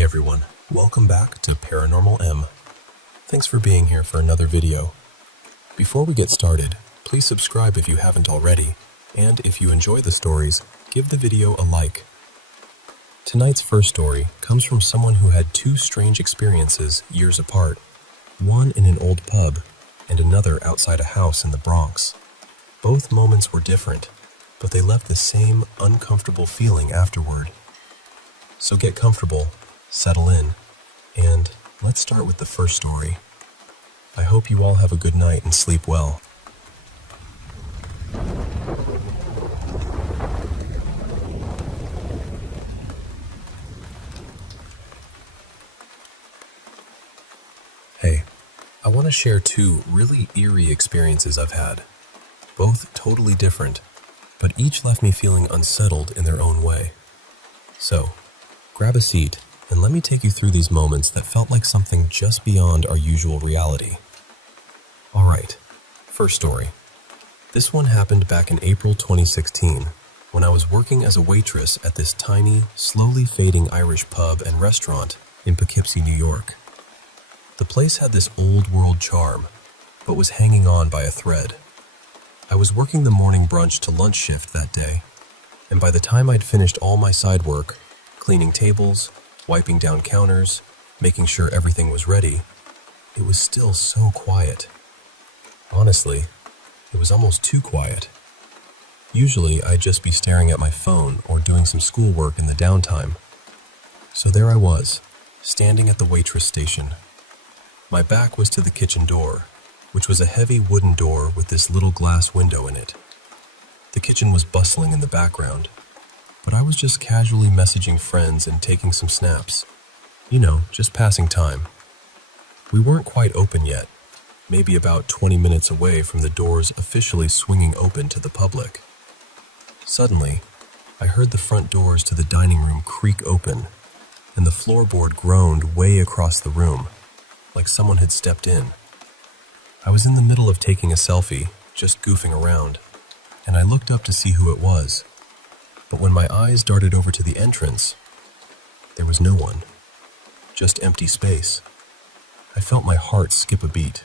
Hey everyone, welcome back to Paranormal M. Thanks for being here for another video. Before we get started, please subscribe if you haven't already, and if you enjoy the stories, give the video a like. Tonight's first story comes from someone who had two strange experiences years apart, one in an old pub and another outside a house in the Bronx. Both moments were different, but they left the same uncomfortable feeling afterward. So get comfortable, settle in, and let's start with the first story. I hope you all have a good night and sleep well. Hey, I want to share two really eerie experiences I've had. Both totally different, but each left me feeling unsettled in their own way. So, grab a seat and let me take you through these moments that felt like something just beyond our usual reality. Alright, first story. This one happened back in April 2016, when I was working as a waitress at this tiny, slowly fading Irish pub and restaurant in Poughkeepsie, New York. The place had this old-world charm, but was hanging on by a thread. I was working the morning brunch to lunch shift that day, and by the time I'd finished all my side work, cleaning tables, wiping down counters, making sure everything was ready, it was still so quiet. Honestly, it was almost too quiet. Usually, I'd just be staring at my phone or doing some schoolwork in the downtime. So there I was, standing at the waitress station. My back was to the kitchen door, which was a heavy wooden door with this little glass window in it. The kitchen was bustling in the background, but I was just casually messaging friends and taking some snaps. You know, just passing time. We weren't quite open yet, maybe about 20 minutes away from the doors officially swinging open to the public. Suddenly, I heard the front doors to the dining room creak open, and the floorboard groaned way across the room, like someone had stepped in. I was in the middle of taking a selfie, just goofing around, and I looked up to see who it was. But when my eyes darted over to the entrance, there was no one. Just empty space. I felt my heart skip a beat.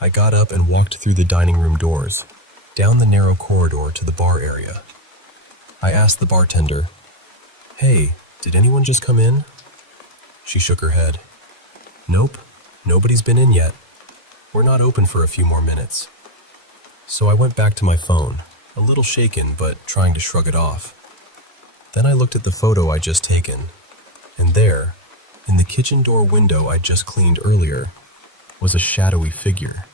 I got up and walked through the dining room doors, down the narrow corridor to the bar area. I asked the bartender, "Hey, did anyone just come in?" She shook her head. "Nope, nobody's been in yet. We're not open for a few more minutes." So I went back to my phone, a little shaken but trying to shrug it off. Then I looked at the photo I'd just taken, and there, in the kitchen door window I'd just cleaned earlier, was a shadowy figure.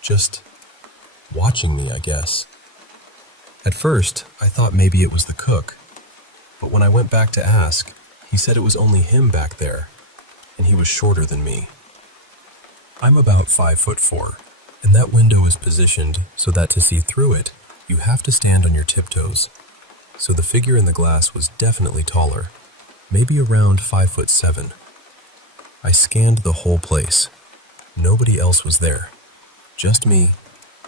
Just watching me, I guess. At first, I thought maybe it was the cook, but when I went back to ask, he said it was only him back there, and he was shorter than me. I'm about 5'4", and that window is positioned so that to see through it, you have to stand on your tiptoes. So the figure in the glass was definitely taller, maybe around 5'7". I scanned the whole place. Nobody else was there. Just me,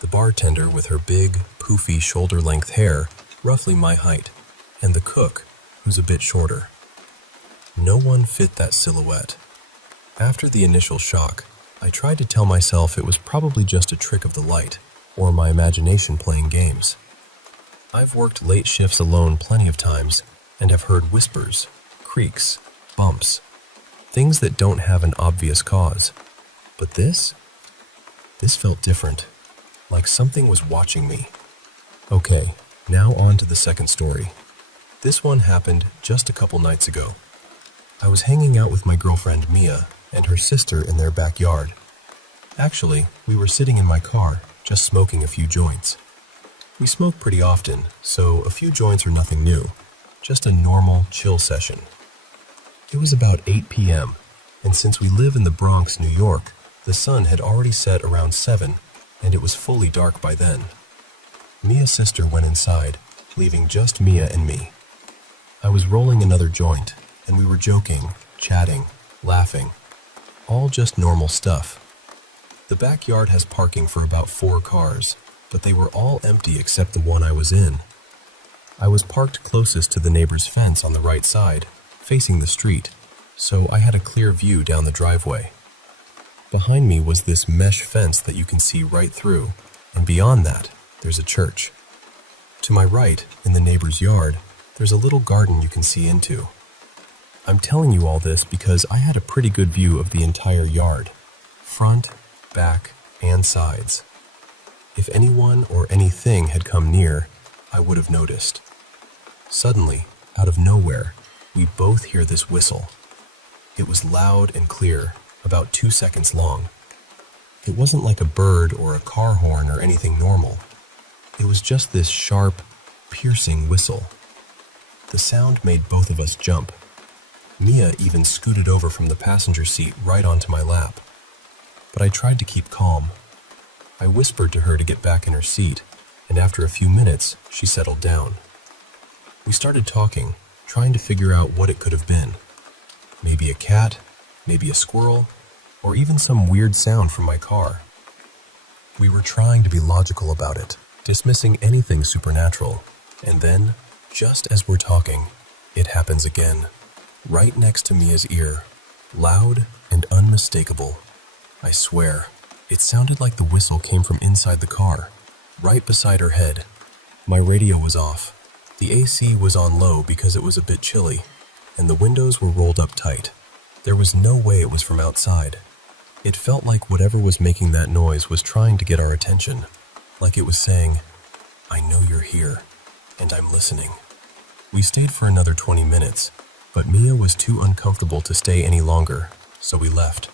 the bartender with her big, poofy shoulder-length hair, roughly my height, and the cook, who's a bit shorter. No one fit that silhouette. After the initial shock, I tried to tell myself it was probably just a trick of the light, or my imagination playing games. I've worked late shifts alone plenty of times and have heard whispers, creaks, bumps, things that don't have an obvious cause. But this felt different, like something was watching me. Okay, now on to the second story. This one happened just a couple nights ago. I was hanging out with my girlfriend Mia and her sister in their backyard. Actually, we were sitting in my car, just smoking a few joints. We smoke pretty often, so a few joints are nothing new, just a normal, chill session. It was about 8 p.m., and since we live in the Bronx, New York, the sun had already set around 7, and it was fully dark by then. Mia's sister went inside, leaving just Mia and me. I was rolling another joint, and we were joking, chatting, laughing, all just normal stuff. The backyard has parking for about 4 cars, but they were all empty except the one I was in. I was parked closest to the neighbor's fence on the right side, facing the street, so I had a clear view down the driveway. Behind me was this mesh fence that you can see right through, and beyond that, there's a church. To my right, in the neighbor's yard, there's a little garden you can see into. I'm telling you all this because I had a pretty good view of the entire yard, front, back, and sides. If anyone or anything had come near, I would have noticed. Suddenly, out of nowhere, we both hear this whistle. It was loud and clear, about 2 seconds long. It wasn't like a bird or a car horn or anything normal. It was just this sharp, piercing whistle. The sound made both of us jump. Mia even scooted over from the passenger seat right onto my lap. But I tried to keep calm. I whispered to her to get back in her seat, and after a few minutes, she settled down. We started talking, trying to figure out what it could have been. Maybe a cat, maybe a squirrel, or even some weird sound from my car. We were trying to be logical about it, dismissing anything supernatural. And then, just as we're talking, it happens again. Right next to Mia's ear, loud and unmistakable. I swear, it sounded like the whistle came from inside the car, right beside her head. My radio was off. The AC was on low because it was a bit chilly, and the windows were rolled up tight. There was no way it was from outside. It felt like whatever was making that noise was trying to get our attention, like it was saying, "I know you're here, and I'm listening." We stayed for another 20 minutes, but Mia was too uncomfortable to stay any longer, so we left.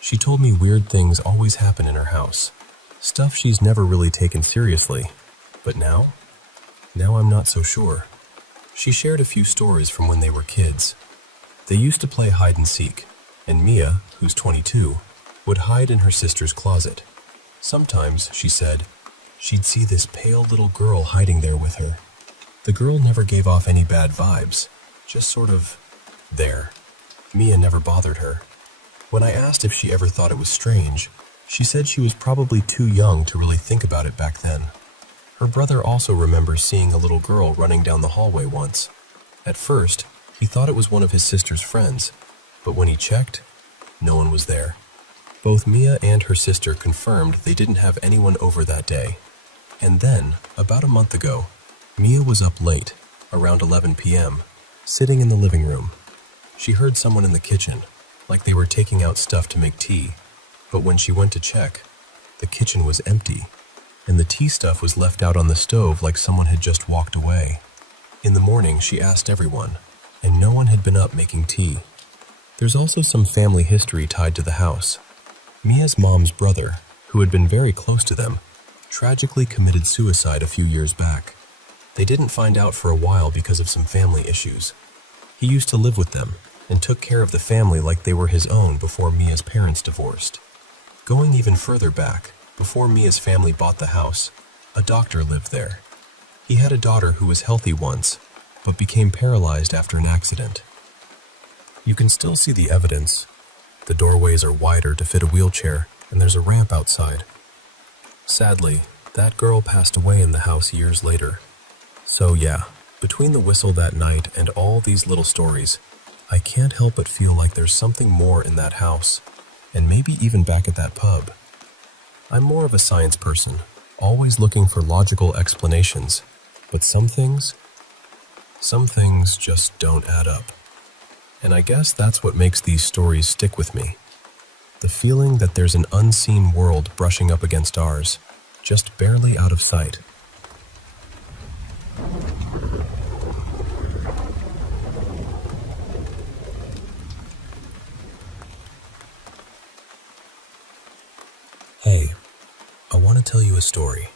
She told me weird things always happen in her house, stuff she's never really taken seriously, but now I'm not so sure. She shared a few stories from when they were kids. They used to play hide and seek, and Mia, who's 22, would hide in her sister's closet. Sometimes, she said, she'd see this pale little girl hiding there with her. The girl never gave off any bad vibes, just sort of there. Mia never bothered her. When I asked if she ever thought it was strange, she said she was probably too young to really think about it back then. Her brother also remembers seeing a little girl running down the hallway once. At first, he thought it was one of his sister's friends, but when he checked, no one was there. Both Mia and her sister confirmed they didn't have anyone over that day. And then, about a month ago, Mia was up late, around 11 p.m., sitting in the living room. She heard someone in the kitchen, like they were taking out stuff to make tea, but when she went to check, the kitchen was empty, and the tea stuff was left out on the stove like someone had just walked away. In the morning, she asked everyone, and no one had been up making tea. There's also some family history tied to the house. Mia's mom's brother, who had been very close to them, tragically committed suicide a few years back. They didn't find out for a while because of some family issues. He used to live with them and took care of the family like they were his own before Mia's parents divorced. Going even further back, before Mia's family bought the house, a doctor lived there. He had a daughter who was healthy once, but became paralyzed after an accident. You can still see the evidence. The doorways are wider to fit a wheelchair, and there's a ramp outside. Sadly, that girl passed away in the house years later. So yeah, between the whistle that night and all these little stories, I can't help but feel like there's something more in that house, and maybe even back at that pub. I'm more of a science person, always looking for logical explanations, but some things just don't add up. And I guess that's what makes these stories stick with me. The feeling that there's an unseen world brushing up against ours, just barely out of sight. Hey, I want to tell you a story.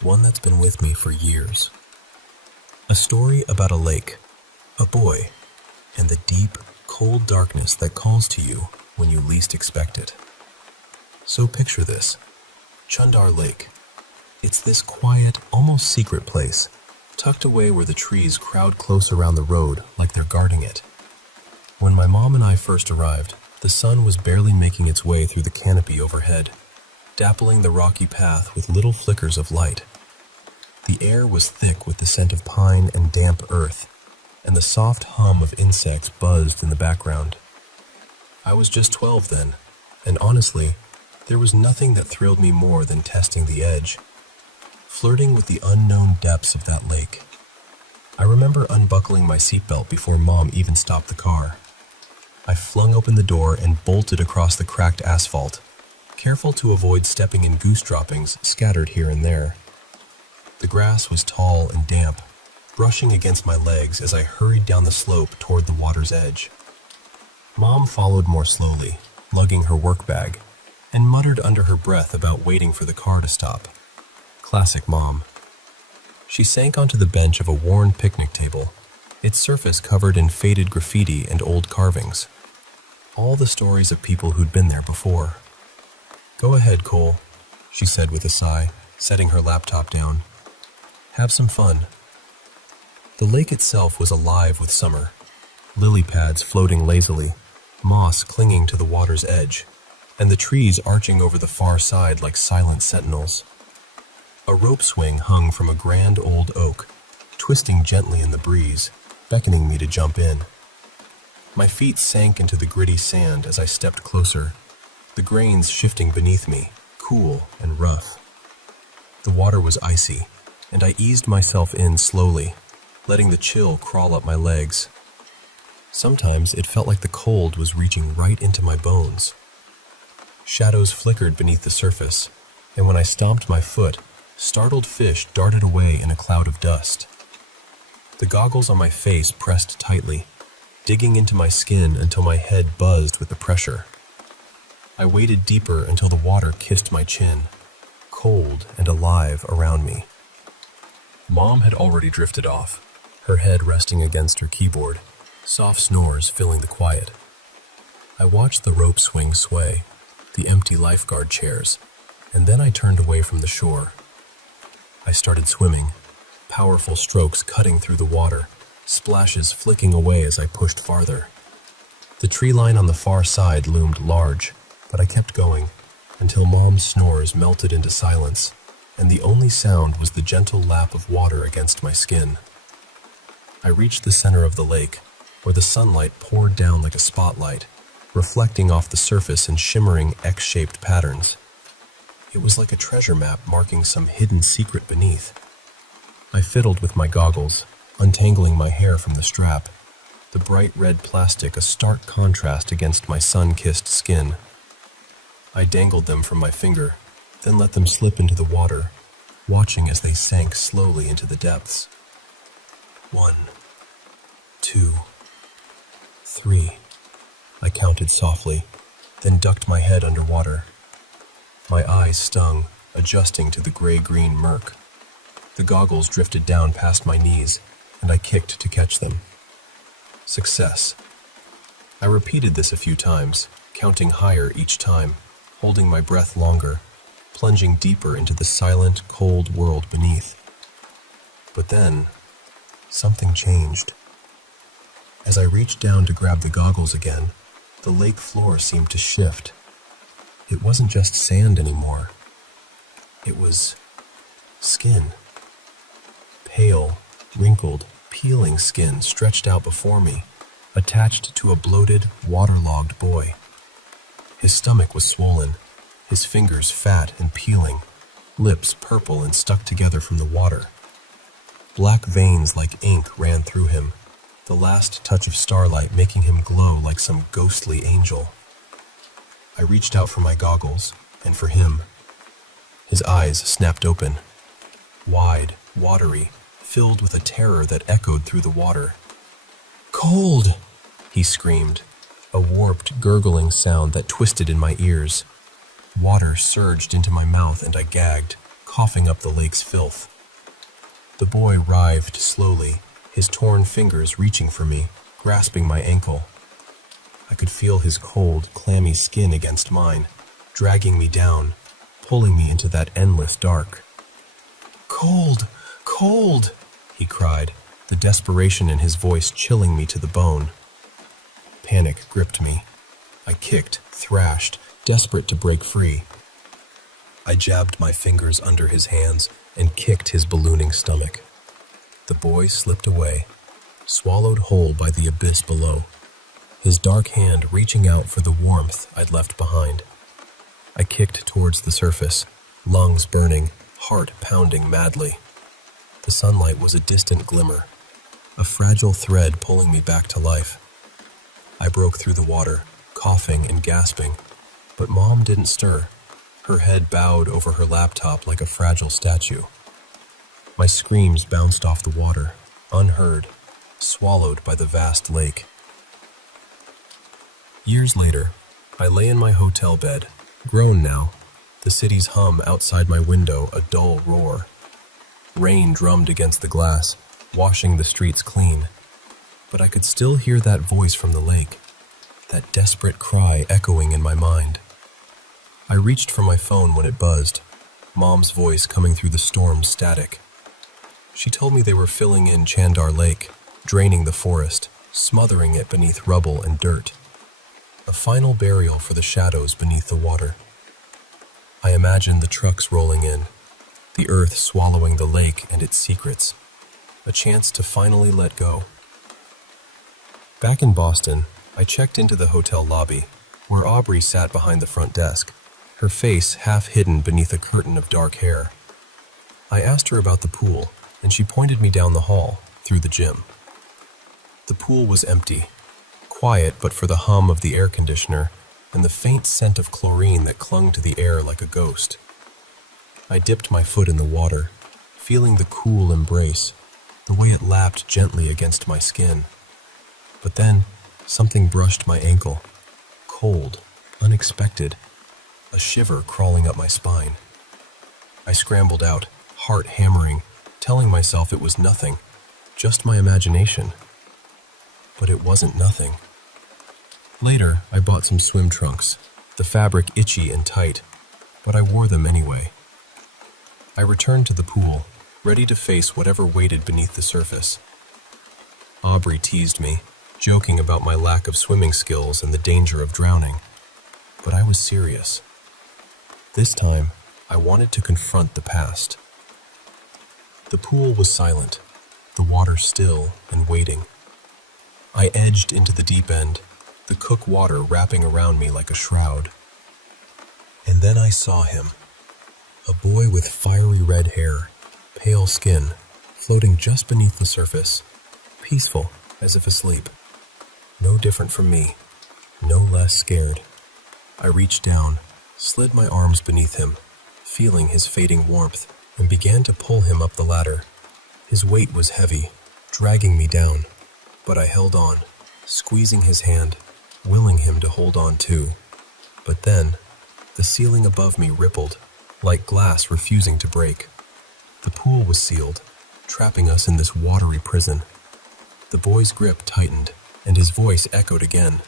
One that's been with me for years. A story about a lake, a boy, and the deep, cold darkness that calls to you when you least expect it. So picture this. Chundar Lake. It's this quiet, almost secret place, tucked away where the trees crowd close around the road like they're guarding it. When my mom and I first arrived, the sun was barely making its way through the canopy overhead, dappling the rocky path with little flickers of light. The air was thick with the scent of pine and damp earth, and the soft hum of insects buzzed in the background. I was just 12 then, and honestly, there was nothing that thrilled me more than testing the edge, flirting with the unknown depths of that lake. I remember unbuckling my seatbelt before Mom even stopped the car. I flung open the door and bolted across the cracked asphalt, careful to avoid stepping in goose droppings scattered here and there. The grass was tall and damp, brushing against my legs as I hurried down the slope toward the water's edge. Mom followed more slowly, lugging her work bag, and muttered under her breath about waiting for the car to stop. Classic Mom. She sank onto the bench of a worn picnic table, its surface covered in faded graffiti and old carvings. All the stories of people who'd been there before. "Go ahead, Cole," she said with a sigh, setting her laptop down. "Have some fun." The lake itself was alive with summer. Lily pads floating lazily, moss clinging to the water's edge, and the trees arching over the far side like silent sentinels. A rope swing hung from a grand old oak, twisting gently in the breeze, beckoning me to jump in. My feet sank into the gritty sand as I stepped closer, the grains shifting beneath me, cool and rough. The water was icy, and I eased myself in slowly, letting the chill crawl up my legs. Sometimes it felt like the cold was reaching right into my bones. Shadows flickered beneath the surface, and when I stomped my foot, startled fish darted away in a cloud of dust. The goggles on my face pressed tightly, digging into my skin until my head buzzed with the pressure. I waded deeper until the water kissed my chin, cold and alive around me. Mom had already drifted off, her head resting against her keyboard, soft snores filling the quiet. I watched the rope swing sway, the empty lifeguard chairs, and then I turned away from the shore. I started swimming, powerful strokes cutting through the water, splashes flicking away as I pushed farther. The tree line on the far side loomed large, but I kept going until Mom's snores melted into silence, and the only sound was the gentle lap of water against my skin. I reached the center of the lake, where the sunlight poured down like a spotlight, reflecting off the surface in shimmering X-shaped patterns. It was like a treasure map marking some hidden secret beneath. I fiddled with my goggles, untangling my hair from the strap, the bright red plastic a stark contrast against my sun-kissed skin. I dangled them from my finger, then let them slip into the water, watching as they sank slowly into the depths. 1, 2, 3. I counted softly, then ducked my head underwater. My eyes stung, adjusting to the gray-green murk. The goggles drifted down past my knees, and I kicked to catch them. Success. I repeated this a few times, counting higher each time, holding my breath longer, plunging deeper into the silent, cold world beneath. But then, something changed. As I reached down to grab the goggles again, the lake floor seemed to shift. It wasn't just sand anymore. It was skin. Pale, wrinkled, peeling skin stretched out before me, attached to a bloated, waterlogged boy. His stomach was swollen, his fingers fat and peeling, lips purple and stuck together from the water. Black veins like ink ran through him, the last touch of starlight making him glow like some ghostly angel. I reached out for my goggles, and for him. His eyes snapped open, wide, watery, filled with a terror that echoed through the water. "Cold!" he screamed, a warped, gurgling sound that twisted in my ears. Water surged into my mouth and I gagged, coughing up the lake's filth. The boy writhed slowly, his torn fingers reaching for me, grasping my ankle. I could feel his cold, clammy skin against mine, dragging me down, pulling me into that endless dark. "Cold! Cold!" he cried, the desperation in his voice chilling me to the bone. Panic gripped me. I kicked, thrashed, desperate to break free. I jabbed my fingers under his hands and kicked his ballooning stomach. The boy slipped away, swallowed whole by the abyss below, his dark hand reaching out for the warmth I'd left behind. I kicked towards the surface, lungs burning, heart pounding madly. The sunlight was a distant glimmer, a fragile thread pulling me back to life. I broke through the water, coughing and gasping, but Mom didn't stir, her head bowed over her laptop like a fragile statue. My screams bounced off the water, unheard, swallowed by the vast lake. Years later, I lay in my hotel bed, grown now, the city's hum outside my window a dull roar. Rain drummed against the glass, washing the streets clean, but I could still hear that voice from the lake, that desperate cry echoing in my mind. I reached for my phone when it buzzed, Mom's voice coming through the storm's static. She told me they were filling in Chandar Lake, draining the forest, smothering it beneath rubble and dirt. A final burial for the shadows beneath the water. I imagined the trucks rolling in, the earth swallowing the lake and its secrets, a chance to finally let go. Back in Boston, I checked into the hotel lobby, where Aubrey sat behind the front desk, her face half hidden beneath a curtain of dark hair. I asked her about the pool, and she pointed me down the hall, through the gym. The pool was empty, quiet but for the hum of the air conditioner and the faint scent of chlorine that clung to the air like a ghost. I dipped my foot in the water, feeling the cool embrace, the way it lapped gently against my skin. But then, something brushed my ankle, cold, unexpected, a shiver crawling up my spine. I scrambled out, heart hammering, telling myself it was nothing, just my imagination. But it wasn't nothing. Later, I bought some swim trunks, the fabric itchy and tight, but I wore them anyway. I returned to the pool, ready to face whatever waited beneath the surface. Aubrey teased me, joking about my lack of swimming skills and the danger of drowning. But I was serious. This time, I wanted to confront the past. The pool was silent, the water still and waiting. I edged into the deep end, the cook water wrapping around me like a shroud. And then I saw him, a boy with fiery red hair, pale skin, floating just beneath the surface, peaceful as if asleep. No different from me, no less scared. I reached down, slid my arms beneath him, feeling his fading warmth, and began to pull him up the ladder. His weight was heavy, dragging me down, but I held on, squeezing his hand, willing him to hold on too. But then, the ceiling above me rippled, like glass refusing to break. The pool was sealed, trapping us in this watery prison. The boy's grip tightened, and his voice echoed again.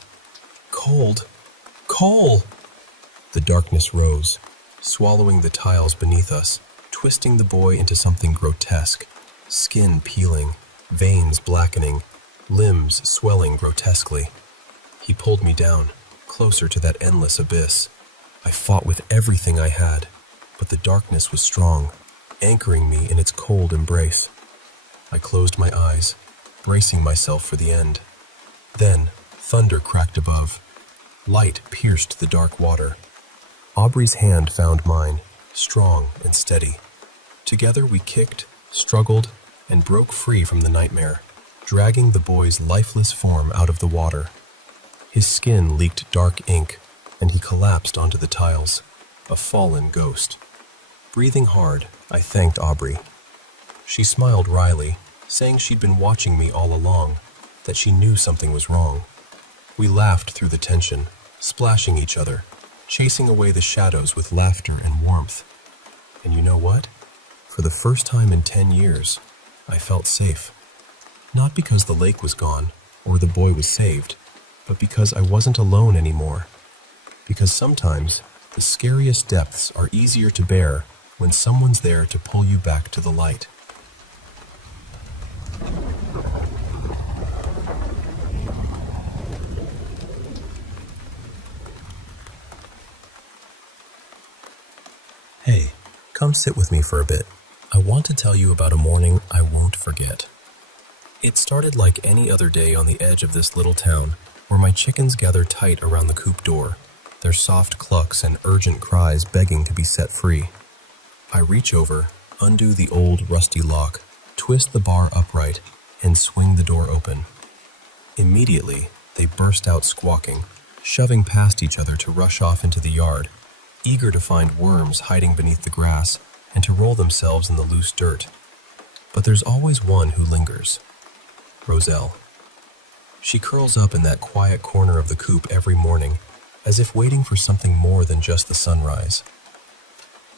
"Cold! Cole!" The darkness rose, swallowing the tiles beneath us, twisting the boy into something grotesque, skin peeling, veins blackening, limbs swelling grotesquely. He pulled me down, closer to that endless abyss. I fought with everything I had, but the darkness was strong, anchoring me in its cold embrace. I closed my eyes, bracing myself for the end. Then, thunder cracked above. Light pierced the dark water. Aubrey's hand found mine, strong and steady. Together we kicked, struggled, and broke free from the nightmare, dragging the boy's lifeless form out of the water. His skin leaked dark ink, and he collapsed onto the tiles, a fallen ghost. Breathing hard, I thanked Aubrey. She smiled wryly, saying she'd been watching me all along, that she knew something was wrong. We laughed through the tension, splashing each other, chasing away the shadows with laughter and warmth. And you know what? For the first time in 10 years, I felt safe. Not because the lake was gone, or the boy was saved, but because I wasn't alone anymore. Because sometimes, the scariest depths are easier to bear when someone's there to pull you back to the light. Hey, come sit with me for a bit. I want to tell you about a morning I won't forget. It started like any other day on the edge of this little town, where my chickens gather tight around the coop door, their soft clucks and urgent cries begging to be set free. I reach over, undo the old rusty lock, twist the bar upright, and swing the door open. Immediately, they burst out squawking, shoving past each other to rush off into the yard, eager to find worms hiding beneath the grass and to roll themselves in the loose dirt. But there's always one who lingers. Roselle. She curls up in that quiet corner of the coop every morning, as if waiting for something more than just the sunrise.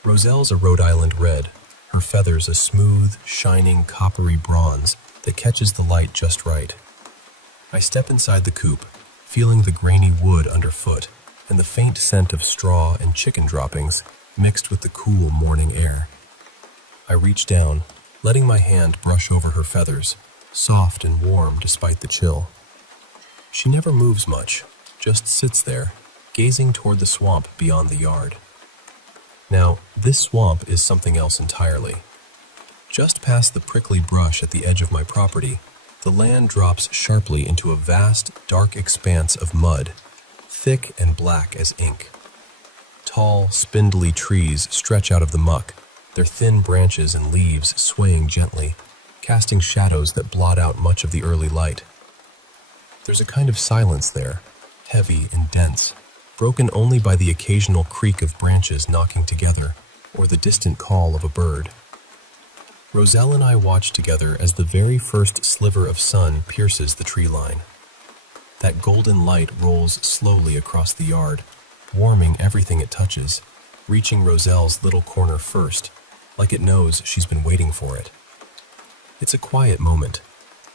Roselle's a Rhode Island red, her feathers a smooth, shining, coppery bronze that catches the light just right. I step inside the coop, feeling the grainy wood underfoot and the faint scent of straw and chicken droppings mixed with the cool morning air. I reach down, letting my hand brush over her feathers, soft and warm despite the chill. She never moves much, just sits there, gazing toward the swamp beyond the yard. Now, this swamp is something else entirely. Just past the prickly brush at the edge of my property, the land drops sharply into a vast, dark expanse of mud, thick and black as ink. Tall, spindly trees stretch out of the muck, their thin branches and leaves swaying gently, casting shadows that blot out much of the early light. There's a kind of silence there, heavy and dense, broken only by the occasional creak of branches knocking together or the distant call of a bird. Roselle and I watch together as the very first sliver of sun pierces the tree line. That golden light rolls slowly across the yard, warming everything it touches, reaching Roselle's little corner first, like it knows she's been waiting for it. It's a quiet moment,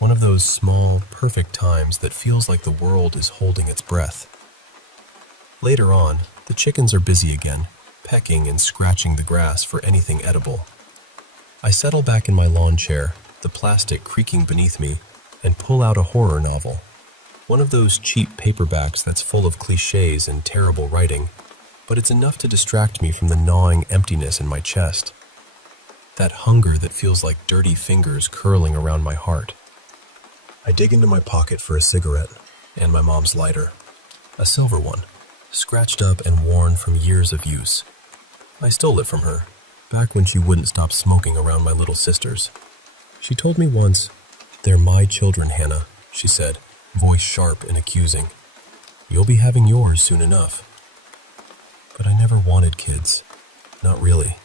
one of those small, perfect times that feels like the world is holding its breath. Later on, the chickens are busy again, pecking and scratching the grass for anything edible. I settle back in my lawn chair, the plastic creaking beneath me, and pull out a horror novel. One of those cheap paperbacks that's full of cliches and terrible writing, but it's enough to distract me from the gnawing emptiness in my chest. That hunger that feels like dirty fingers curling around my heart. I dig into my pocket for a cigarette and my mom's lighter, a silver one, scratched up and worn from years of use. I stole it from her, back when she wouldn't stop smoking around my little sisters. She told me once, "They're my children, Hannah," she said, voice sharp and accusing. "You'll be having yours soon enough." But I never wanted kids, not really,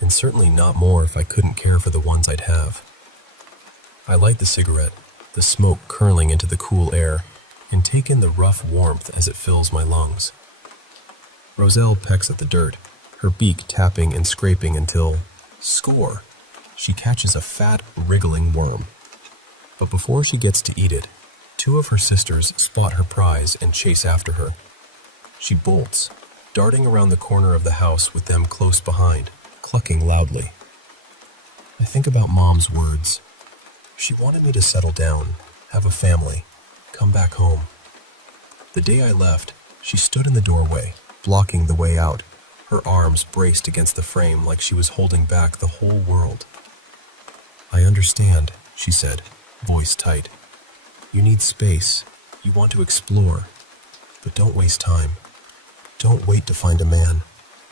and certainly not more if I couldn't care for the ones I'd have. I light the cigarette, the smoke curling into the cool air, and take in the rough warmth as it fills my lungs. Roselle pecks at the dirt, her beak tapping and scraping until, score, she catches a fat, wriggling worm. But before she gets to eat it, two of her sisters spot her prize and chase after her. She bolts, darting around the corner of the house with them close behind, clucking loudly. I think about Mom's words. She wanted me to settle down, have a family, come back home. The day I left, she stood in the doorway, blocking the way out, her arms braced against the frame like she was holding back the whole world. "I understand," she said, voice tight. "You need space. You want to explore. But don't waste time. Don't wait to find a man.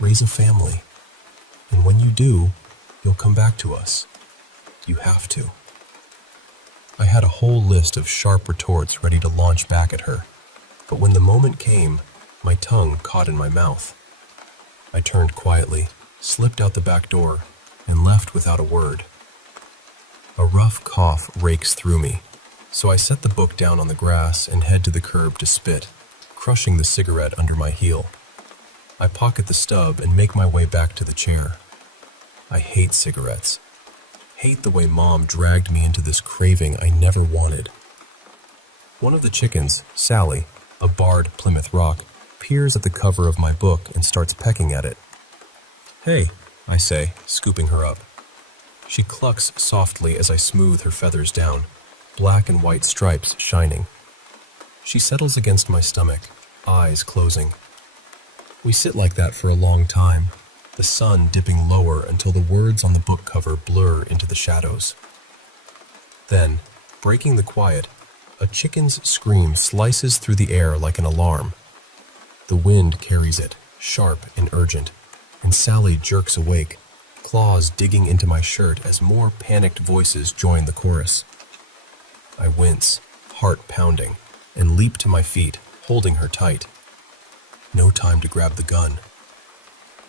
Raise a family. And when you do, you'll come back to us. You have to." I had a whole list of sharp retorts ready to launch back at her, but when the moment came, my tongue caught in my mouth. I turned quietly, slipped out the back door, and left without a word. A rough cough rakes through me, so I set the book down on the grass and head to the curb to spit, crushing the cigarette under my heel. I pocket the stub and make my way back to the chair. I hate cigarettes. Hate the way Mom dragged me into this craving I never wanted. One of the chickens, Sally, a barred Plymouth Rock, peers at the cover of my book and starts pecking at it. "Hey," I say, scooping her up. She clucks softly as I smooth her feathers down, black and white stripes shining. She settles against my stomach, eyes closing. We sit like that for a long time, the sun dipping lower until the words on the book cover blur into the shadows. Then, Breaking the quiet, a chicken's scream slices through the air like an alarm. The wind carries it, sharp and urgent, and Sally jerks awake, claws digging into my shirt as more panicked voices join the chorus. I wince, heart pounding, and leap to my feet, holding her tight. No time to grab the gun.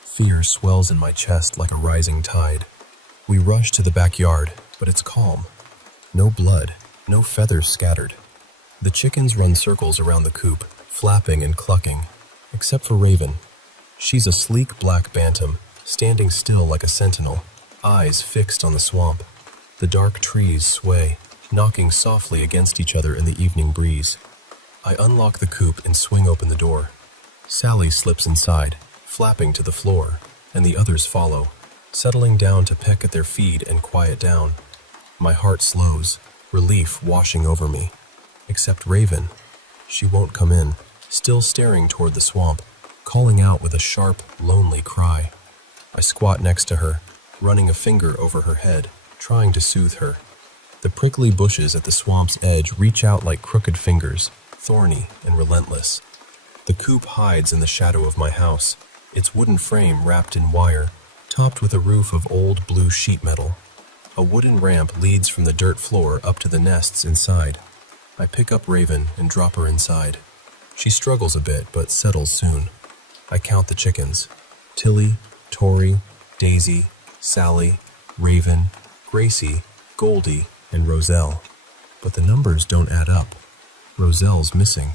Fear swells in my chest like a rising tide. We rush to the backyard, but it's calm. No blood, no feathers scattered. The chickens run circles around the coop, flapping and clucking, except for Raven. She's a sleek black bantam, standing still like a sentinel, eyes fixed on the swamp. The dark trees sway, knocking softly against each other in the evening breeze. I unlock the coop and swing open the door. Sally slips inside, flapping to the floor, and the others follow, settling down to peck at their feed and quiet down. My heart slows, relief washing over me. Except Raven. She won't come in, still staring toward the swamp, calling out with a sharp, lonely cry. I squat next to her, running a finger over her head, trying to soothe her. The prickly bushes at the swamp's edge reach out like crooked fingers, thorny and relentless. The coop hides in the shadow of my house, its wooden frame wrapped in wire, topped with a roof of old blue sheet metal. A wooden ramp leads from the dirt floor up to the nests inside. I pick up Raven and drop her inside. She struggles a bit, but settles soon. I count the chickens. Tilly, Tori, Daisy, Sally, Raven, Gracie, Goldie, and Roselle. But the numbers don't add up. Roselle's missing.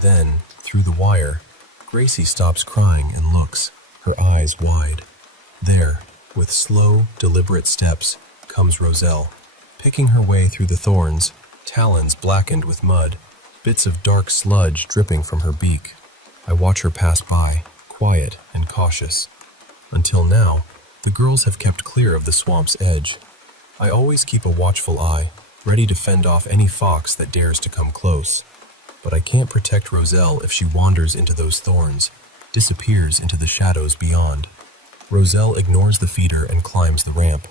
Then, through the wire, Gracie stops crying and looks, her eyes wide. There, with slow, deliberate steps, comes Roselle, picking her way through the thorns, talons blackened with mud, bits of dark sludge dripping from her beak. I watch her pass by, quiet and cautious. Until now, the girls have kept clear of the swamp's edge. I always keep a watchful eye, ready to fend off any fox that dares to come close. But I can't protect Roselle if she wanders into those thorns, disappears into the shadows beyond. Roselle ignores the feeder and climbs the ramp.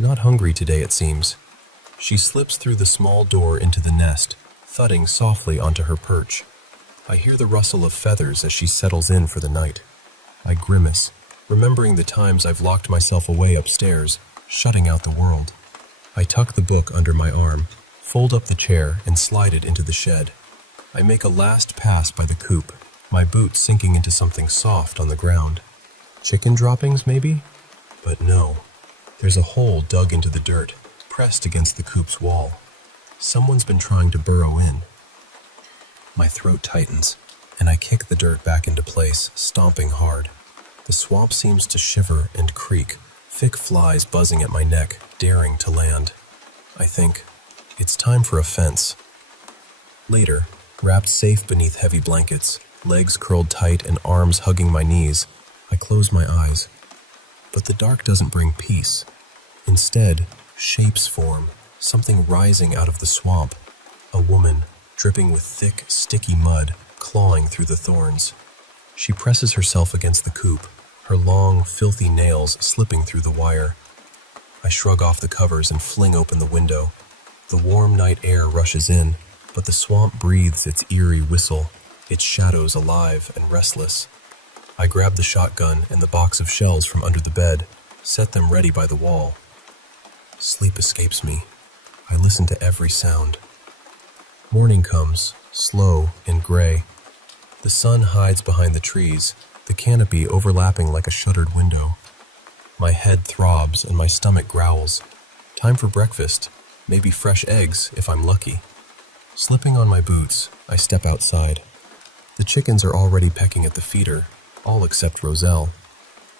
Not hungry today, it seems. She slips through the small door into the nest, thudding softly onto her perch. I hear the rustle of feathers as she settles in for the night. I grimace, remembering the times I've locked myself away upstairs, shutting out the world. I tuck the book under my arm, fold up the chair, and slide it into the shed. I make a last pass by the coop, my boot sinking into something soft on the ground. Chicken droppings, maybe? But no. There's a hole dug into the dirt, pressed against the coop's wall. Someone's been trying to burrow in. My throat tightens, and I kick the dirt back into place, stomping hard. The swamp seems to shiver and creak, thick flies buzzing at my neck, daring to land. I think, it's time for a fence. Later, wrapped safe beneath heavy blankets, legs curled tight and arms hugging my knees, I close my eyes. But the dark doesn't bring peace. Instead, shapes form, something rising out of the swamp. A woman, dripping with thick, sticky mud, clawing through the thorns. She presses herself against the coop, her long, filthy nails slipping through the wire. I shrug off the covers and fling open the window. The warm night air rushes in, but the swamp breathes its eerie whistle, its shadows alive and restless. I grab the shotgun and the box of shells from under the bed, set them ready by the wall. Sleep escapes me. I listen to every sound. Morning comes, slow and gray. The sun hides behind the trees, the canopy overlapping like a shuttered window. My head throbs and my stomach growls. Time for breakfast, maybe fresh eggs if I'm lucky. Slipping on my boots, I step outside. The chickens are already pecking at the feeder, all except Roselle.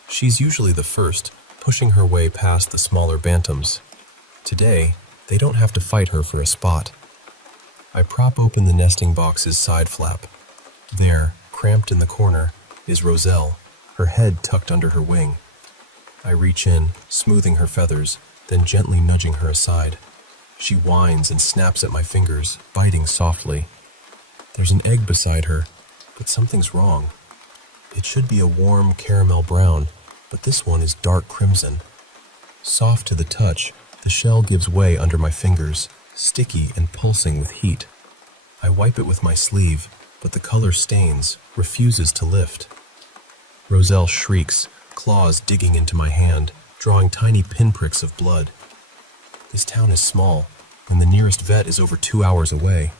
She's usually the first, pushing her way past the smaller bantams. Today, they don't have to fight her for a spot. I prop open the nesting box's side flap. There, cramped in the corner, is Roselle, her head tucked under her wing. I reach in, smoothing her feathers, then gently nudging her aside. She whines and snaps at my fingers, biting softly. There's an egg beside her, but something's wrong. It should be a warm caramel brown, but this one is dark crimson. Soft to the touch, the shell gives way under my fingers, sticky and pulsing with heat. I wipe it with my sleeve, but the color stains, refuses to lift. Roselle shrieks, claws digging into my hand, drawing tiny pinpricks of blood. This town is small, and the nearest vet is over 2 hours away.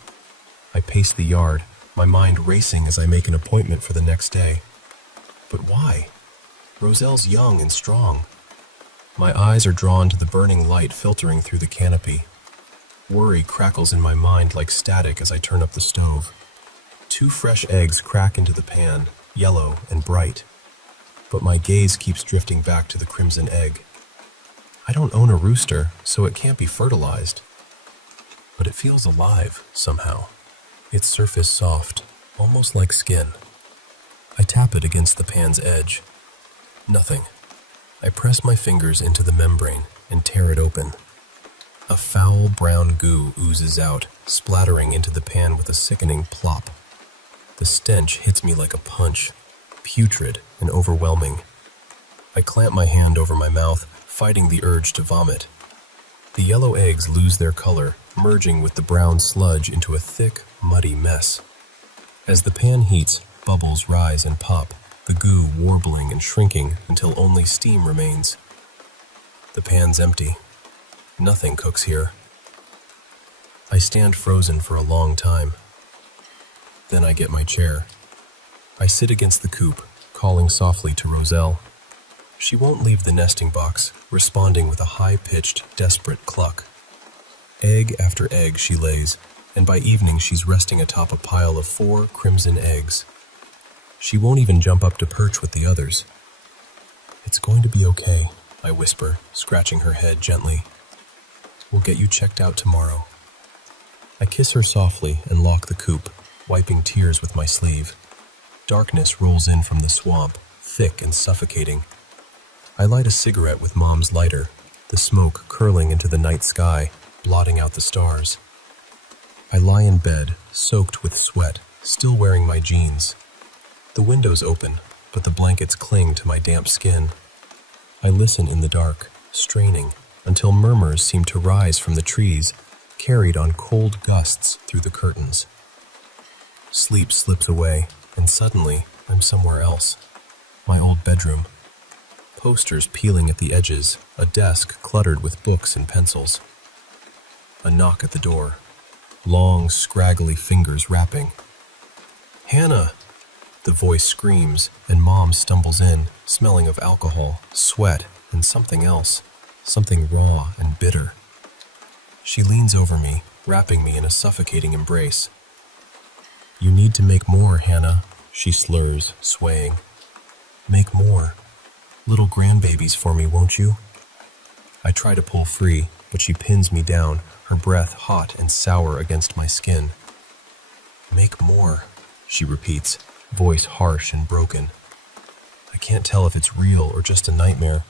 I pace the yard, my mind racing as I make an appointment for the next day. But why? Roselle's young and strong. My eyes are drawn to the burning light filtering through the canopy. Worry crackles in my mind like static as I turn up the stove. 2 fresh eggs crack into the pan, yellow and bright. But my gaze keeps drifting back to the crimson egg. I don't own a rooster, so it can't be fertilized. But it feels alive, somehow. Its surface soft, almost like skin. I tap it against the pan's edge. Nothing. I press my fingers into the membrane and tear it open. A foul brown goo oozes out, splattering into the pan with a sickening plop. The stench hits me like a punch, putrid and overwhelming. I clamp my hand over my mouth, fighting the urge to vomit. The yellow eggs lose their color, merging with the brown sludge into a thick, muddy mess. As the pan heats, bubbles rise and pop, the goo warbling and shrinking until only steam remains. The pan's empty. Nothing cooks here. I stand frozen for a long time. Then I get my chair. I sit against the coop, calling softly to Roselle. She won't leave the nesting box, responding with a high-pitched, desperate cluck. Egg after egg she lays, and by evening she's resting atop a pile of 4 crimson eggs. She won't even jump up to perch with the others. "It's going to be okay," I whisper, scratching her head gently. "We'll get you checked out tomorrow." I kiss her softly and lock the coop, wiping tears with my sleeve. Darkness rolls in from the swamp, thick and suffocating. I light a cigarette with Mom's lighter, the smoke curling into the night sky, blotting out the stars. I lie in bed, soaked with sweat, still wearing my jeans. The window's open, but the blankets cling to my damp skin. I listen in the dark, straining, until murmurs seem to rise from the trees, carried on cold gusts through the curtains. Sleep slips away, and suddenly I'm somewhere else. My old bedroom. Posters peeling at the edges, a desk cluttered with books and pencils. A knock at the door. Long, scraggly fingers rapping. "Hannah!" The voice screams, and Mom stumbles in, smelling of alcohol, sweat, and something else. Something raw and bitter. She leans over me, wrapping me in a suffocating embrace. "You need to make more, Hannah," she slurs, swaying. "Make more. Little grandbabies for me, won't you?" I try to pull free, but she pins me down, her breath hot and sour against my skin. "Make more," she repeats, voice harsh and broken. I can't tell if it's real or just a nightmare,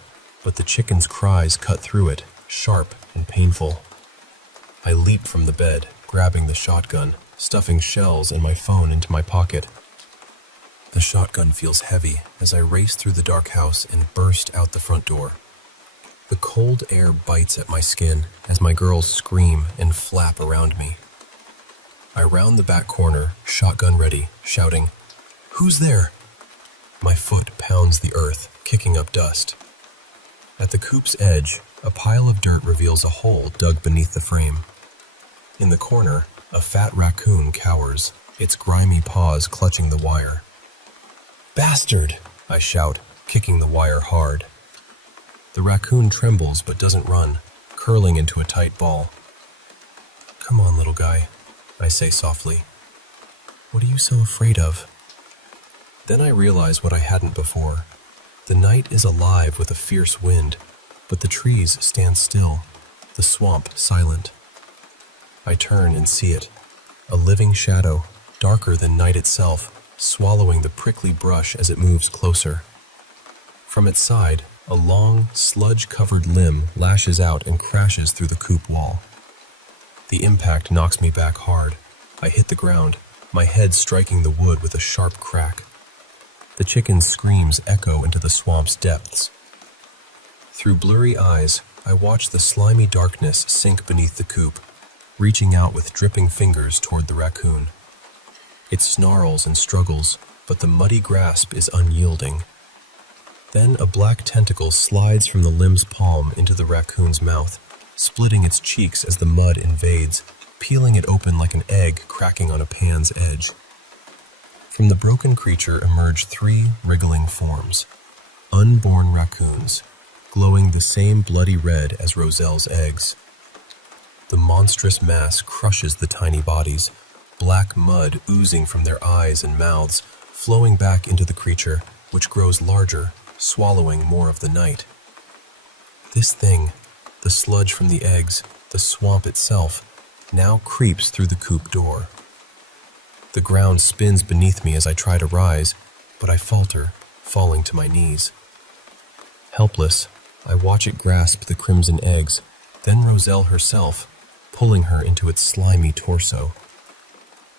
but the chicken's cries cut through it, sharp and painful. I leap from the bed, grabbing the shotgun, stuffing shells and my phone into my pocket. The shotgun feels heavy as I race through the dark house and burst out the front door. The cold air bites at my skin as my girls scream and flap around me. I round the back corner, shotgun ready, shouting, "Who's there?" My foot pounds the earth, kicking up dust. At the coop's edge, a pile of dirt reveals a hole dug beneath the frame. In the corner, a fat raccoon cowers, its grimy paws clutching the wire. "Bastard!" I shout, kicking the wire hard. The raccoon trembles but doesn't run, curling into a tight ball. "Come on, little guy," I say softly. "What are you so afraid of?" Then I realize what I hadn't before. The night is alive with a fierce wind, but the trees stand still, the swamp silent. I turn and see it, a living shadow, darker than night itself, swallowing the prickly brush as it moves closer. From its side, a long, sludge-covered limb lashes out and crashes through the coop wall. The impact knocks me back hard. I hit the ground, my head striking the wood with a sharp crack. The chicken's screams echo into the swamp's depths. Through blurry eyes, I watch the slimy darkness sink beneath the coop, reaching out with dripping fingers toward the raccoon. It snarls and struggles, but the muddy grasp is unyielding. Then a black tentacle slides from the limb's palm into the raccoon's mouth, splitting its cheeks as the mud invades, peeling it open like an egg cracking on a pan's edge. From the broken creature emerge 3 wriggling forms, unborn raccoons, glowing the same bloody red as Roselle's eggs. The monstrous mass crushes the tiny bodies, black mud oozing from their eyes and mouths, flowing back into the creature, which grows larger, swallowing more of the night. This thing, the sludge from the eggs, the swamp itself, now creeps through the coop door. The ground spins beneath me as I try to rise, but I falter, falling to my knees. Helpless, I watch it grasp the crimson eggs, then Roselle herself, pulling her into its slimy torso.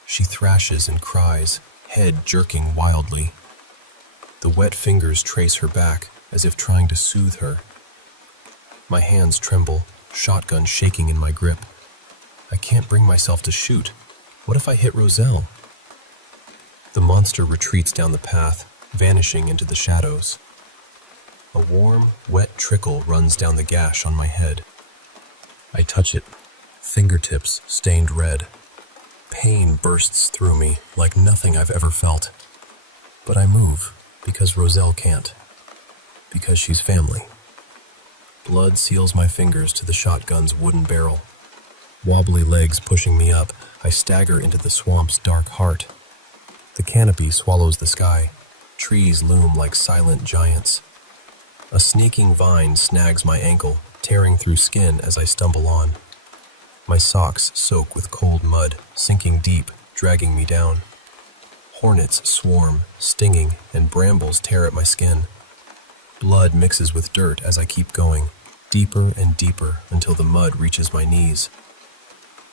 She thrashes and cries, head jerking wildly. The wet fingers trace her back, as if trying to soothe her. My hands tremble, shotgun shaking in my grip. I can't bring myself to shoot. What if I hit Roselle? The monster retreats down the path, vanishing into the shadows. A warm, wet trickle runs down the gash on my head. I touch it, fingertips stained red. Pain bursts through me like nothing I've ever felt. But I move, because Roselle can't. Because she's family. Blood seals my fingers to the shotgun's wooden barrel. Wobbly legs pushing me up, I stagger into the swamp's dark heart. The canopy swallows the sky. Trees loom like silent giants. A snaking vine snags my ankle, tearing through skin as I stumble on. My socks soak with cold mud, sinking deep, dragging me down. Hornets swarm, stinging, and brambles tear at my skin. Blood mixes with dirt as I keep going, deeper and deeper until the mud reaches my knees.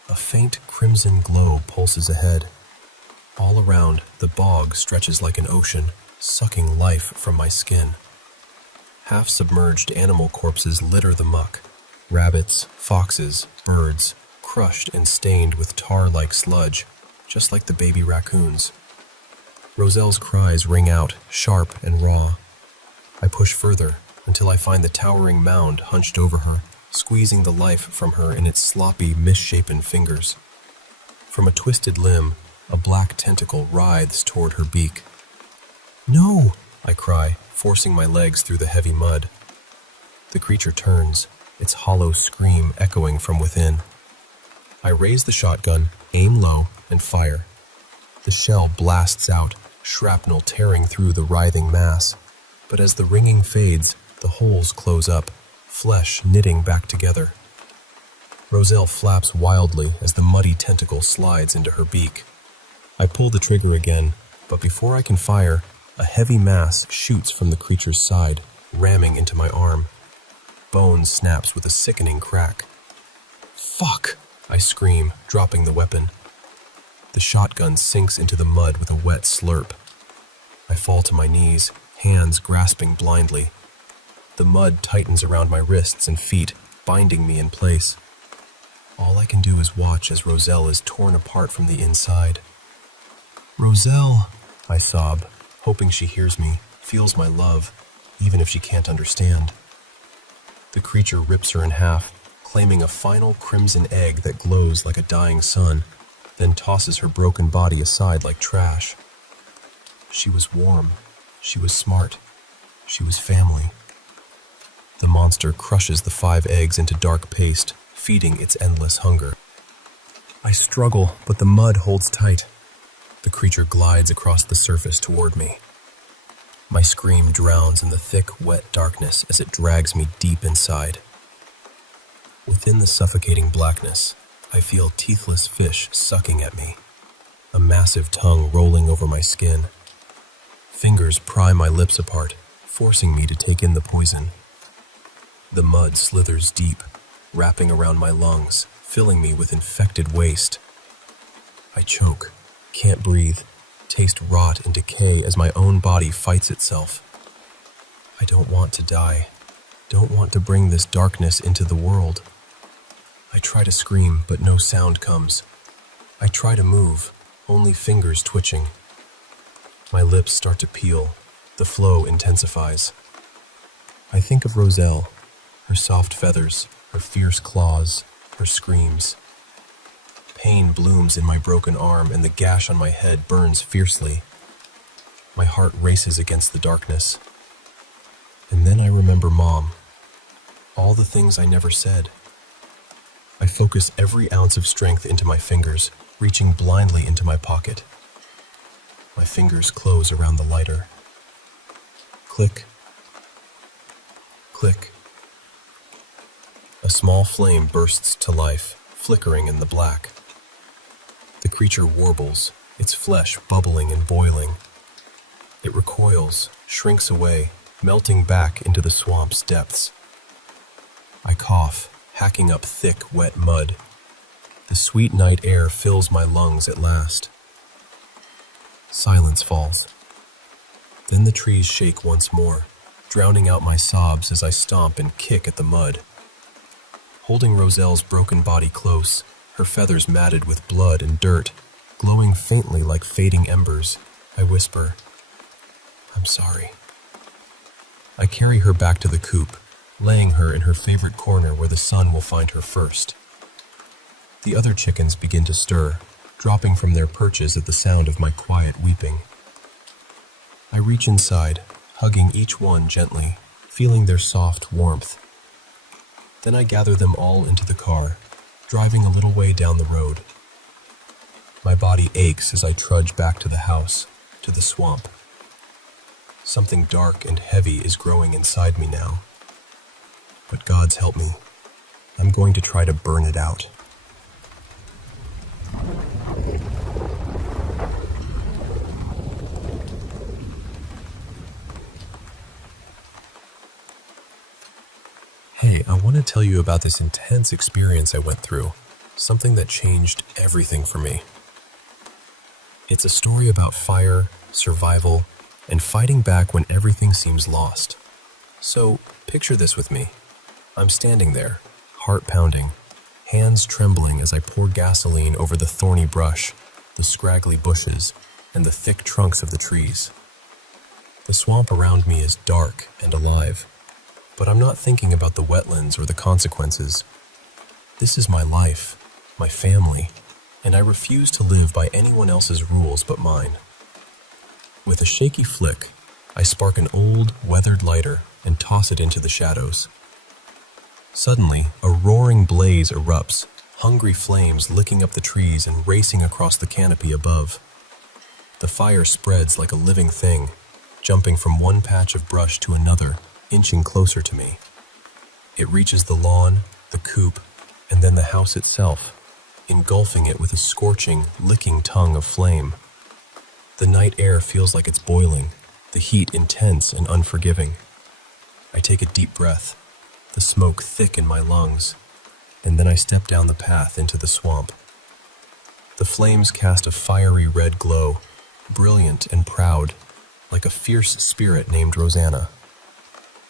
A faint crimson glow pulses ahead. All around, the bog stretches like an ocean, sucking life from my skin. Half-submerged animal corpses litter the muck. Rabbits, foxes, birds, crushed and stained with tar-like sludge, just like the baby raccoons. Roselle's cries ring out, sharp and raw. I push further until I find the towering mound hunched over her, squeezing the life from her in its sloppy, misshapen fingers. From a twisted limb, a black tentacle writhes toward her beak. "No!" I cry, forcing my legs through the heavy mud. The creature turns, its hollow scream echoing from within. I raise the shotgun, aim low, and fire. The shell blasts out, shrapnel tearing through the writhing mass. But as the ringing fades, the holes close up, flesh knitting back together. Roselle flaps wildly as the muddy tentacle slides into her beak. I pull the trigger again, but before I can fire, a heavy mass shoots from the creature's side, ramming into my arm. Bone snaps with a sickening crack. "Fuck!" I scream, dropping the weapon. The shotgun sinks into the mud with a wet slurp. I fall to my knees, hands grasping blindly. The mud tightens around my wrists and feet, binding me in place. All I can do is watch as Roselle is torn apart from the inside. "Roselle," I sob, hoping she hears me, feels my love, even if she can't understand. The creature rips her in half, claiming a final crimson egg that glows like a dying sun, then tosses her broken body aside like trash. She was warm. She was smart. She was family. The monster crushes the 5 eggs into dark paste, feeding its endless hunger. I struggle, but the mud holds tight. The creature glides across the surface toward me. My scream drowns in the thick, wet darkness as it drags me deep inside. Within the suffocating blackness, I feel teethless fish sucking at me, a massive tongue rolling over my skin. Fingers pry my lips apart, forcing me to take in the poison. The mud slithers deep, wrapping around my lungs, filling me with infected waste. I choke, can't breathe, taste rot and decay as my own body fights itself. I don't want to die, don't want to bring this darkness into the world. I try to scream, but no sound comes. I try to move, only fingers twitching. My lips start to peel. The flow intensifies. I think of Roselle, her soft feathers, her fierce claws, her screams. Pain blooms in my broken arm and the gash on my head burns fiercely. My heart races against the darkness. And then I remember Mom. All the things I never said. I focus every ounce of strength into my fingers, reaching blindly into my pocket. My fingers close around the lighter. Click. Click. A small flame bursts to life, flickering in the black. The creature warbles, its flesh bubbling and boiling. It recoils, shrinks away, melting back into the swamp's depths. I cough, hacking up thick, wet mud. The sweet night air fills my lungs at last. Silence falls. Then the trees shake once more, drowning out my sobs as I stomp and kick at the mud. Holding Roselle's broken body close, her feathers matted with blood and dirt, glowing faintly like fading embers, I whisper, "I'm sorry." I carry her back to the coop, laying her in her favorite corner where the sun will find her first. The other chickens begin to stir, dropping from their perches at the sound of my quiet weeping. I reach inside, hugging each one gently, feeling their soft warmth. Then I gather them all into the car, driving a little way down the road. My body aches as I trudge back to the house, to the swamp. Something dark and heavy is growing inside me now. But God's help me. I'm going to try to burn it out. Hey, I want to tell you about this intense experience I went through, something that changed everything for me. It's a story about fire, survival, and fighting back when everything seems lost. So, picture this with me. I'm standing there, heart pounding, hands trembling as I pour gasoline over the thorny brush, the scraggly bushes, and the thick trunks of the trees. The swamp around me is dark and alive, but I'm not thinking about the wetlands or the consequences. This is my life, my family, and I refuse to live by anyone else's rules but mine. With a shaky flick, I spark an old, weathered lighter and toss it into the shadows. Suddenly, a roaring blaze erupts, hungry flames licking up the trees and racing across the canopy above. The fire spreads like a living thing, jumping from one patch of brush to another, inching closer to me. It reaches the lawn, the coop, and then the house itself, engulfing it with a scorching, licking tongue of flame. The night air feels like it's boiling, the heat intense and unforgiving. I take a deep breath, the smoke thick in my lungs, and then I step down the path into the swamp. The flames cast a fiery red glow, brilliant and proud, like a fierce spirit named Rosanna.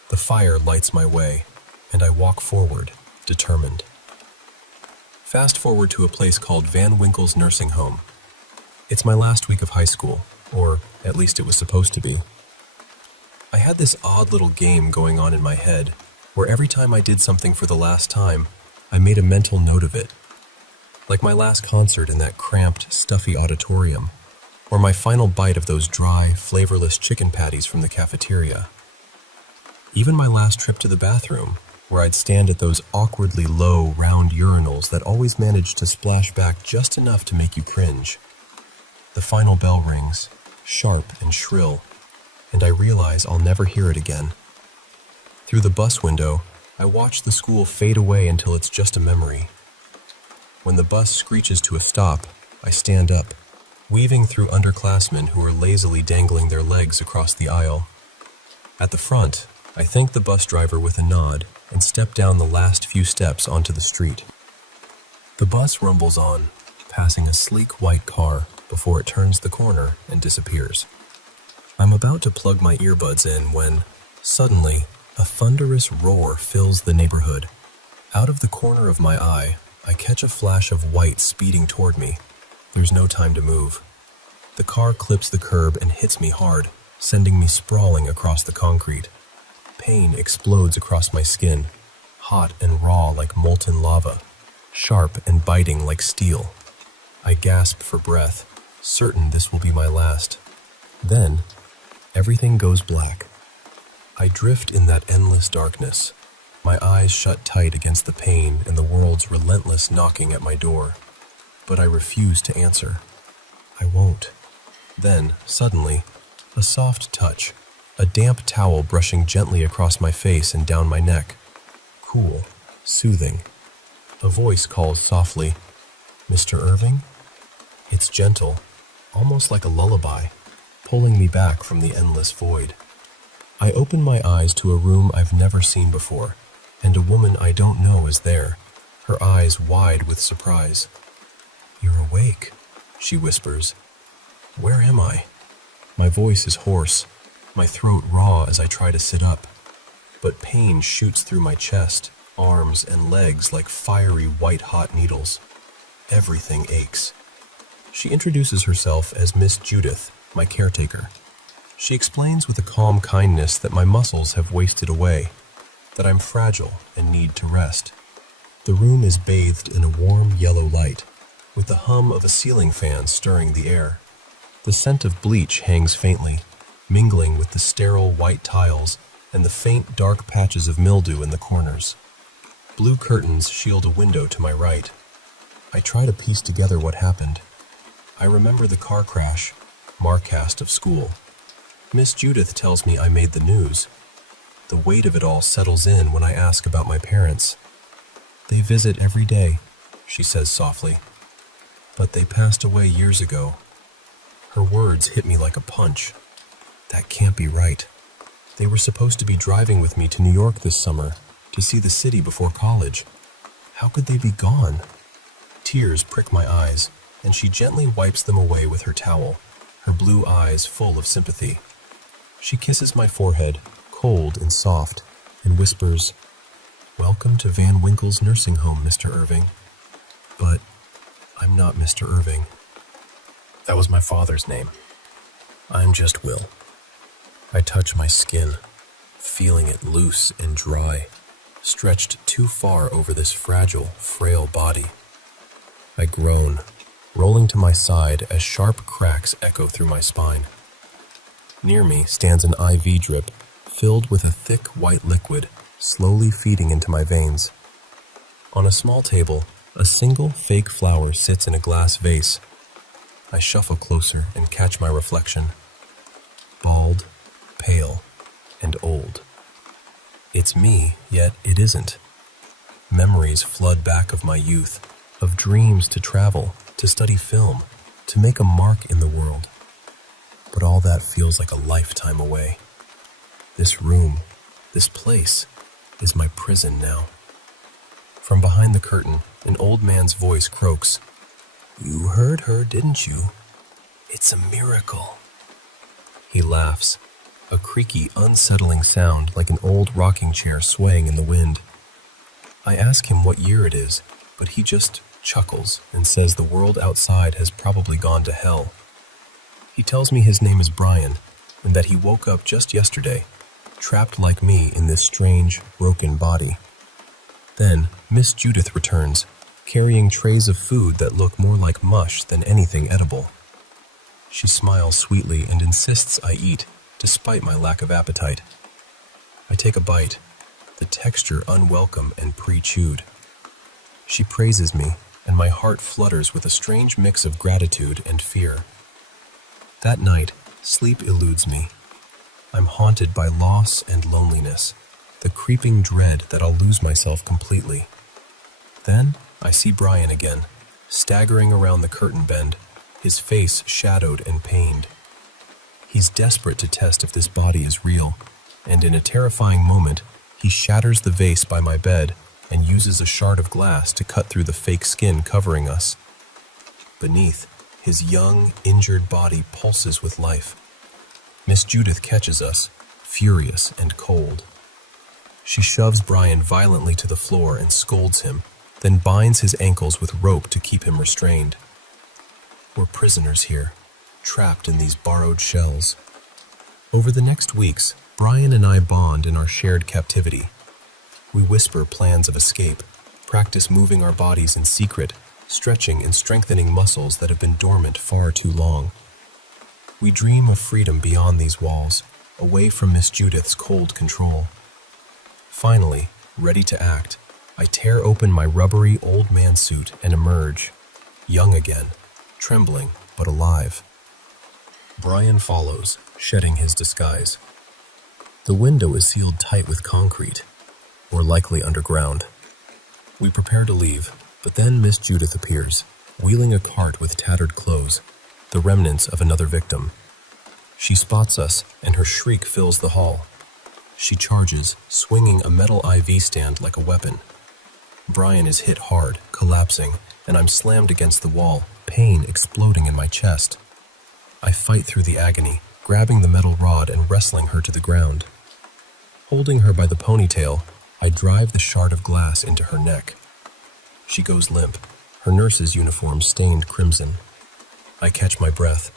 The fire lights my way, and I walk forward, determined. Fast forward to a place called Van Winkle's Nursing Home. It's my last week of high school, or at least it was supposed to be. I had this odd little game going on in my head, where every time I did something for the last time, I made a mental note of it. Like my last concert in that cramped, stuffy auditorium, or my final bite of those dry, flavorless chicken patties from the cafeteria. Even my last trip to the bathroom, where I'd stand at those awkwardly low, round urinals that always managed to splash back just enough to make you cringe. The final bell rings, sharp and shrill, and I realize I'll never hear it again. Through the bus window, I watch the school fade away until it's just a memory. When the bus screeches to a stop, I stand up, weaving through underclassmen who are lazily dangling their legs across the aisle. At the front, I thank the bus driver with a nod and step down the last few steps onto the street. The bus rumbles on, passing a sleek white car before it turns the corner and disappears. I'm about to plug my earbuds in when, suddenly, a thunderous roar fills the neighborhood. Out of the corner of my eye, I catch a flash of white speeding toward me. There's no time to move. The car clips the curb and hits me hard, sending me sprawling across the concrete. Pain explodes across my skin, hot and raw like molten lava, sharp and biting like steel. I gasp for breath, certain this will be my last. Then, everything goes black. I drift in that endless darkness, my eyes shut tight against the pain and the world's relentless knocking at my door. But I refuse to answer. I won't. Then, suddenly, a soft touch, a damp towel brushing gently across my face and down my neck. Cool, soothing. A voice calls softly, "Mr. Irving?" It's gentle, almost like a lullaby, pulling me back from the endless void. I open my eyes to a room I've never seen before, and a woman I don't know is there, her eyes wide with surprise. "You're awake," she whispers. "Where am I?" My voice is hoarse, my throat raw as I try to sit up. But pain shoots through my chest, arms, and legs like fiery white-hot needles. Everything aches. She introduces herself as Miss Judith, my caretaker. She explains with a calm kindness that my muscles have wasted away, that I'm fragile and need to rest. The room is bathed in a warm yellow light, with the hum of a ceiling fan stirring the air. The scent of bleach hangs faintly, mingling with the sterile white tiles and the faint dark patches of mildew in the corners. Blue curtains shield a window to my right. I try to piece together what happened. I remember the car crash, Marcast of school. Miss Judith tells me I made the news. The weight of it all settles in when I ask about my parents. "They visit every day," she says softly. "But they passed away years ago." Her words hit me like a punch. That can't be right. They were supposed to be driving with me to New York this summer, to see the city before college. How could they be gone? Tears prick my eyes, and she gently wipes them away with her towel, her blue eyes full of sympathy. She kisses my forehead, cold and soft, and whispers, "Welcome to Van Winkle's nursing home, Mr. Irving." But I'm not Mr. Irving. That was my father's name. I'm just Will. I touch my skin, feeling it loose and dry, stretched too far over this fragile, frail body. I groan, rolling to my side as sharp cracks echo through my spine. Near me stands an IV drip, filled with a thick white liquid, slowly feeding into my veins. On a small table, a single fake flower sits in a glass vase. I shuffle closer and catch my reflection. Bald, pale, and old. It's me, yet it isn't. Memories flood back of my youth, of dreams to travel, to study film, to make a mark in the world. But all that feels like a lifetime away. This room, this place, is my prison now. From behind the curtain, an old man's voice croaks, "You heard her, didn't you? It's a miracle." He laughs, a creaky, unsettling sound like an old rocking chair swaying in the wind. I ask him what year it is, but he just chuckles and says the world outside has probably gone to hell. He tells me his name is Brian, and that he woke up just yesterday, trapped like me in this strange, broken body. Then, Miss Judith returns, carrying trays of food that look more like mush than anything edible. She smiles sweetly and insists I eat, despite my lack of appetite. I take a bite, the texture unwelcome and pre-chewed. She praises me, and my heart flutters with a strange mix of gratitude and fear. That night, sleep eludes me. I'm haunted by loss and loneliness, the creeping dread that I'll lose myself completely. Then, I see Brian again, staggering around the curtain bend, his face shadowed and pained. He's desperate to test if this body is real, and in a terrifying moment, he shatters the vase by my bed and uses a shard of glass to cut through the fake skin covering us. Beneath, his young, injured body pulses with life. Miss Judith catches us, furious and cold. She shoves Brian violently to the floor and scolds him, then binds his ankles with rope to keep him restrained. We're prisoners here, trapped in these borrowed shells. Over the next weeks, Brian and I bond in our shared captivity. We whisper plans of escape, practice moving our bodies in secret, stretching and strengthening muscles that have been dormant far too long. We dream of freedom beyond these walls, away from Miss Judith's cold control. Finally, ready to act, I tear open my rubbery old man suit and emerge, young again, trembling but alive. Brian follows, shedding his disguise. The window is sealed tight with concrete, or likely underground. We prepare to leave, but then Miss Judith appears, wheeling a cart with tattered clothes, the remnants of another victim. She spots us, and her shriek fills the hall. She charges, swinging a metal IV stand like a weapon. Brian is hit hard, collapsing, and I'm slammed against the wall, pain exploding in my chest. I fight through the agony, grabbing the metal rod and wrestling her to the ground. Holding her by the ponytail, I drive the shard of glass into her neck. She goes limp, her nurse's uniform stained crimson. I catch my breath,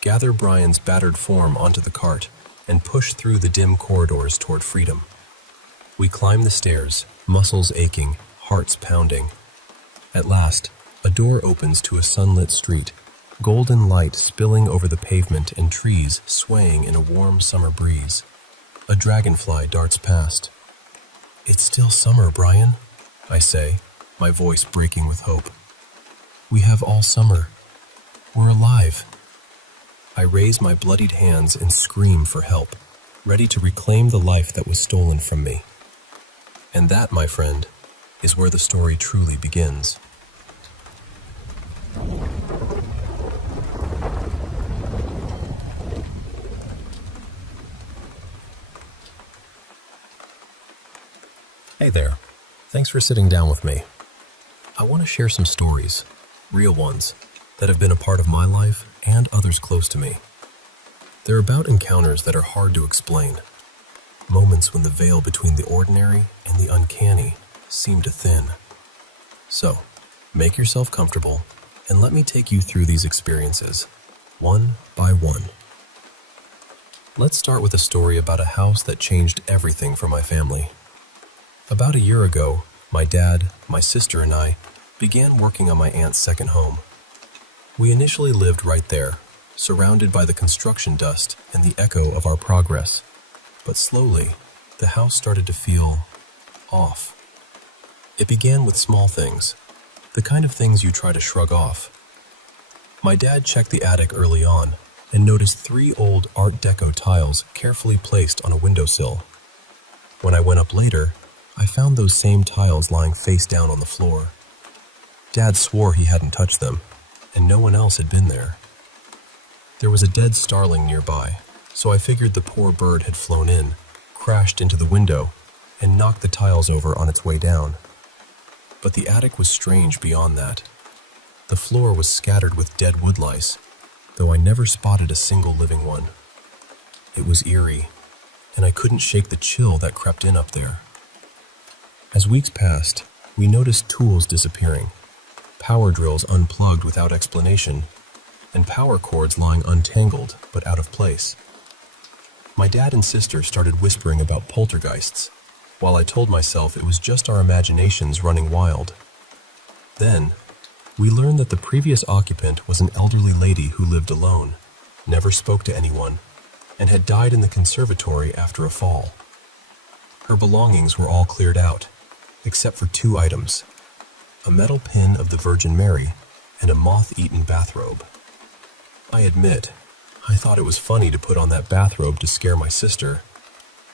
gather Brian's battered form onto the cart, and push through the dim corridors toward freedom. We climb the stairs, muscles aching, hearts pounding. At last, a door opens to a sunlit street, golden light spilling over the pavement and trees swaying in a warm summer breeze. A dragonfly darts past. "It's still summer, Brian," I say, my voice breaking with hope. "We have all summer. We're alive." I raise my bloodied hands and scream for help, ready to reclaim the life that was stolen from me. And that, my friend, is where the story truly begins. Hey there. Thanks for sitting down with me. I want to share some stories, real ones, that have been a part of my life and others close to me. They're about encounters that are hard to explain, moments when the veil between the ordinary and the uncanny seem to thin. So, make yourself comfortable and let me take you through these experiences, one by one. Let's start with a story about a house that changed everything for my family. About a year ago, my dad, my sister, and I began working on my aunt's second home. We initially lived right there, surrounded by the construction dust and the echo of our progress. But slowly, the house started to feel off. It began with small things, the kind of things you try to shrug off. My dad checked the attic early on and noticed 3 old Art Deco tiles carefully placed on a windowsill. When I went up later, I found those same tiles lying face down on the floor. Dad swore he hadn't touched them, and no one else had been there. There was a dead starling nearby, so I figured the poor bird had flown in, crashed into the window, and knocked the tiles over on its way down. But the attic was strange beyond that. The floor was scattered with dead woodlice, though I never spotted a single living one. It was eerie, and I couldn't shake the chill that crept in up there. As weeks passed, we noticed tools disappearing, power drills unplugged without explanation, and power cords lying untangled but out of place. My dad and sister started whispering about poltergeists, while I told myself it was just our imaginations running wild. Then, we learned that the previous occupant was an elderly lady who lived alone, never spoke to anyone, and had died in the conservatory after a fall. Her belongings were all cleared out, except for 2 items, a metal pin of the Virgin Mary and a moth-eaten bathrobe. I admit, I thought it was funny to put on that bathrobe to scare my sister,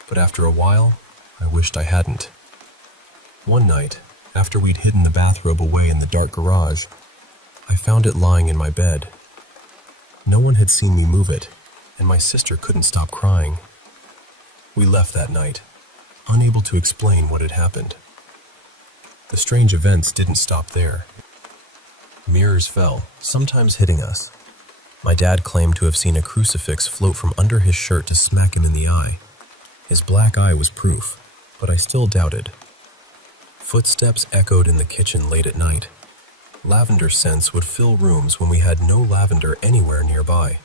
but after a while, I wished I hadn't. One night, after we'd hidden the bathrobe away in the dark garage, I found it lying in my bed. No one had seen me move it, and my sister couldn't stop crying. We left that night, unable to explain what had happened. The strange events didn't stop there. Mirrors fell, sometimes hitting us. My dad claimed to have seen a crucifix float from under his shirt to smack him in the eye. His black eye was proof, but I still doubted. Footsteps echoed in the kitchen late at night. Lavender scents would fill rooms when we had no lavender anywhere nearby.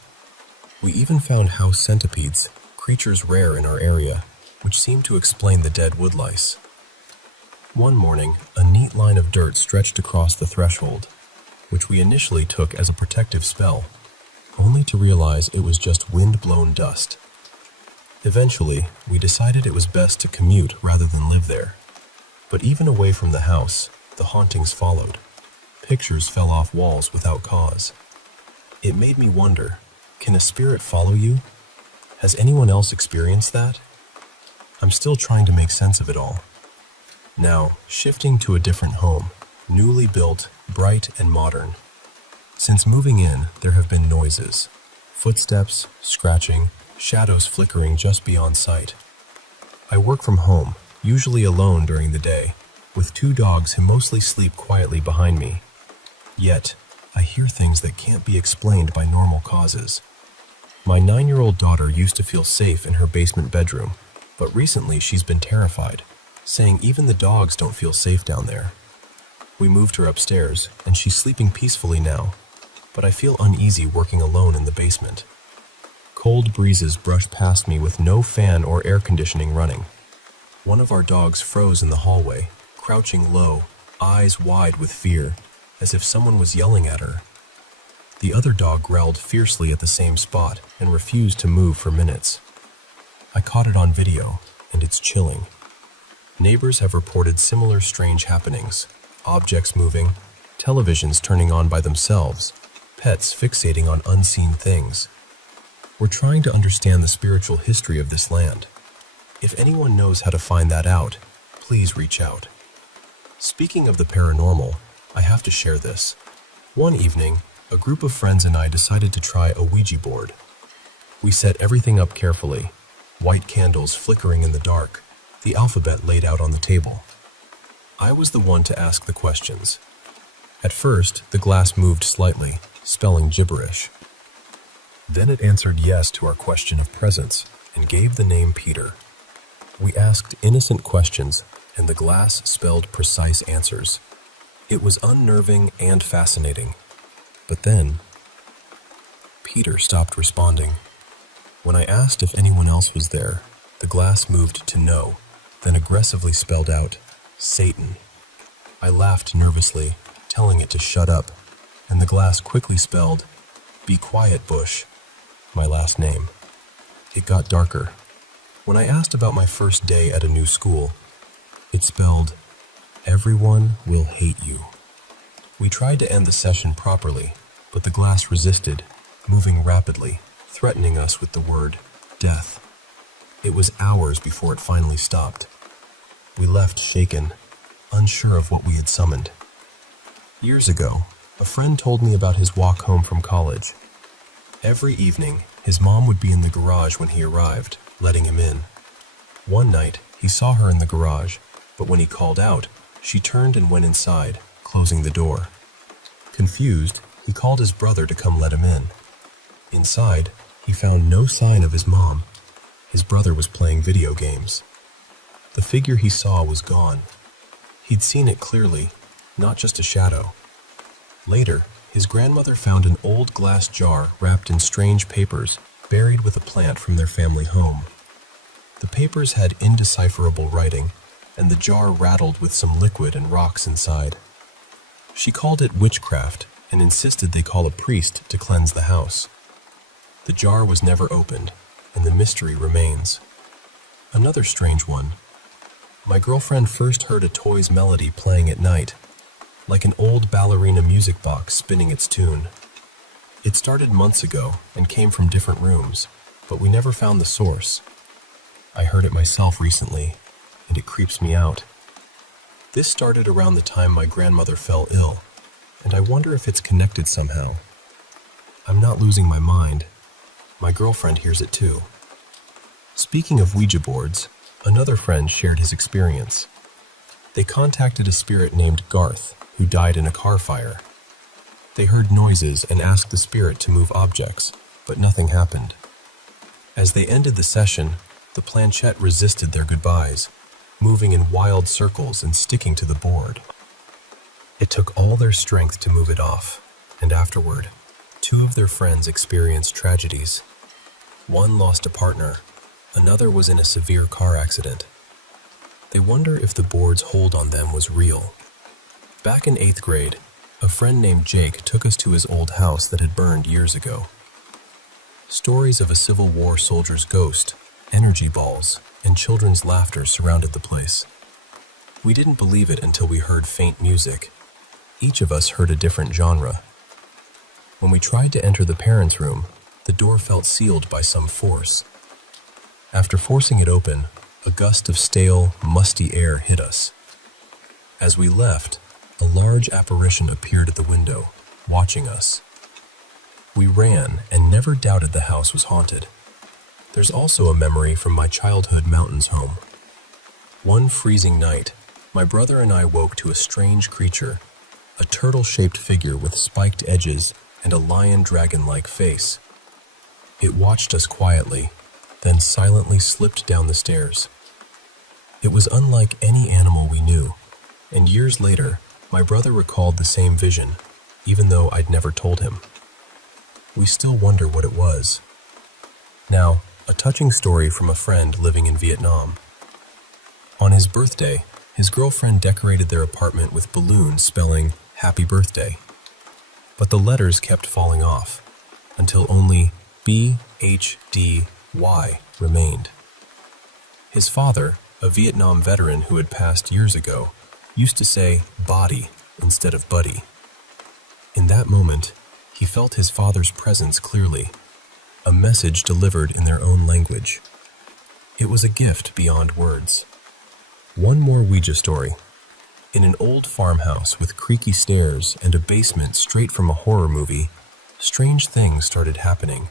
We even found house centipedes, creatures rare in our area, which seemed to explain the dead woodlice. One morning, a neat line of dirt stretched across the threshold, which we initially took as a protective spell, only to realize it was just wind-blown dust. Eventually, we decided it was best to commute rather than live there. But even away from the house, the hauntings followed. Pictures fell off walls without cause. It made me wonder, can a spirit follow you? Has anyone else experienced that? I'm still trying to make sense of it all. Now, shifting to a different home, newly built, bright and modern. Since moving in, there have been noises. Footsteps, scratching, shadows flickering just beyond sight. I work from home, usually alone during the day, with 2 dogs who mostly sleep quietly behind me. Yet, I hear things that can't be explained by normal causes. My 9-year-old daughter used to feel safe in her basement bedroom, but recently she's been terrified, saying even the dogs don't feel safe down there. We moved her upstairs, and she's sleeping peacefully now, but I feel uneasy working alone in the basement. Cold breezes brush past me with no fan or air conditioning running. One of our dogs froze in the hallway, crouching low, eyes wide with fear, as if someone was yelling at her. The other dog growled fiercely at the same spot and refused to move for minutes. I caught it on video, and it's chilling. Neighbors have reported similar strange happenings: objects moving, televisions turning on by themselves, pets fixating on unseen things. We're trying to understand the spiritual history of this land. If anyone knows how to find that out, please reach out. Speaking of the paranormal, I have to share this. One evening, a group of friends and I decided to try a Ouija board. We set everything up carefully, white candles flickering in the dark, the alphabet laid out on the table. I was the one to ask the questions. At first, the glass moved slightly, spelling gibberish. Then it answered yes to our question of presence and gave the name Peter. We asked innocent questions, and the glass spelled precise answers. It was unnerving and fascinating. But then, Peter stopped responding. When I asked if anyone else was there, the glass moved to no, then aggressively spelled out, Satan. I laughed nervously, telling it to shut up, and the glass quickly spelled, Be quiet, Bush, my last name. It got darker. When I asked about my first day at a new school, it spelled, Everyone will hate you. We tried to end the session properly, but the glass resisted, moving rapidly, threatening us with the word, death. It was hours before it finally stopped. We left shaken, unsure of what we had summoned. Years ago, a friend told me about his walk home from college. Every evening, his mom would be in the garage when he arrived, letting him in. One night, he saw her in the garage, but when he called out, she turned and went inside, closing the door. Confused, he called his brother to come let him in. Inside, he found no sign of his mom. His brother was playing video games. The figure he saw was gone. He'd seen it clearly, not just a shadow. Later, his grandmother found an old glass jar wrapped in strange papers, buried with a plant from their family home. The papers had indecipherable writing, and the jar rattled with some liquid and rocks inside. She called it witchcraft and insisted they call a priest to cleanse the house. The jar was never opened, and the mystery remains. Another strange one. My girlfriend first heard a toy's melody playing at night, like an old ballerina music box spinning its tune. It started months ago and came from different rooms, but we never found the source. I heard it myself recently, and it creeps me out. This started around the time my grandmother fell ill, and I wonder if it's connected somehow. I'm not losing my mind. My girlfriend hears it too. Speaking of Ouija boards, another friend shared his experience. They contacted a spirit named Garth, who died in a car fire. They heard noises and asked the spirit to move objects, but nothing happened. As they ended the session, the planchette resisted their goodbyes, moving in wild circles and sticking to the board. It took all their strength to move it off, and afterward, 2 of their friends experienced tragedies. One lost a partner, another was in a severe car accident. They wonder if the board's hold on them was real. Back in 8th grade, a friend named Jake took us to his old house that had burned years ago. Stories of a Civil War soldier's ghost, energy balls, and children's laughter surrounded the place. We didn't believe it until we heard faint music. Each of us heard a different genre. When we tried to enter the parents' room, the door felt sealed by some force. After forcing it open, a gust of stale, musty air hit us. As we left, a large apparition appeared at the window, watching us. We ran and never doubted the house was haunted. There's also a memory from my childhood mountains home. One freezing night, my brother and I woke to a strange creature, a turtle-shaped figure with spiked edges and a lion-dragon-like face. It watched us quietly, then silently slipped down the stairs. It was unlike any animal we knew, and years later, my brother recalled the same vision, even though I'd never told him. We still wonder what it was. Now, a touching story from a friend living in Vietnam. On his birthday, his girlfriend decorated their apartment with balloons spelling "Happy Birthday." But the letters kept falling off, until only BHDY remained. His father, a Vietnam veteran who had passed years ago, used to say "body" instead of "buddy." In that moment, he felt his father's presence clearly, a message delivered in their own language. It was a gift beyond words. One more Ouija story. In an old farmhouse with creaky stairs and a basement straight from a horror movie, strange things started happening.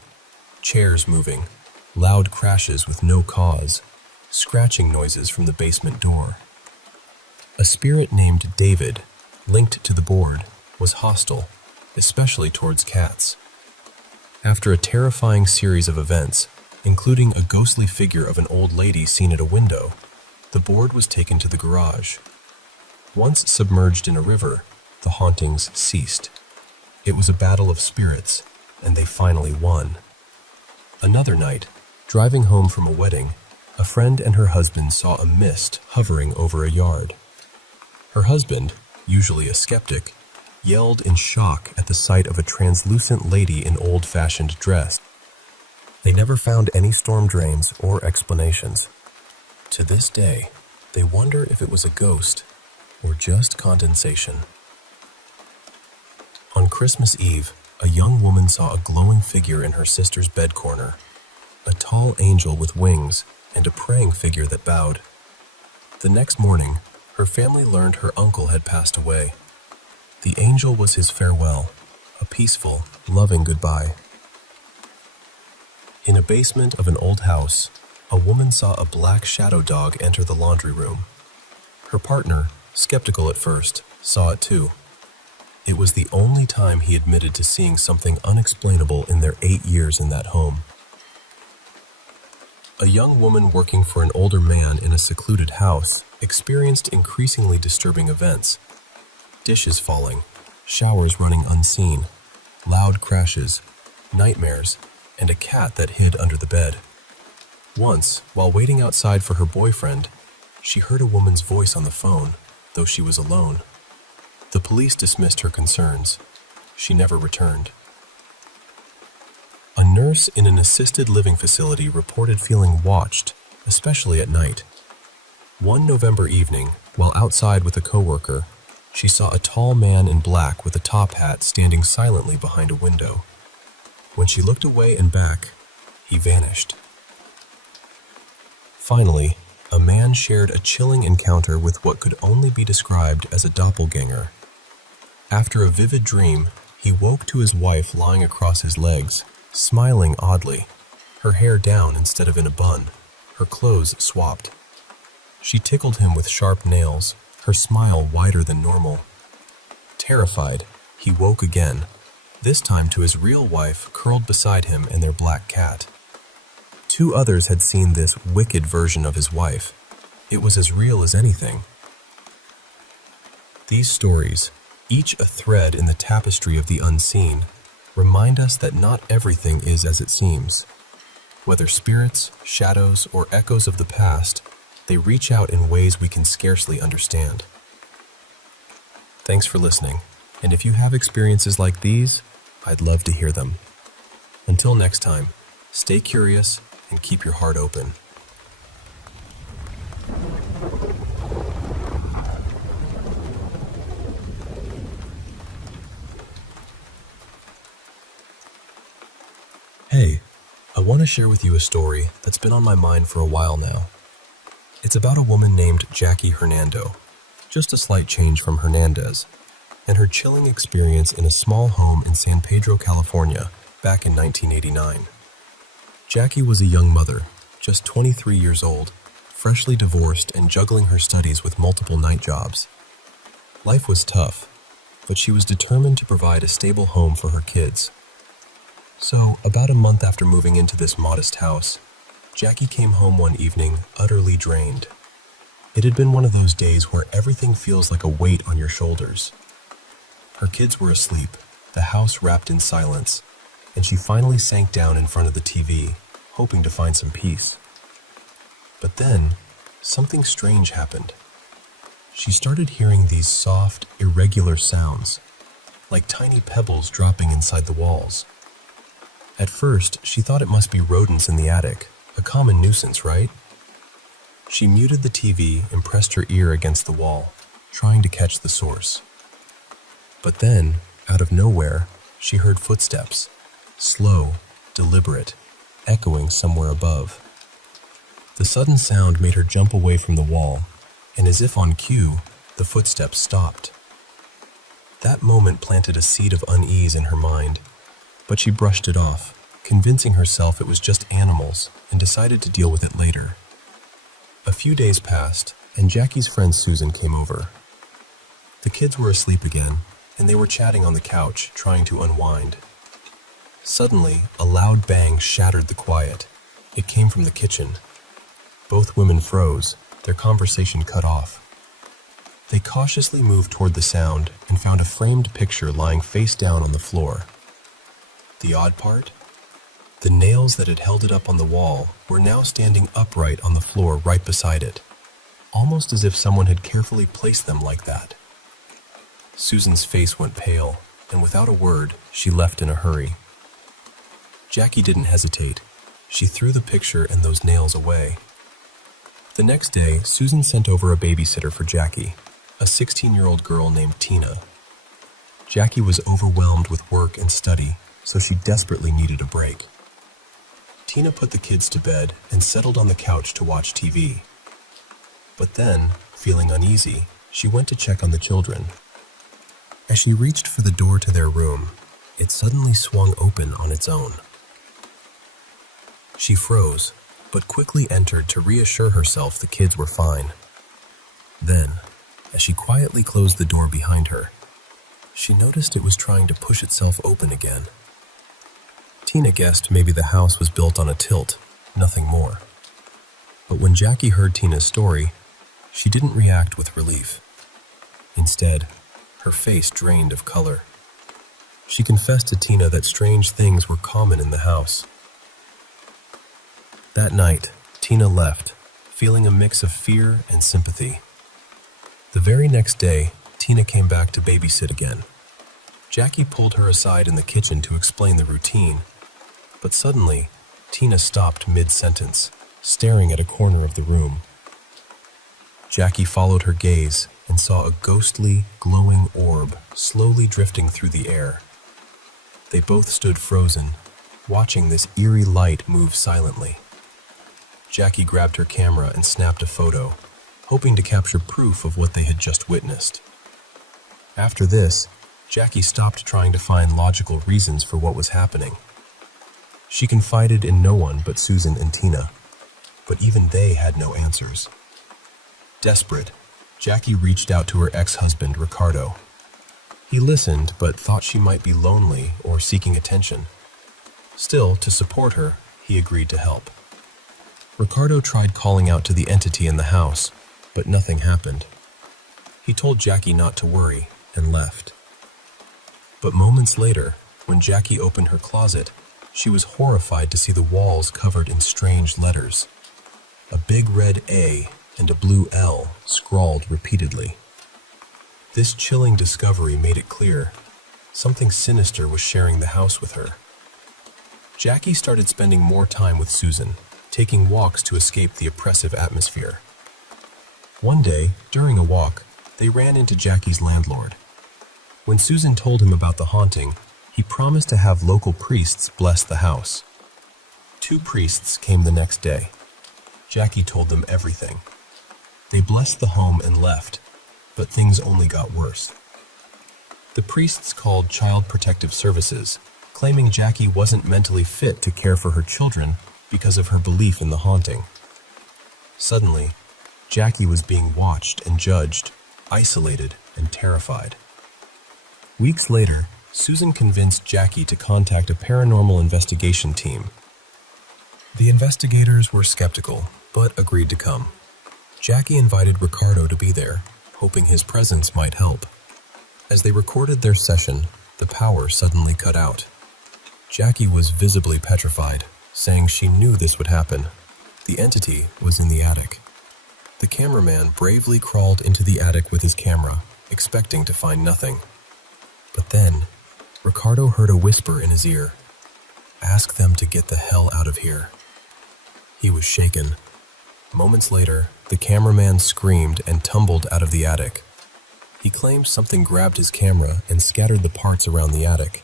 Chairs moving, loud crashes with no cause, scratching noises from the basement door. A spirit named David, linked to the board, was hostile, especially towards cats. After a terrifying series of events, including a ghostly figure of an old lady seen at a window, the board was taken to the garage. Once submerged in a river, the hauntings ceased. It was a battle of spirits, and they finally won. Another night, driving home from a wedding, a friend and her husband saw a mist hovering over a yard. Her husband, usually a skeptic, yelled in shock at the sight of a translucent lady in old-fashioned dress. They never found any storm drains or explanations. To this day, they wonder if it was a ghost or just condensation. On Christmas Eve, a young woman saw a glowing figure in her sister's bed corner, a tall angel with wings and a praying figure that bowed. The next morning, her family learned her uncle had passed away. The angel was his farewell, a peaceful, loving goodbye. In a basement of an old house, a woman saw a black shadow dog enter the laundry room. Her partner, skeptical at first, saw it too. It was the only time he admitted to seeing something unexplainable in their 8 years in that home. A young woman working for an older man in a secluded house experienced increasingly disturbing events. Dishes falling, showers running unseen, loud crashes, nightmares, and a cat that hid under the bed. Once, while waiting outside for her boyfriend, she heard a woman's voice on the phone, though she was alone. The police dismissed her concerns. She never returned. A nurse in an assisted living facility reported feeling watched, especially at night. One November evening, while outside with a coworker, she saw a tall man in black with a top hat standing silently behind a window. When she looked away and back, he vanished. Finally, a man shared a chilling encounter with what could only be described as a doppelganger. After a vivid dream, he woke to his wife lying across his legs, smiling oddly, her hair down instead of in a bun, her clothes swapped. She tickled him with sharp nails, her smile wider than normal. Terrified, he woke again, this time to his real wife curled beside him and their black cat. 2 others had seen this wicked version of his wife. it was as real as anything. These stories, each a thread in the tapestry of the unseen, remind us that not everything is as it seems. Whether spirits, shadows, or echoes of the past, they reach out in ways we can scarcely understand. Thanks for listening, and if you have experiences like these, I'd love to hear them. Until next time, stay curious and keep your heart open. Hey, I want to share with you a story that's been on my mind for a while now. It's about a woman named Jackie Hernando, just a slight change from Hernandez, and her chilling experience in a small home in San Pedro, California, back in 1989. Jackie was a young mother, just 23 years old, freshly divorced and juggling her studies with multiple night jobs. Life was tough, but she was determined to provide a stable home for her kids. So, about a month after moving into this modest house, Jackie came home one evening utterly drained. It had been one of those days where everything feels like a weight on your shoulders. Her kids were asleep, the house wrapped in silence, and she finally sank down in front of the TV, hoping to find some peace. But then, something strange happened. She started hearing these soft, irregular sounds, like tiny pebbles dropping inside the walls. At first, she thought it must be rodents in the attic, a common nuisance, right? She muted the TV and pressed her ear against the wall, trying to catch the source. But then, out of nowhere, she heard footsteps, slow, deliberate, echoing somewhere above. The sudden sound made her jump away from the wall, and as if on cue, the footsteps stopped. That moment planted a seed of unease in her mind, but she brushed it off, convincing herself it was just animals, and decided to deal with it later. A few days passed, and Jackie's friend Susan came over. The kids were asleep again, and they were chatting on the couch, trying to unwind. Suddenly, a loud bang shattered the quiet. It came from the kitchen. Both women froze, their conversation cut off. They cautiously moved toward the sound and found a framed picture lying face down on the floor. The odd part? The nails that had held it up on the wall were now standing upright on the floor right beside it, almost as if someone had carefully placed them like that. Susan's face went pale, and without a word, she left in a hurry. Jackie didn't hesitate. She threw the picture and those nails away. The next day, Susan sent over a babysitter for Jackie, a 16-year-old girl named Tina. Jackie was overwhelmed with work and study, so she desperately needed a break. Tina put the kids to bed and settled on the couch to watch TV. But then, feeling uneasy, she went to check on the children. As she reached for the door to their room, it suddenly swung open on its own. She froze, but quickly entered to reassure herself the kids were fine. Then, as she quietly closed the door behind her, she noticed it was trying to push itself open again. Tina guessed maybe the house was built on a tilt, nothing more. But when Jackie heard Tina's story, she didn't react with relief. Instead, her face drained of color. She confessed to Tina that strange things were common in the house. That night, Tina left, feeling a mix of fear and sympathy. The very next day, Tina came back to babysit again. Jackie pulled her aside in the kitchen to explain the routine, but suddenly, Tina stopped mid-sentence, staring at a corner of the room. Jackie followed her gaze and saw a ghostly, glowing orb slowly drifting through the air. They both stood frozen, watching this eerie light move silently. Jackie grabbed her camera and snapped a photo, hoping to capture proof of what they had just witnessed. After this, Jackie stopped trying to find logical reasons for what was happening. She confided in no one but Susan and Tina, but even they had no answers. Desperate, Jackie reached out to her ex-husband, Ricardo. He listened, but thought she might be lonely or seeking attention. Still, to support her, he agreed to help. Ricardo tried calling out to the entity in the house, but nothing happened. He told Jackie not to worry and left. But moments later, when Jackie opened her closet, she was horrified to see the walls covered in strange letters. A big red A and a blue L scrawled repeatedly. This chilling discovery made it clear something sinister was sharing the house with her. Jackie started spending more time with Susan, taking walks to escape the oppressive atmosphere. One day, during a walk, they ran into Jackie's landlord. When Susan told him about the haunting, he promised to have local priests bless the house. 2 priests came the next day. Jackie told them everything. They blessed the home and left, but things only got worse. The priests called Child Protective Services, claiming Jackie wasn't mentally fit to care for her children because of her belief in the haunting. Suddenly, Jackie was being watched and judged, isolated and terrified. Weeks later, Susan convinced Jackie to contact a paranormal investigation team. The investigators were skeptical, but agreed to come. Jackie invited Ricardo to be there, hoping his presence might help. As they recorded their session, the power suddenly cut out. Jackie was visibly petrified, saying she knew this would happen. The entity was in the attic. The cameraman bravely crawled into the attic with his camera, expecting to find nothing. But then, Ricardo heard a whisper in his ear. "Ask them to get the hell out of here." He was shaken. Moments later, the cameraman screamed and tumbled out of the attic. He claimed something grabbed his camera and scattered the parts around the attic.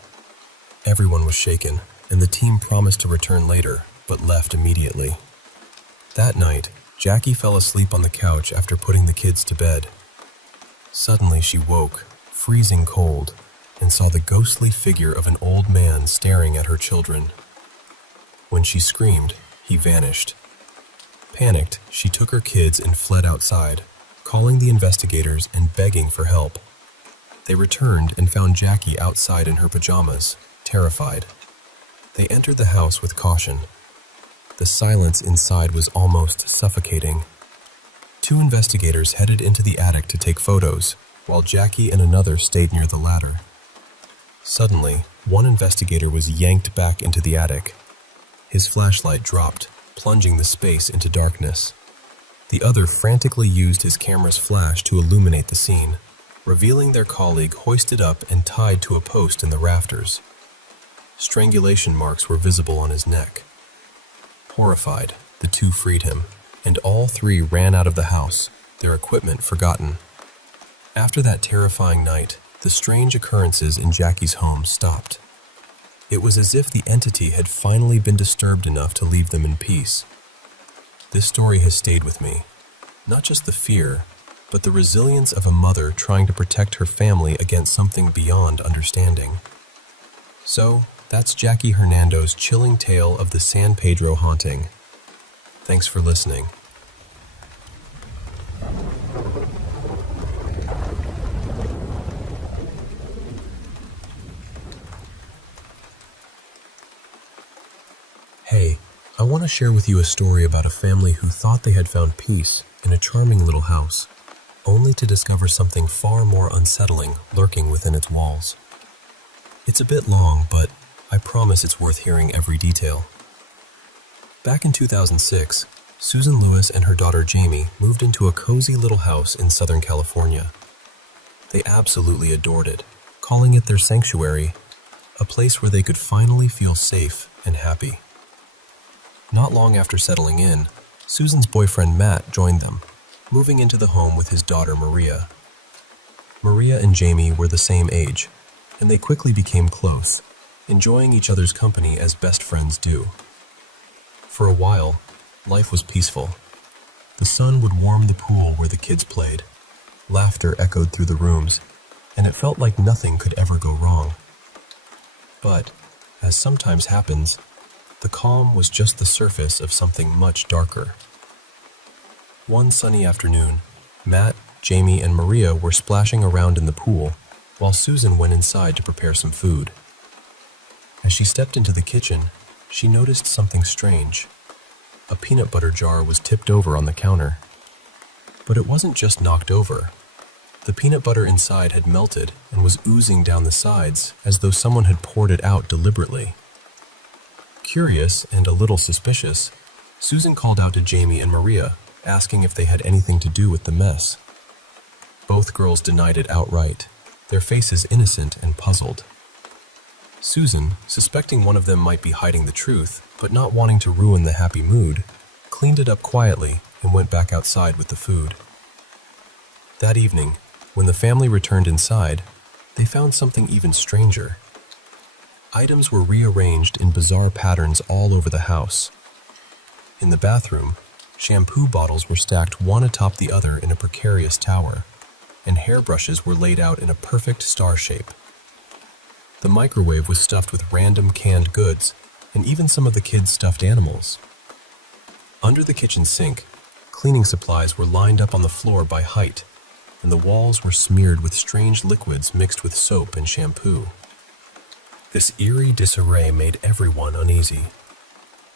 Everyone was shaken, and the team promised to return later, but left immediately. That night, Jackie fell asleep on the couch after putting the kids to bed. Suddenly she woke, freezing cold, and saw the ghostly figure of an old man staring at her children. When she screamed, he vanished. Panicked, she took her kids and fled outside, calling the investigators and begging for help. They returned and found Jackie outside in her pajamas, terrified. They entered the house with caution. The silence inside was almost suffocating. 2 investigators headed into the attic to take photos, while Jackie and another stayed near the ladder. Suddenly, one investigator was yanked back into the attic. His flashlight dropped, plunging the space into darkness. The other frantically used his camera's flash to illuminate the scene, revealing their colleague hoisted up and tied to a post in the rafters. Strangulation marks were visible on his neck. Horrified, the 2 freed him, and all 3 ran out of the house, their equipment forgotten. After that terrifying night, the strange occurrences in Jackie's home stopped. It was as if the entity had finally been disturbed enough to leave them in peace. This story has stayed with me. Not just the fear, but the resilience of a mother trying to protect her family against something beyond understanding. So, that's Jackie Hernando's chilling tale of the San Pedro haunting. Thanks for listening. Hey, I want to share with you a story about a family who thought they had found peace in a charming little house, only to discover something far more unsettling lurking within its walls. It's a bit long, but I promise it's worth hearing every detail. Back in 2006, Susan Lewis and her daughter Jamie moved into a cozy little house in Southern California. They absolutely adored it, calling it their sanctuary, a place where they could finally feel safe and happy. Not long after settling in, Susan's boyfriend Matt joined them, moving into the home with his daughter Maria. Maria and Jamie were the same age, and they quickly became close, enjoying each other's company as best friends do. For a while, life was peaceful. The sun would warm the pool where the kids played. Laughter echoed through the rooms, and it felt like nothing could ever go wrong. But, as sometimes happens, the calm was just the surface of something much darker. One sunny afternoon, Matt, Jamie, and Maria were splashing around in the pool, while Susan went inside to prepare some food. As she stepped into the kitchen, she noticed something strange. a peanut butter jar was tipped over on the counter. But it wasn't just knocked over. The peanut butter inside had melted and was oozing down the sides as though someone had poured it out deliberately. Curious and a little suspicious, Susan called out to Jamie and Maria, asking if they had anything to do with the mess. Both girls denied it outright, their faces innocent and puzzled. Susan, suspecting one of them might be hiding the truth, but not wanting to ruin the happy mood, cleaned it up quietly and went back outside with the food. That evening, when the family returned inside, they found something even stranger. Items were rearranged in bizarre patterns all over the house. In the bathroom, shampoo bottles were stacked one atop the other in a precarious tower, and hairbrushes were laid out in a perfect star shape. The microwave was stuffed with random canned goods, and even some of the kids' stuffed animals. Under the kitchen sink, cleaning supplies were lined up on the floor by height, and the walls were smeared with strange liquids mixed with soap and shampoo. This eerie disarray made everyone uneasy.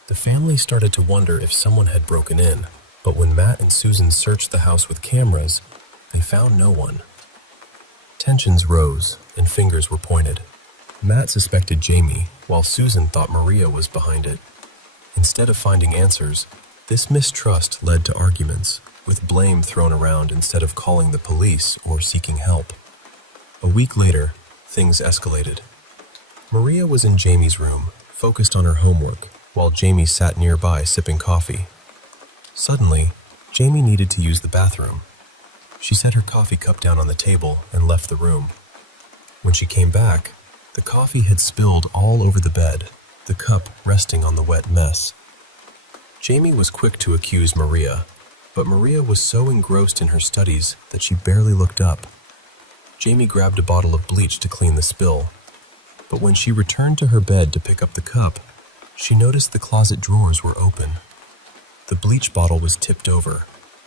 The family started to wonder if someone had broken in, but when Matt and Susan searched the house with cameras, they found no one. Tensions rose, and fingers were pointed. Matt suspected Jamie, while Susan thought Maria was behind it. Instead of finding answers, this mistrust led to arguments, with blame thrown around instead of calling the police or seeking help. A week later, things escalated. Maria was in Jamie's room, focused on her homework, while Jamie sat nearby sipping coffee. Suddenly, Jamie needed to use the bathroom. She set her coffee cup down on the table and left the room. When she came back, the coffee had spilled all over the bed, the cup resting on the wet mess. Jamie was quick to accuse Maria, but Maria was so engrossed in her studies that she barely looked up. Jamie grabbed a bottle of bleach to clean the spill, but when she returned to her bed to pick up the cup, she noticed the closet drawers were open. The bleach bottle was tipped over,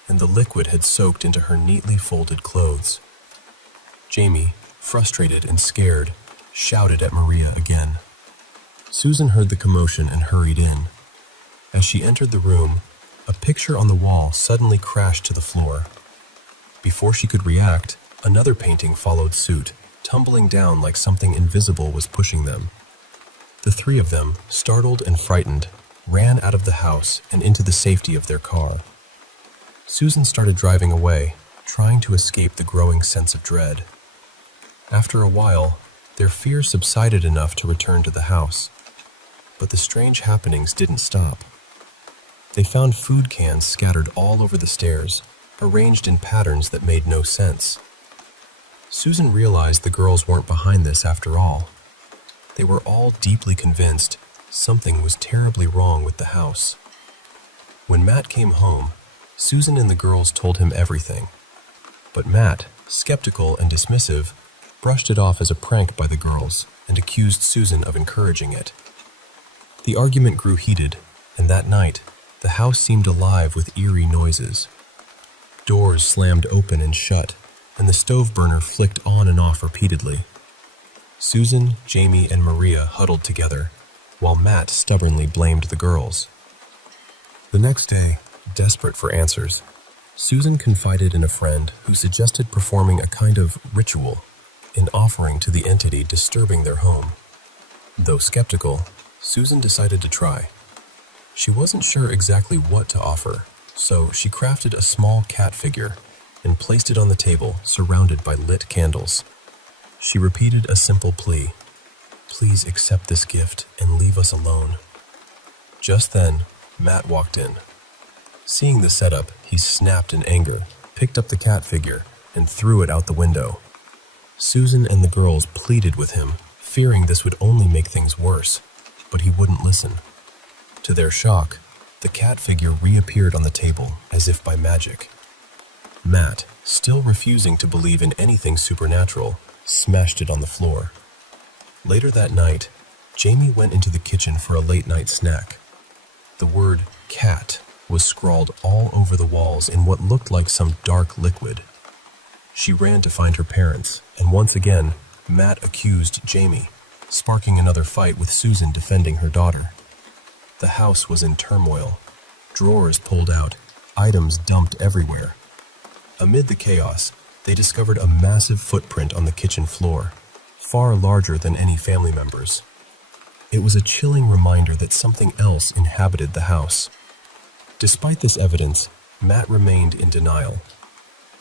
and the liquid had soaked into her neatly folded clothes. Jamie, frustrated and scared, shouted at Maria again. Susan heard the commotion and hurried in. As she entered the room, a picture on the wall suddenly crashed to the floor. Before she could react, another painting followed suit, tumbling down like something invisible was pushing them. The three of them, startled and frightened, ran out of the house and into the safety of their car. Susan started driving away, trying to escape the growing sense of dread. After a while, their fear subsided enough to return to the house. But the strange happenings didn't stop. They found food cans scattered all over the stairs, arranged in patterns that made no sense. Susan realized the girls weren't behind this after all. They were all deeply convinced something was terribly wrong with the house. When Matt came home, Susan and the girls told him everything. But Matt, skeptical and dismissive, brushed it off as a prank by the girls and accused Susan of encouraging it. The argument grew heated, and that night, the house seemed alive with eerie noises. Doors slammed open and shut, and the stove burner flicked on and off repeatedly. Susan, Jamie, and Maria huddled together, while Matt stubbornly blamed the girls. The next day, desperate for answers, Susan confided in a friend who suggested performing a kind of ritual in offering to the entity disturbing their home. Though skeptical, Susan decided to try. She wasn't sure exactly what to offer, so she crafted a small cat figure and placed it on the table surrounded by lit candles. She repeated a simple plea: "Please accept this gift and leave us alone." Just then, Matt walked in. Seeing the setup, he snapped in anger, picked up the cat figure, and threw it out the window. Susan and the girls pleaded with him, fearing this would only make things worse, but he wouldn't listen. To their shock, the cat figure reappeared on the table as if by magic. Matt, still refusing to believe in anything supernatural, smashed it on the floor. Later that night, Jamie went into the kitchen for a late-night snack. The word cat was scrawled all over the walls in what looked like some dark liquid. She ran to find her parents, and once again, Matt accused Jamie, sparking another fight with Susan defending her daughter. The house was in turmoil. drawers pulled out, items dumped everywhere. Amid the chaos, they discovered a massive footprint on the kitchen floor, far larger than any family members. It was a chilling reminder that something else inhabited the house. Despite this evidence, Matt remained in denial.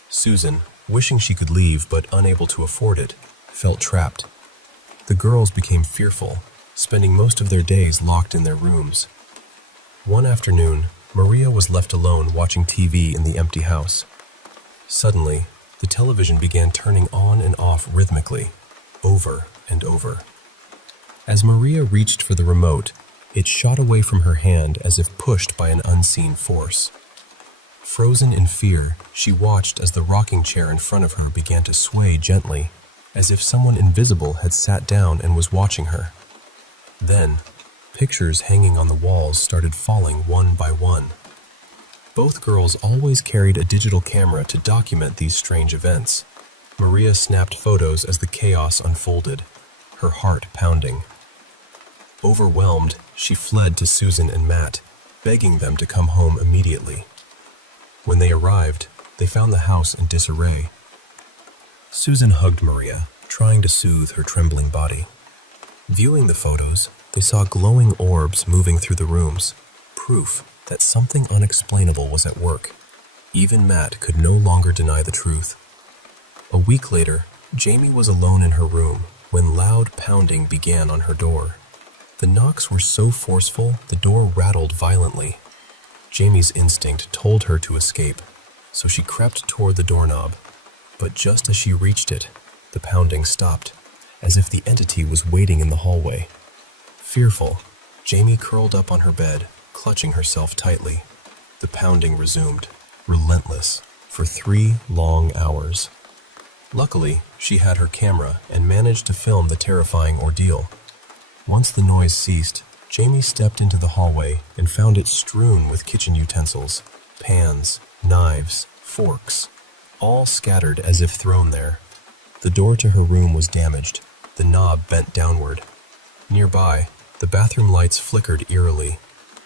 Susan, wishing she could leave but unable to afford it, felt trapped. The girls became fearful, spending most of their days locked in their rooms. One afternoon, Maria was left alone watching TV in the empty house. Suddenly, the television began turning on and off rhythmically, over and over. As Maria reached for the remote, it shot away from her hand as if pushed by an unseen force. Frozen in fear, she watched as the rocking chair in front of her began to sway gently, as if someone invisible had sat down and was watching her. Then, pictures hanging on the walls started falling one by one. Both girls always carried a digital camera to document these strange events. Maria snapped photos as the chaos unfolded, her heart pounding. Overwhelmed, she fled to Susan and Matt, begging them to come home immediately. When they arrived, they found the house in disarray. Susan hugged Maria, trying to soothe her trembling body. Viewing the photos, they saw glowing orbs moving through the rooms, proof that something unexplainable was at work. Even Matt could no longer deny the truth. A week later, Jamie was alone in her room when loud pounding began on her door. The knocks were so forceful, the door rattled violently. Jamie's instinct told her to escape, so she crept toward the doorknob. But just as she reached it, the pounding stopped, as if the entity was waiting in the hallway. Fearful, Jamie curled up on her bed, clutching herself tightly. The pounding resumed, relentless, for 3 long hours. Luckily, she had her camera and managed to film the terrifying ordeal. Once the noise ceased, Jamie stepped into the hallway and found it strewn with kitchen utensils, pans, knives, forks, all scattered as if thrown there. The door to her room was damaged, the knob bent downward. Nearby, the bathroom lights flickered eerily.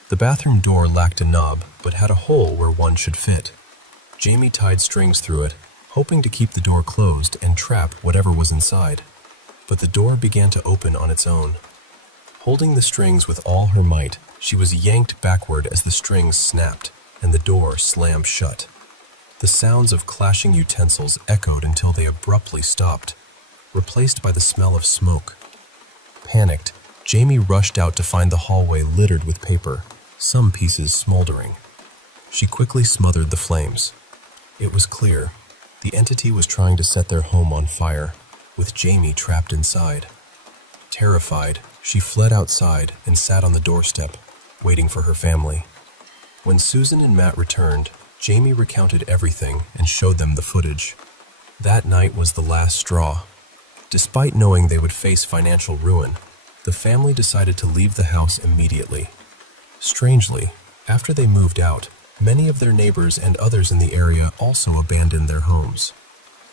The bathroom door lacked a knob, but had a hole where one should fit. Jamie tied strings through it, hoping to keep the door closed and trap whatever was inside. But the door began to open on its own. Holding the strings with all her might, she was yanked backward as the strings snapped and the door slammed shut. The sounds of clashing utensils echoed until they abruptly stopped, replaced by the smell of smoke. Panicked, Jamie rushed out to find the hallway littered with paper, some pieces smoldering. She quickly smothered the flames. It was clear, the entity was trying to set their home on fire, with Jamie trapped inside. Terrified, she fled outside and sat on the doorstep, waiting for her family. When Susan and Matt returned, Jamie recounted everything and showed them the footage. That night was the last straw. Despite knowing they would face financial ruin, the family decided to leave the house immediately. Strangely, after they moved out, many of their neighbors and others in the area also abandoned their homes.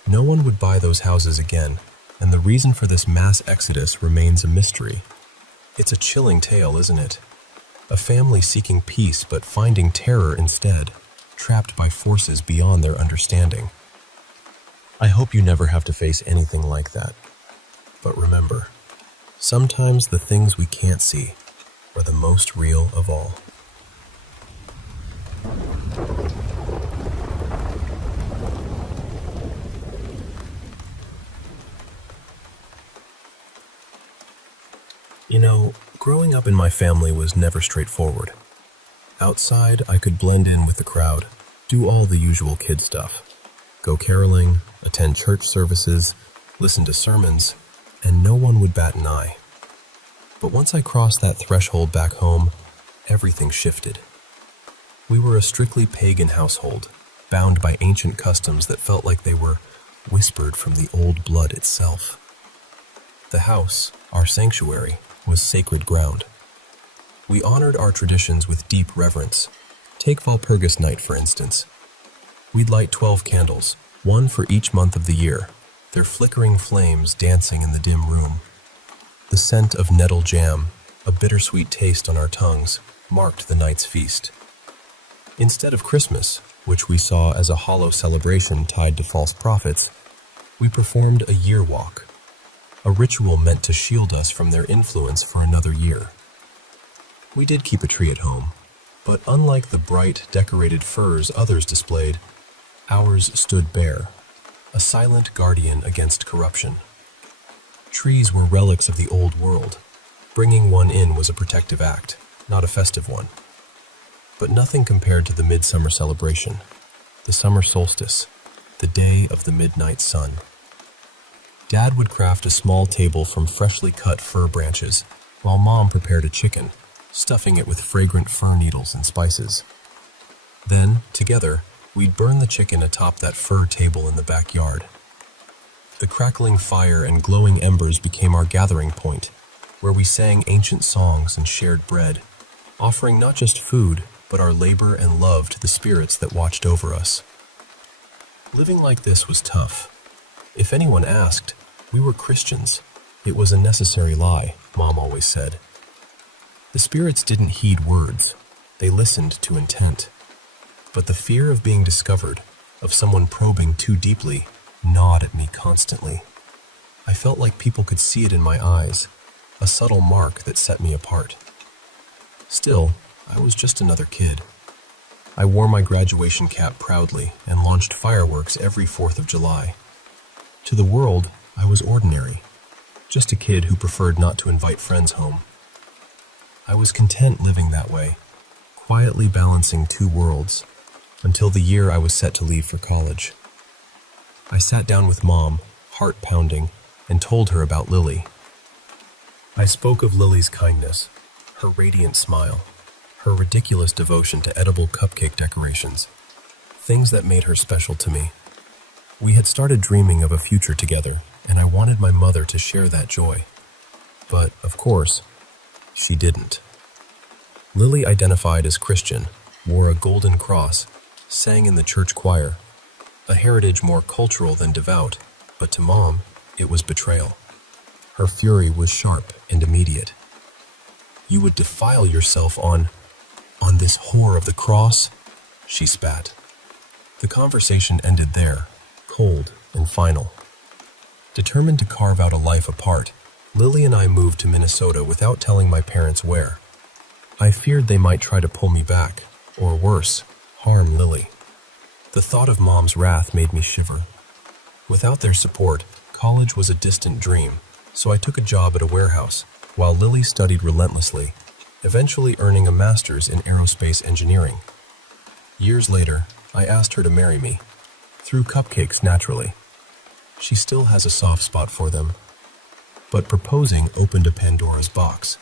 No one would buy those houses again, and the reason for this mass exodus remains a mystery. It's a chilling tale, isn't it? A family seeking peace but finding terror instead, trapped by forces beyond their understanding. I hope you never have to face anything like that. But remember, sometimes the things we can't see are the most real of all. You know, growing up in my family was never straightforward. Outside, I could blend in with the crowd, do all the usual kid stuff. Go caroling, attend church services, listen to sermons, and no one would bat an eye. But once I crossed that threshold back home, everything shifted. We were a strictly pagan household, bound by ancient customs that felt like they were whispered from the old blood itself. The house, our sanctuary, was sacred ground. We honored our traditions with deep reverence. Take Walpurgis Night, for instance. We'd light 12 candles, one for each month of the year, their flickering flames dancing in the dim room. The scent of nettle jam, a bittersweet taste on our tongues, marked the night's feast. Instead of Christmas, which we saw as a hollow celebration tied to false prophets, we performed a year walk, a ritual meant to shield us from their influence for another year. We did keep a tree at home, but unlike the bright, decorated firs others displayed, ours stood bare, a silent guardian against corruption. Trees were relics of the old world. Bringing one in was a protective act, not a festive one. But nothing compared to the midsummer celebration, the summer solstice, the day of the midnight sun. Dad would craft a small table from freshly cut fir branches, while Mom prepared a chicken, stuffing it with fragrant fir needles and spices. Then, together, we'd burn the chicken atop that fir table in the backyard. The crackling fire and glowing embers became our gathering point, where we sang ancient songs and shared bread, offering not just food, but our labor and love to the spirits that watched over us. Living like this was tough. If anyone asked, we were Christians. It was a necessary lie, Mom always said. The spirits didn't heed words. They listened to intent. But the fear of being discovered, of someone probing too deeply, gnawed at me constantly. I felt like people could see it in my eyes, a subtle mark that set me apart. Still, I was just another kid. I wore my graduation cap proudly and launched fireworks every 4th of July. To the world, I was ordinary, just a kid who preferred not to invite friends home. I was content living that way, quietly balancing two worlds, until the year I was set to leave for college. I sat down with Mom, heart pounding, and told her about Lily. I spoke of Lily's kindness, her radiant smile, her ridiculous devotion to edible cupcake decorations, things that made her special to me. We had started dreaming of a future together, and I wanted my mother to share that joy. But, of course, she didn't. Lily identified as Christian, wore a golden cross, sang in the church choir, a heritage more cultural than devout, but to Mom, it was betrayal. Her fury was sharp and immediate. "You would defile yourself on this whore of the cross?" she spat. The conversation ended there, cold and final. Determined to carve out a life apart, Lily and I moved to Minnesota without telling my parents where. I feared they might try to pull me back, or worse, harm Lily. The thought of Mom's wrath made me shiver. Without their support, college was a distant dream, so I took a job at a warehouse, while Lily studied relentlessly, eventually earning a master's in aerospace engineering. Years later, I asked her to marry me, through cupcakes naturally. She still has a soft spot for them. But proposing opened a Pandora's box.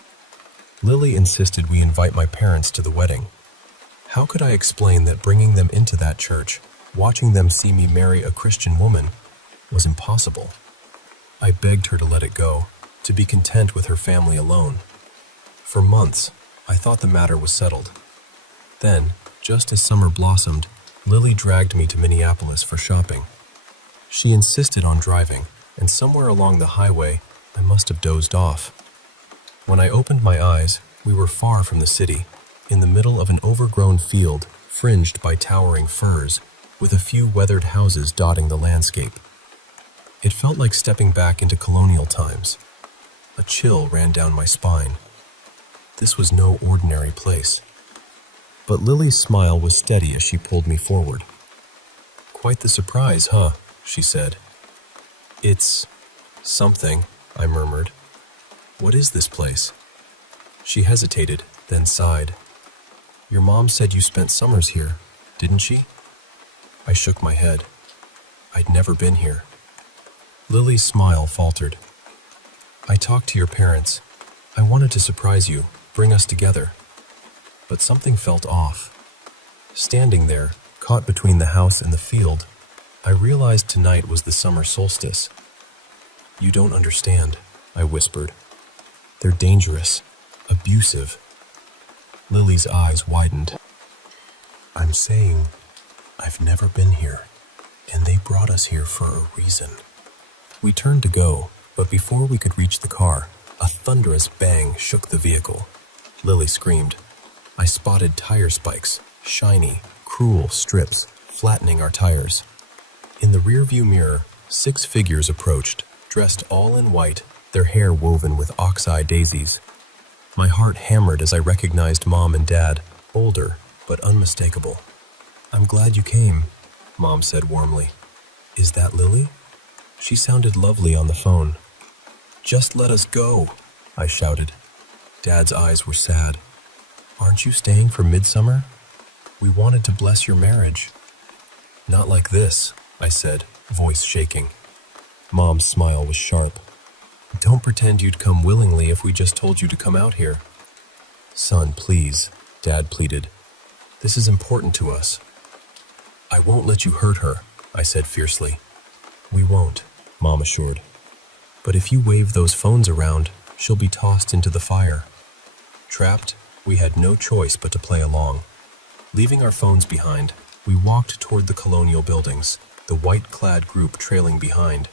Lily insisted we invite my parents to the wedding. How could I explain that bringing them into that church, watching them see me marry a Christian woman, was impossible? I begged her to let it go, to be content with her family alone. For months, I thought the matter was settled. Then, just as summer blossomed, Lily dragged me to Minneapolis for shopping. She insisted on driving, and somewhere along the highway, I must have dozed off. When I opened my eyes, we were far from the city, in the middle of an overgrown field fringed by towering firs, with a few weathered houses dotting the landscape. It felt like stepping back into colonial times. A chill ran down my spine. This was no ordinary place. But Lily's smile was steady as she pulled me forward. "Quite the surprise, huh?" she said. "It's something," I murmured. "What is this place?" She hesitated, then sighed. "Your mom said you spent summers here, didn't she?" I shook my head. I'd never been here. Lily's smile faltered. "I talked to your parents. I wanted to surprise you, bring us together. But something felt off. Standing there, caught between the house and the field, I realized tonight was the summer solstice. "You don't understand," I whispered. "They're dangerous, abusive." Lily's eyes widened. "I'm saying I've never been here, and they brought us here for a reason." We turned to go, but before we could reach the car, a thunderous bang shook the vehicle. Lily screamed. I spotted tire spikes, shiny, cruel strips flattening our tires. In the rearview mirror, 6 figures approached, dressed all in white, their hair woven with ox-eye daisies. My heart hammered as I recognized Mom and Dad, older but unmistakable. "I'm glad you came," Mom said warmly. "Is that Lily?" She sounded lovely on the phone. "Just let us go," I shouted. Dad's eyes were sad. "Aren't you staying for midsummer? We wanted to bless your marriage." "Not like this," I said, voice shaking. Mom's smile was sharp. "Don't pretend you'd come willingly if we just told you to come out here." "Son, please," Dad pleaded. "This is important to us." "I won't let you hurt her," I said fiercely. "We won't," Mom assured. "But if you wave those phones around, she'll be tossed into the fire." Trapped, we had no choice but to play along. Leaving our phones behind, we walked toward the colonial buildings, the white-clad group trailing behind.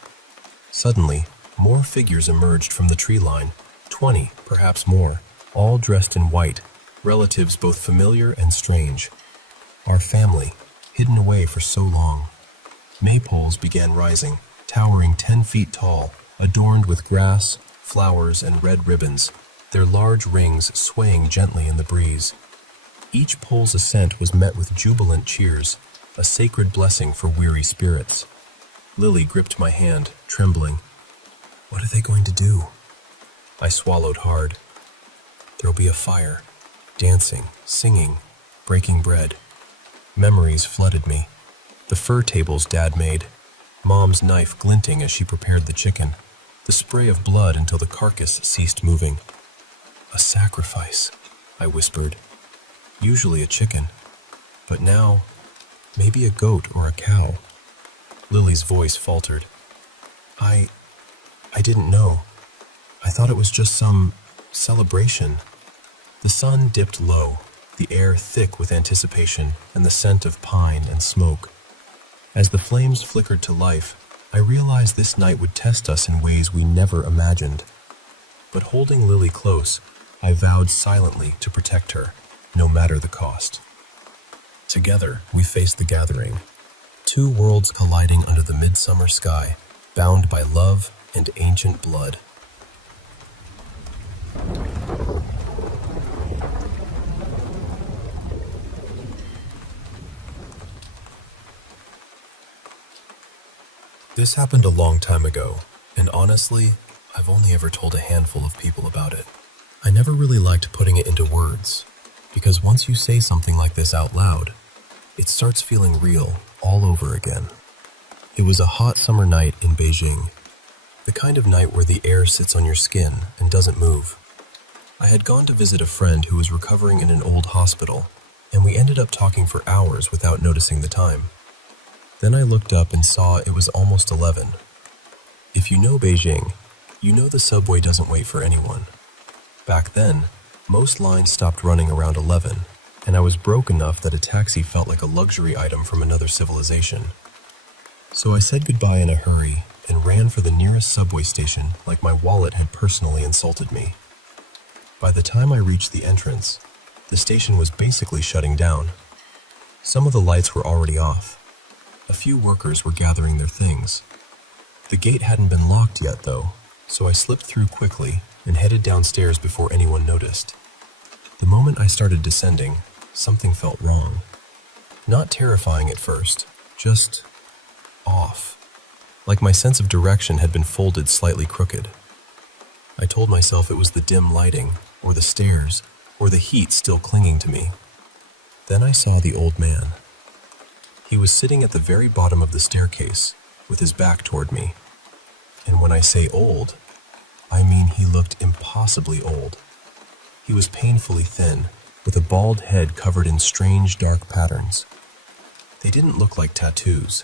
Suddenly, more figures emerged from the tree line, 20, perhaps more, all dressed in white, relatives both familiar and strange. Our family, hidden away for so long. Maypoles began rising, towering 10 feet tall, adorned with grass, flowers, and red ribbons, their large rings swaying gently in the breeze. Each pole's ascent was met with jubilant cheers, a sacred blessing for weary spirits. Lily gripped my hand, trembling. "What are they going to do?" I swallowed hard. "There'll be a fire, dancing, singing, breaking bread." Memories flooded me. The fur tables Dad made, Mom's knife glinting as she prepared the chicken, the spray of blood until the carcass ceased moving. "A sacrifice," I whispered. "Usually a chicken, but now, maybe a goat or a cow." Lily's voice faltered. I didn't know. I thought it was just some celebration." The sun dipped low, the air thick with anticipation and the scent of pine and smoke. As the flames flickered to life, I realized this night would test us in ways we never imagined. But holding Lily close, I vowed silently to protect her, no matter the cost. Together, we faced the gathering, 2 worlds colliding under the midsummer sky, bound by love and ancient blood. This happened a long time ago, and honestly, I've only ever told a handful of people about it. I never really liked putting it into words, because once you say something like this out loud, it starts feeling real all over again. It was a hot summer night in Beijing, the kind of night where the air sits on your skin and doesn't move. I had gone to visit a friend who was recovering in an old hospital, and we ended up talking for hours without noticing the time. Then I looked up and saw it was almost 11. If you know Beijing, you know the subway doesn't wait for anyone. Back then, most lines stopped running around 11, and I was broke enough that a taxi felt like a luxury item from another civilization. So I said goodbye in a hurry and ran for the nearest subway station like my wallet had personally insulted me. By the time I reached the entrance, the station was basically shutting down. Some of the lights were already off. A few workers were gathering their things. The gate hadn't been locked yet, though, so I slipped through quickly and headed downstairs before anyone noticed. The moment I started descending, something felt wrong. Not terrifying at first, just off. Like my sense of direction had been folded slightly crooked. I told myself it was the dim lighting, or the stairs, or the heat still clinging to me. Then I saw the old man. He was sitting at the very bottom of the staircase, with his back toward me. And when I say old, I mean he looked impossibly old. He was painfully thin, with a bald head covered in strange dark patterns. They didn't look like tattoos.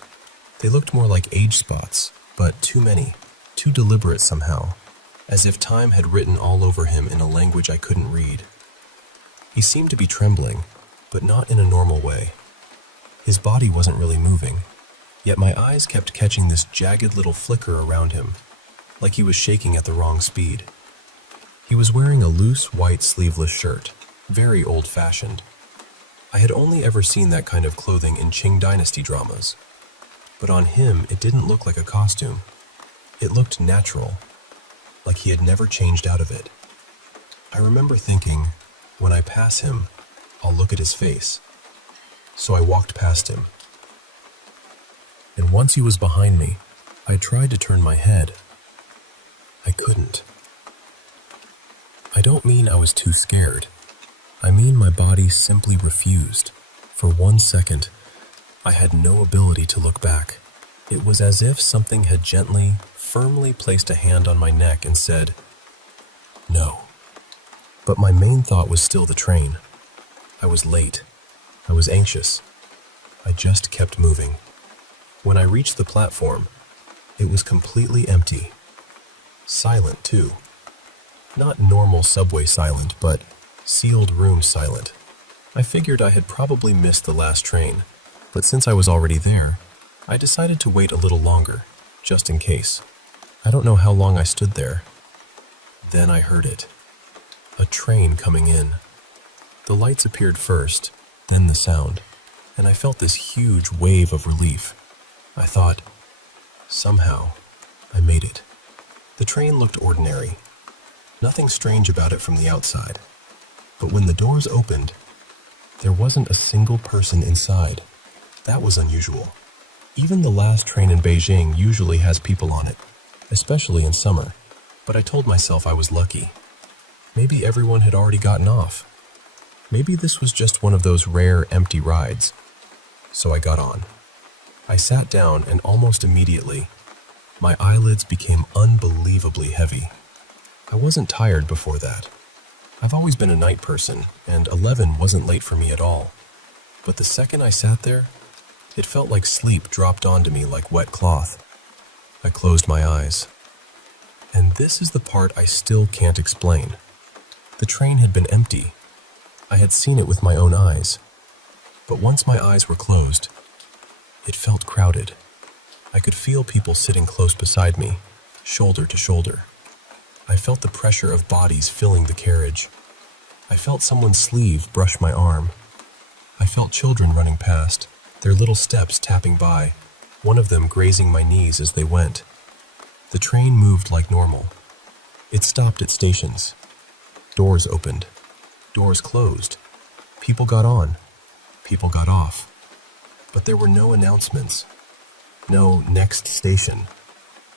They looked more like age spots, but too many, too deliberate somehow, as if time had written all over him in a language I couldn't read. He seemed to be trembling, but not in a normal way. His body wasn't really moving, yet my eyes kept catching this jagged little flicker around him, like he was shaking at the wrong speed. He was wearing a loose white sleeveless shirt, very old-fashioned. I had only ever seen that kind of clothing in Qing Dynasty dramas, but on him it didn't look like a costume. It looked natural, like he had never changed out of it. I remember thinking, when I pass him, I'll look at his face. So I walked past him. And once he was behind me, I tried to turn my head. I couldn't. I don't mean I was too scared. I mean my body simply refused. For 1 second, I had no ability to look back. It was as if something had gently, firmly placed a hand on my neck and said, "No." But my main thought was still the train. I was late. I was anxious. I just kept moving. When I reached the platform, it was completely empty. Silent, too. Not normal subway silent, but sealed room silent. I figured I had probably missed the last train, but since I was already there, I decided to wait a little longer, just in case. I don't know how long I stood there. Then I heard it. A train coming in. The lights appeared first, then the sound, and I felt this huge wave of relief. I thought, somehow, I made it. The train looked ordinary. Nothing strange about it from the outside. But when the doors opened, there wasn't a single person inside. That was unusual. Even the last train in Beijing usually has people on it, especially in summer. But I told myself I was lucky. Maybe everyone had already gotten off. Maybe this was just one of those rare empty rides. So I got on. I sat down and almost immediately, my eyelids became unbelievably heavy. I wasn't tired before that. I've always been a night person, and 11 wasn't late for me at all. But the second I sat there, it felt like sleep dropped onto me like wet cloth. I closed my eyes. And this is the part I still can't explain. The train had been empty. I had seen it with my own eyes. But once my eyes were closed, it felt crowded. I could feel people sitting close beside me, shoulder to shoulder. I felt the pressure of bodies filling the carriage. I felt someone's sleeve brush my arm. I felt children running past, their little steps tapping by, one of them grazing my knees as they went. The train moved like normal. It stopped at stations. Doors opened. Doors closed. People got on. People got off. But there were no announcements. No next station.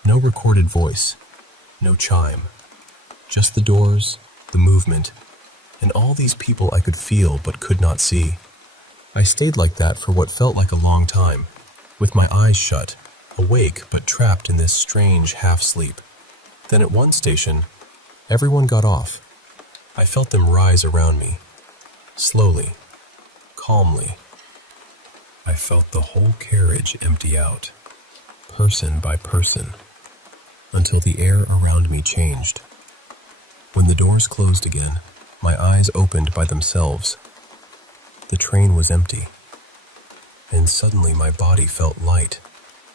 No recorded voice. No chime. Just the doors, the movement, and all these people I could feel but could not see. I stayed like that for what felt like a long time, with my eyes shut, awake but trapped in this strange half-sleep. Then at one station, everyone got off. I felt them rise around me, slowly, calmly. I felt the whole carriage empty out, person by person, until the air around me changed. When the doors closed again, my eyes opened by themselves. The train was empty, and suddenly my body felt light,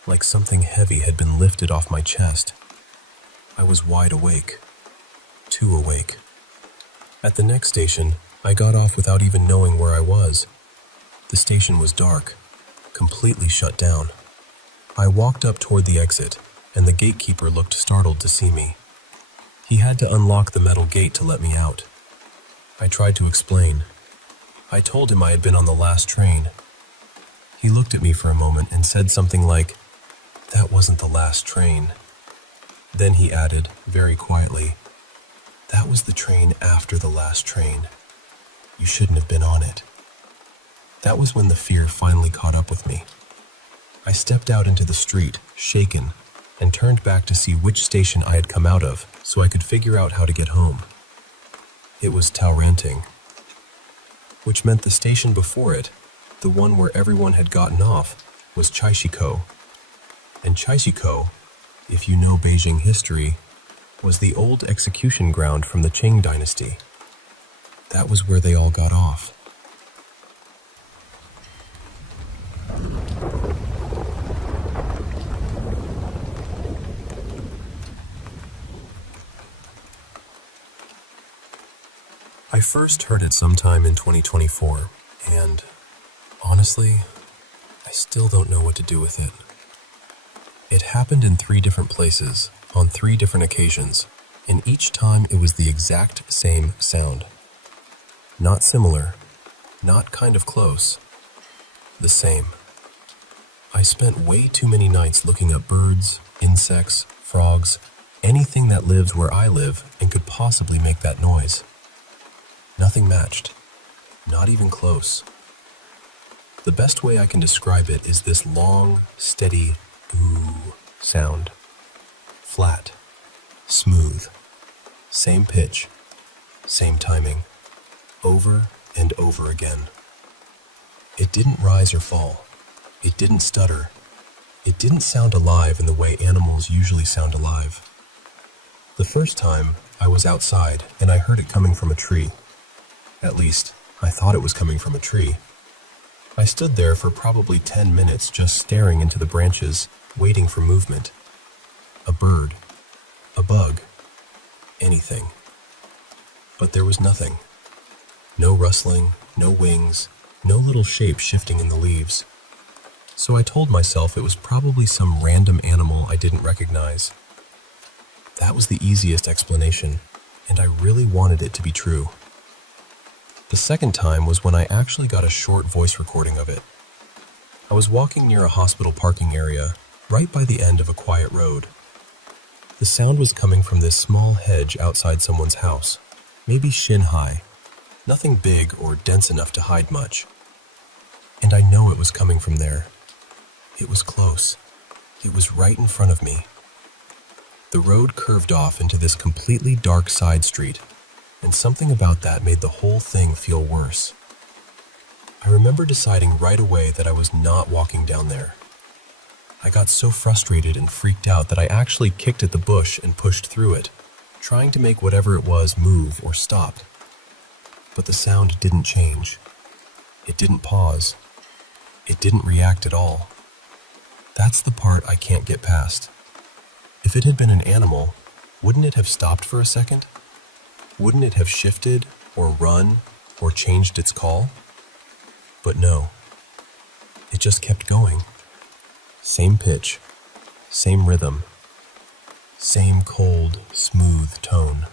like something heavy had been lifted off my chest. I was wide awake, too awake. At the next station, I got off without even knowing where I was. The station was dark, completely shut down. I walked up toward the exit, and the gatekeeper looked startled to see me. He had to unlock the metal gate to let me out. I tried to explain. I told him I had been on the last train. He looked at me for a moment and said something like, "That wasn't the last train." Then he added, very quietly, "That was the train after the last train. You shouldn't have been on it." That was when the fear finally caught up with me. I stepped out into the street, shaken, and turned back to see which station I had come out of so I could figure out how to get home. It was Taoranting, which meant the station before it, the one where everyone had gotten off, was Chaishiko. And Chaishiko, if you know Beijing history, was the old execution ground from the Qing dynasty. That was where they all got off. I first heard it sometime in 2024, And honestly, I still don't know what to do with it. It happened in 3 different places, on 3 different occasions, and each time it was the exact same sound. Not similar, not kind of close, the same. I spent way too many nights looking up birds, insects, frogs, anything that lives where I live and could possibly make that noise. Nothing matched, not even close. The best way I can describe it is this long, steady ooh sound. Flat, smooth, same pitch, same timing, over and over again. It didn't rise or fall. It didn't stutter. It didn't sound alive in the way animals usually sound alive. The first time, I was outside and I heard it coming from a tree. At least, I thought it was coming from a tree. I stood there for probably 10 minutes just staring into the branches, waiting for movement. A bird, a bug, anything. But there was nothing. No rustling, no wings, no little shape shifting in the leaves. So I told myself it was probably some random animal I didn't recognize. That was the easiest explanation, and I really wanted it to be true. The second time was when I actually got a short voice recording of it. I was walking near a hospital parking area, right by the end of a quiet road. The sound was coming from this small hedge outside someone's house, maybe shin high, nothing big or dense enough to hide much. And I know it was coming from there. It was close. It was right in front of me. The road curved off into this completely dark side street, and something about that made the whole thing feel worse. I remember deciding right away that I was not walking down there. I got so frustrated and freaked out that I actually kicked at the bush and pushed through it, trying to make whatever it was move or stop. But the sound didn't change. It didn't pause. It didn't react at all. That's the part I can't get past. If it had been an animal, wouldn't it have stopped for a second? Wouldn't it have shifted, or run, or changed its call? But no. It just kept going. Same pitch, same rhythm, same cold, smooth tone.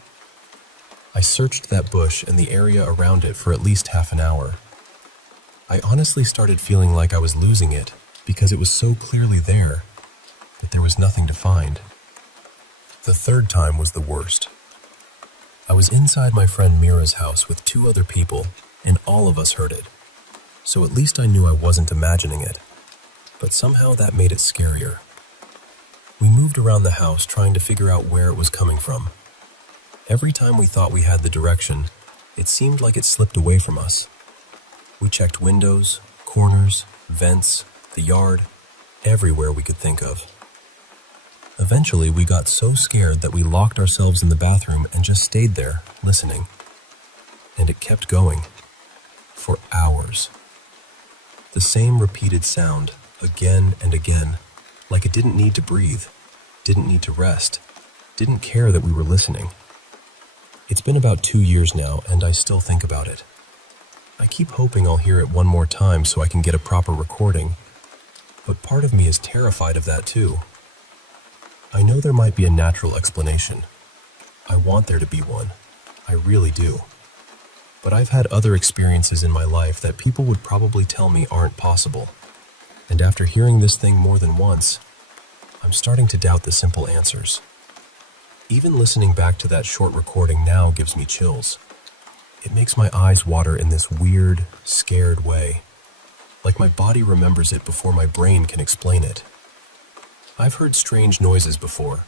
I searched that bush and the area around it for at least half an hour. I honestly started feeling like I was losing it because it was so clearly there, but there was nothing to find. The third time was the worst. I was inside my friend Mira's house with 2 other people, and all of us heard it. So at least I knew I wasn't imagining it. But somehow that made it scarier. We moved around the house trying to figure out where it was coming from. Every time we thought we had the direction, it seemed like it slipped away from us. We checked windows, corners, vents, the yard, everywhere we could think of. Eventually, we got so scared that we locked ourselves in the bathroom and just stayed there, listening. And it kept going. For hours. The same repeated sound, again and again, like it didn't need to breathe, didn't need to rest, didn't care that we were listening. It's been about 2 years now, and I still think about it. I keep hoping I'll hear it one more time so I can get a proper recording, but part of me is terrified of that too. I know there might be a natural explanation. I want there to be one. I really do. But I've had other experiences in my life that people would probably tell me aren't possible. And after hearing this thing more than once, I'm starting to doubt the simple answers. Even listening back to that short recording now gives me chills. It makes my eyes water in this weird, scared way, like my body remembers it before my brain can explain it. I've heard strange noises before,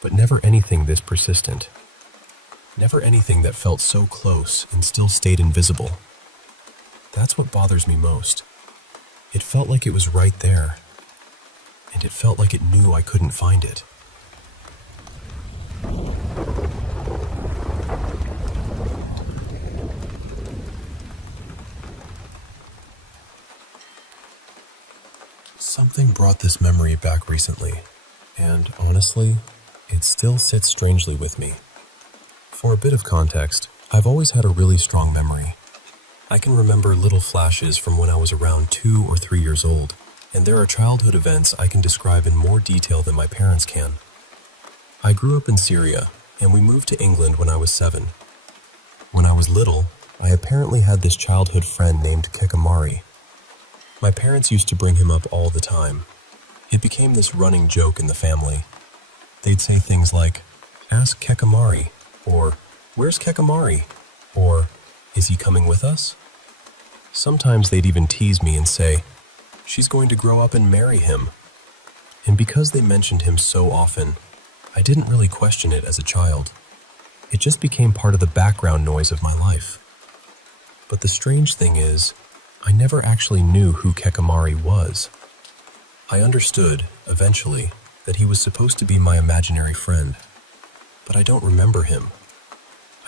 but never anything this persistent. Never anything that felt so close and still stayed invisible. That's what bothers me most. It felt like it was right there, and it felt like it knew I couldn't find it. Something brought this memory back recently, and honestly, it still sits strangely with me. For a bit of context, I've always had a really strong memory. I can remember little flashes from when I was around 2 or 3 years old, and there are childhood events I can describe in more detail than my parents can. I grew up in Syria, and we moved to England when I was 7. When I was little, I apparently had this childhood friend named Kekamari. My parents used to bring him up all the time. It became this running joke in the family. They'd say things like, "Ask Kekamari," or "Where's Kekamari?" or "Is he coming with us?" Sometimes they'd even tease me and say, "She's going to grow up and marry him." And because they mentioned him so often, I didn't really question it as a child. It just became part of the background noise of my life. But the strange thing is, I never actually knew who Kekamari was. I understood, eventually, that he was supposed to be my imaginary friend, but I don't remember him.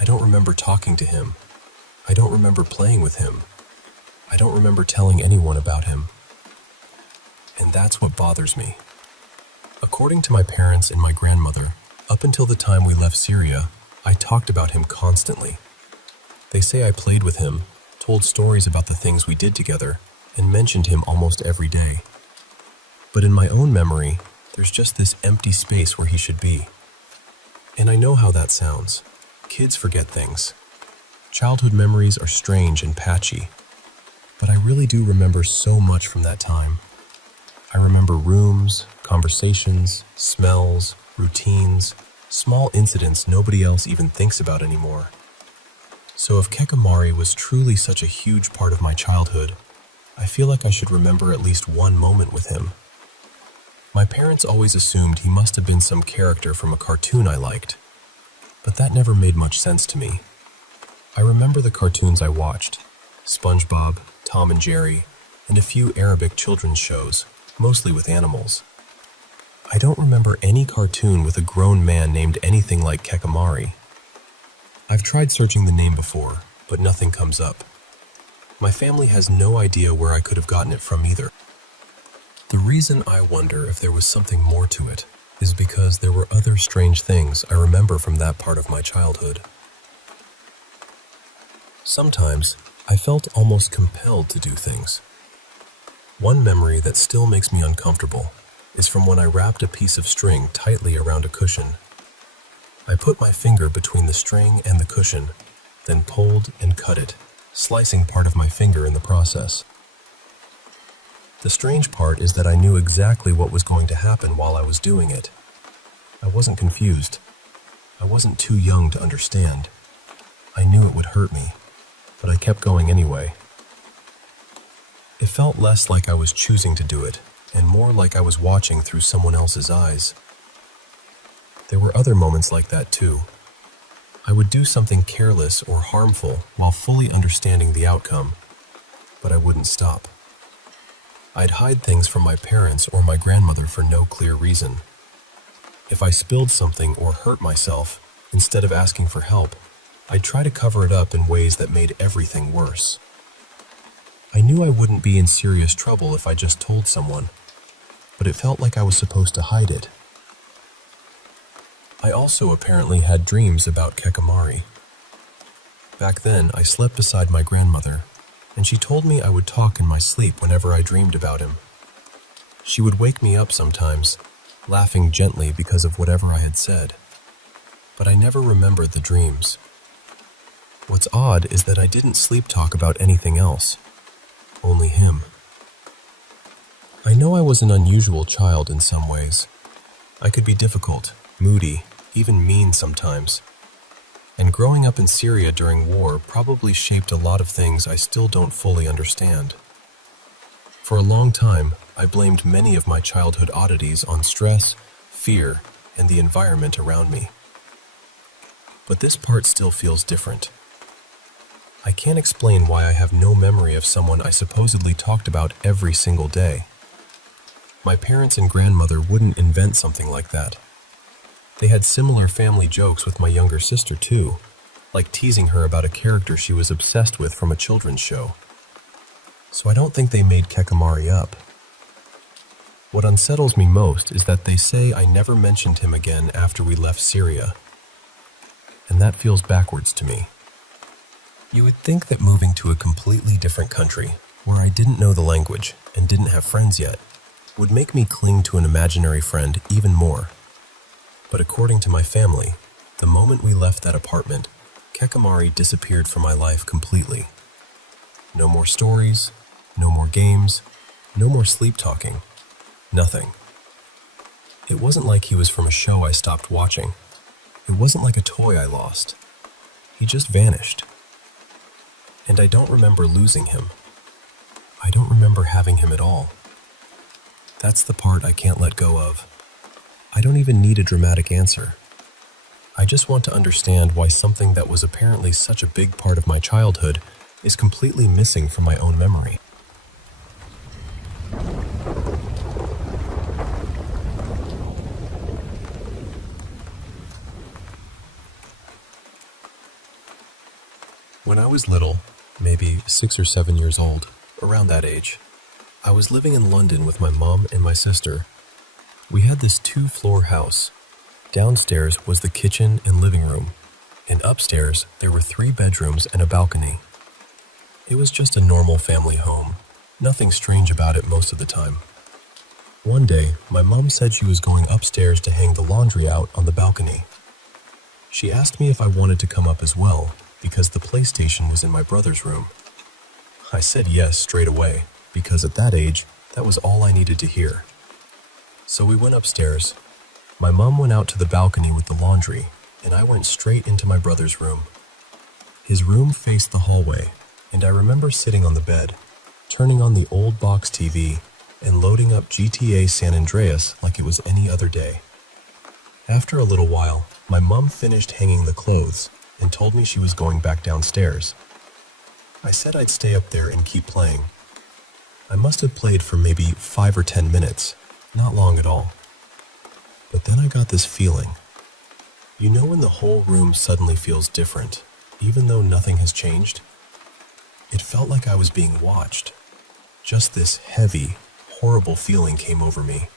I don't remember talking to him. I don't remember playing with him. I don't remember telling anyone about him. And that's what bothers me. According to my parents and my grandmother, up until the time we left Syria, I talked about him constantly. They say I played with him, told stories about the things we did together, and mentioned him almost every day. But in my own memory, there's just this empty space where he should be. And I know how that sounds. Kids forget things. Childhood memories are strange and patchy, but I really do remember so much from that time. I remember rooms, conversations, smells, routines, small incidents nobody else even thinks about anymore. So if Kekamari was truly such a huge part of my childhood, I feel like I should remember at least one moment with him. My parents always assumed he must have been some character from a cartoon I liked, but that never made much sense to me. I remember the cartoons I watched, SpongeBob, Tom and Jerry, and a few Arabic children's shows, mostly with animals. I don't remember any cartoon with a grown man named anything like Kekamari. I've tried searching the name before, but nothing comes up. My family has no idea where I could have gotten it from either. The reason I wonder if there was something more to it is because there were other strange things I remember from that part of my childhood. Sometimes, I felt almost compelled to do things. One memory that still makes me uncomfortable is from when I wrapped a piece of string tightly around a cushion. I put my finger between the string and the cushion, then pulled and cut it, slicing part of my finger in the process. The strange part is that I knew exactly what was going to happen while I was doing it. I wasn't confused. I wasn't too young to understand. I knew it would hurt me, but I kept going anyway. It felt less like I was choosing to do it, and more like I was watching through someone else's eyes. There were other moments like that too. I would do something careless or harmful while fully understanding the outcome, but I wouldn't stop. I'd hide things from my parents or my grandmother for no clear reason. If I spilled something or hurt myself, instead of asking for help, I'd try to cover it up in ways that made everything worse. I knew I wouldn't be in serious trouble if I just told someone, but it felt like I was supposed to hide it. I also apparently had dreams about Kekamari. Back then, I slept beside my grandmother, and she told me I would talk in my sleep whenever I dreamed about him. She would wake me up sometimes, laughing gently because of whatever I had said, but I never remembered the dreams. What's odd is that I didn't sleep talk about anything else, only him. I know I was an unusual child in some ways. I could be difficult, moody, even mean sometimes. And growing up in Syria during war probably shaped a lot of things I still don't fully understand. For a long time, I blamed many of my childhood oddities on stress, fear, and the environment around me. But this part still feels different. I can't explain why I have no memory of someone I supposedly talked about every single day. My parents and grandmother wouldn't invent something like that. They had similar family jokes with my younger sister too, like teasing her about a character she was obsessed with from a children's show. So I don't think they made Kekamari up. What unsettles me most is that they say I never mentioned him again after we left Syria. And that feels backwards to me. You would think that moving to a completely different country, where I didn't know the language and didn't have friends yet, would make me cling to an imaginary friend even more. But according to my family, the moment we left that apartment, Kekamari disappeared from my life completely. No more stories, no more games, no more sleep talking, nothing. It wasn't like he was from a show I stopped watching. It wasn't like a toy I lost. He just vanished. And I don't remember losing him. I don't remember having him at all. That's the part I can't let go of. I don't even need a dramatic answer. I just want to understand why something that was apparently such a big part of my childhood is completely missing from my own memory. When I was little, maybe 6 or 7 years old, around that age, I was living in London with my mom and my sister. We had this 2-floor house. Downstairs was the kitchen and living room, and upstairs there were 3 bedrooms and a balcony. It was just a normal family home, nothing strange about it most of the time. One day, my mom said she was going upstairs to hang the laundry out on the balcony. She asked me if I wanted to come up as well, because the PlayStation was in my brother's room. I said yes straight away, because at that age, that was all I needed to hear. So we went upstairs. My mom went out to the balcony with the laundry, and I went straight into my brother's room. His room faced the hallway, and I remember sitting on the bed, turning on the old box TV, and loading up GTA San Andreas like it was any other day. After a little while, my mom finished hanging the clothes and told me she was going back downstairs. I said I'd stay up there and keep playing. I must have played for maybe 5 or 10 minutes, not long at all. But then I got this feeling. You know when the whole room suddenly feels different, even though nothing has changed? It felt like I was being watched. Just this heavy, horrible feeling came over me.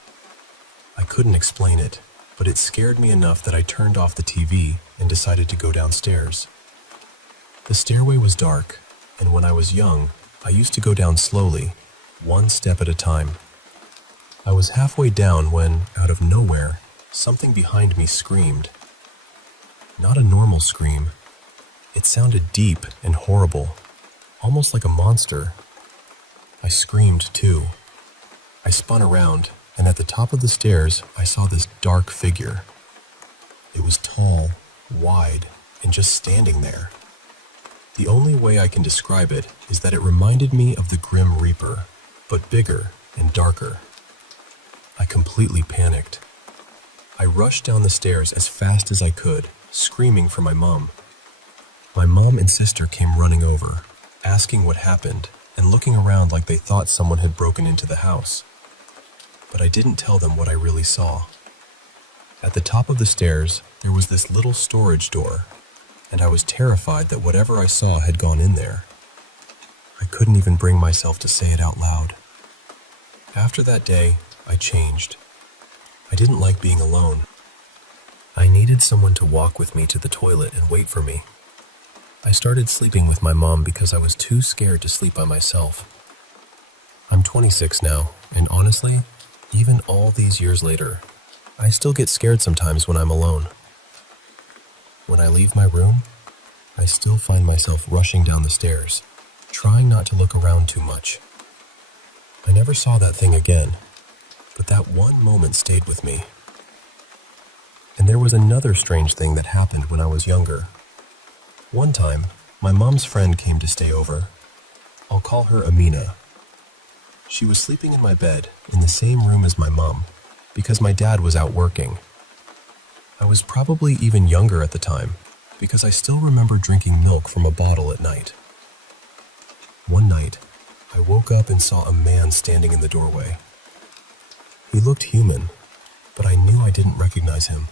I couldn't explain it, but it scared me enough that I turned off the TV and decided to go downstairs. The stairway was dark, and when I was young, I used to go down slowly, one step at a time. I was halfway down when, out of nowhere, something behind me screamed. Not a normal scream. It sounded deep and horrible, almost like a monster. I screamed too. I spun around, and at the top of the stairs, I saw this dark figure. It was tall, wide, and just standing there. The only way I can describe it is that it reminded me of the Grim Reaper, but bigger and darker. I completely panicked. I rushed down the stairs as fast as I could, screaming for my mom. My mom and sister came running over, asking what happened, and looking around like they thought someone had broken into the house. But I didn't tell them what I really saw. At the top of the stairs, there was this little storage door, and I was terrified that whatever I saw had gone in there. I couldn't even bring myself to say it out loud. After that day, I changed. I didn't like being alone. I needed someone to walk with me to the toilet and wait for me. I started sleeping with my mom because I was too scared to sleep by myself. I'm 26 now, and honestly, even all these years later, I still get scared sometimes when I'm alone. When I leave my room, I still find myself rushing down the stairs, trying not to look around too much. I never saw that thing again, but that one moment stayed with me. And there was another strange thing that happened when I was younger. One time, my mom's friend came to stay over. I'll call her Amina. She was sleeping in my bed in the same room as my mom, because my dad was out working. I was probably even younger at the time, because I still remember drinking milk from a bottle at night. One night, I woke up and saw a man standing in the doorway. He looked human, but I knew I didn't recognize him.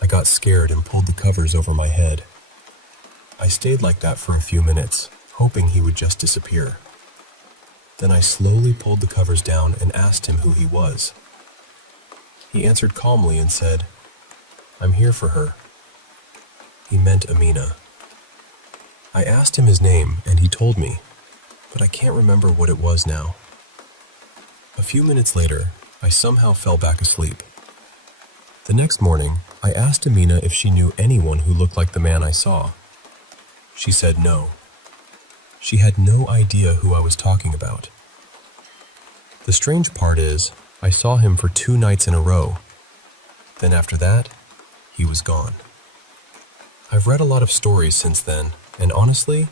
I got scared and pulled the covers over my head. I stayed like that for a few minutes, hoping he would just disappear. Then I slowly pulled the covers down and asked him who he was. He answered calmly and said, "I'm here for her." He meant Amina. I asked him his name and he told me, but I can't remember what it was now. A few minutes later, I somehow fell back asleep. The next morning, I asked Amina if she knew anyone who looked like the man I saw. She said no. She had no idea who I was talking about. The strange part is, I saw him for 2 nights in a row. Then after that, he was gone. I've read a lot of stories since then, and honestly,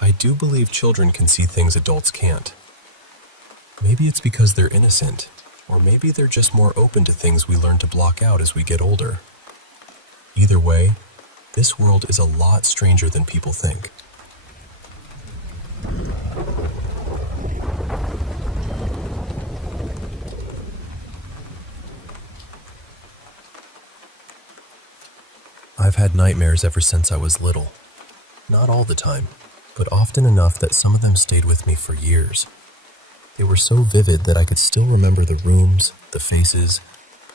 I do believe children can see things adults can't. Maybe it's because they're innocent, or maybe they're just more open to things we learn to block out as we get older. Either way, this world is a lot stranger than people think. I've had nightmares ever since I was little. Not all the time, but often enough that some of them stayed with me for years. They were so vivid that I could still remember the rooms, the faces,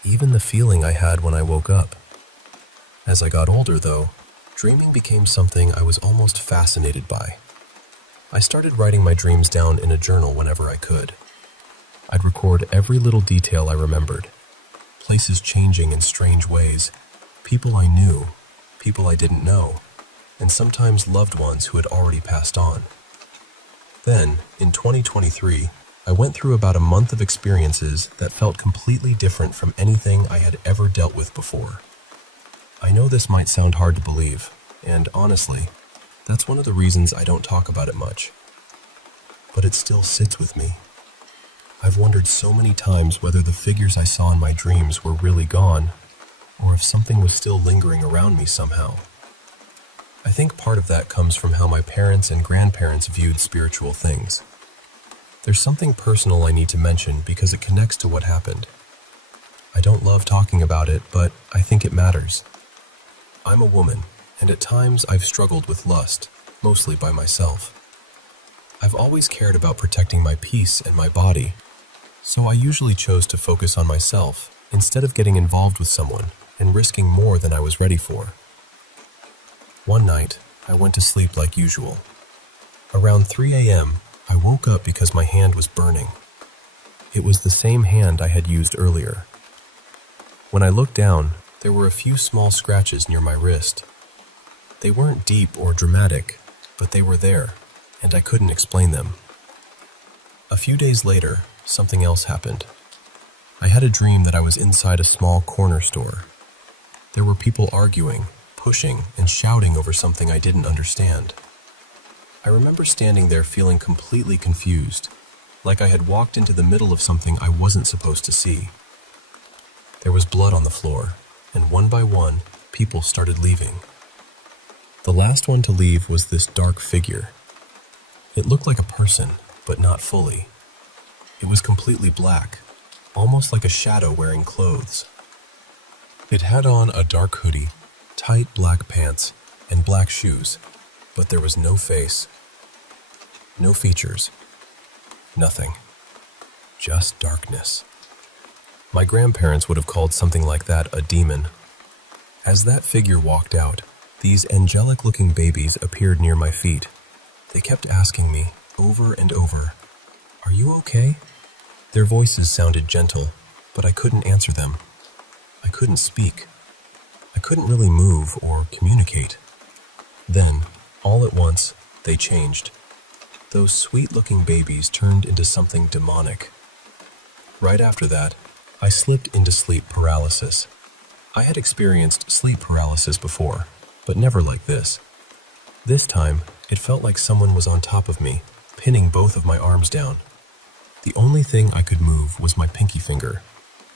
even the feeling I had when I woke up. As I got older, though, dreaming became something I was almost fascinated by. I started writing my dreams down in a journal whenever I could. I'd record every little detail I remembered, places changing in strange ways, people I knew, people I didn't know, and sometimes loved ones who had already passed on. Then, in 2023, I went through about a month of experiences that felt completely different from anything I had ever dealt with before. I know this might sound hard to believe, and honestly, that's one of the reasons I don't talk about it much. But it still sits with me. I've wondered so many times whether the figures I saw in my dreams were really gone, or if something was still lingering around me somehow. I think part of that comes from how my parents and grandparents viewed spiritual things. There's something personal I need to mention because it connects to what happened. I don't love talking about it, but I think it matters. I'm a woman, and at times I've struggled with lust, mostly by myself. I've always cared about protecting my peace and my body, so I usually chose to focus on myself instead of getting involved with someone and risking more than I was ready for. One night, I went to sleep like usual. Around 3 a.m., I woke up because my hand was burning. It was the same hand I had used earlier. When I looked down, there were a few small scratches near my wrist. They weren't deep or dramatic, but they were there, and I couldn't explain them. A few days later, something else happened. I had a dream that I was inside a small corner store. There were people arguing, pushing, and shouting over something I didn't understand. I remember standing there feeling completely confused, like I had walked into the middle of something I wasn't supposed to see. There was blood on the floor, and one by one, people started leaving. The last one to leave was this dark figure. It looked like a person, but not fully. It was completely black, almost like a shadow wearing clothes. It had on a dark hoodie, tight black pants, and black shoes, but there was no face, no features, nothing, just darkness. My grandparents would have called something like that a demon. As that figure walked out, these angelic-looking babies appeared near my feet. They kept asking me, over and over, "Are you okay?" Their voices sounded gentle, but I couldn't answer them. I couldn't speak. I couldn't really move or communicate. Then, all at once, they changed. Those sweet-looking babies turned into something demonic. Right after that, I slipped into sleep paralysis. I had experienced sleep paralysis before, but never like this. This time, it felt like someone was on top of me, pinning both of my arms down. The only thing I could move was my pinky finger,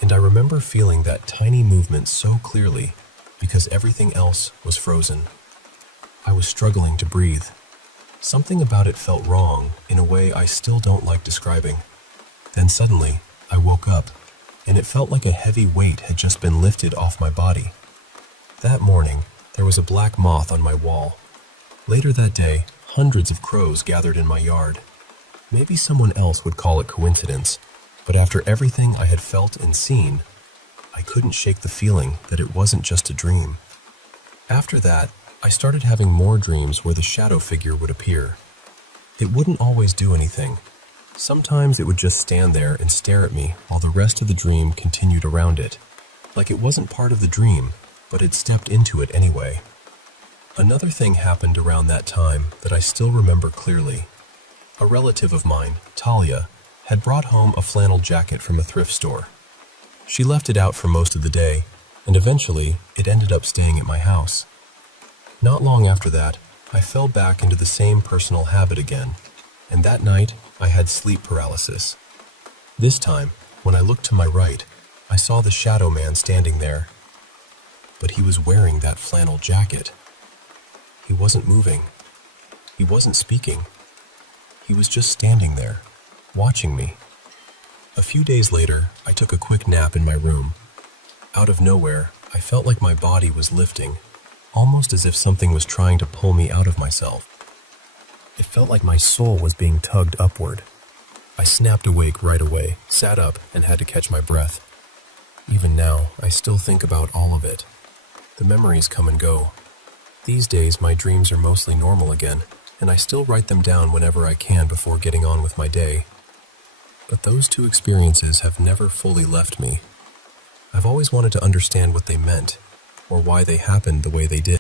and I remember feeling that tiny movement so clearly because everything else was frozen. I was struggling to breathe. Something about it felt wrong in a way I still don't like describing. Then suddenly, I woke up, and it felt like a heavy weight had just been lifted off my body. That morning, there was a black moth on my wall. Later that day, hundreds of crows gathered in my yard. Maybe someone else would call it coincidence, but after everything I had felt and seen, I couldn't shake the feeling that it wasn't just a dream. After that, I started having more dreams where the shadow figure would appear. It wouldn't always do anything. Sometimes it would just stand there and stare at me while the rest of the dream continued around it, like it wasn't part of the dream, but it stepped into it anyway. Another thing happened around that time that I still remember clearly. A relative of mine, Talia, had brought home a flannel jacket from a thrift store. She left it out for most of the day, and eventually it ended up staying at my house. Not long after that, I fell back into the same personal habit again, and that night I had sleep paralysis. This time, when I looked to my right, I saw the shadow man standing there. But he was wearing that flannel jacket. He wasn't moving. He wasn't speaking. He was just standing there, watching me. A few days later, I took a quick nap in my room. Out of nowhere, I felt like my body was lifting, almost as if something was trying to pull me out of myself. It felt like my soul was being tugged upward. I snapped awake right away, sat up, and had to catch my breath. Even now, I still think about all of it. The memories come and go. These days, my dreams are mostly normal again, and I still write them down whenever I can before getting on with my day. But those two experiences have never fully left me. I've always wanted to understand what they meant, or why they happened the way they did.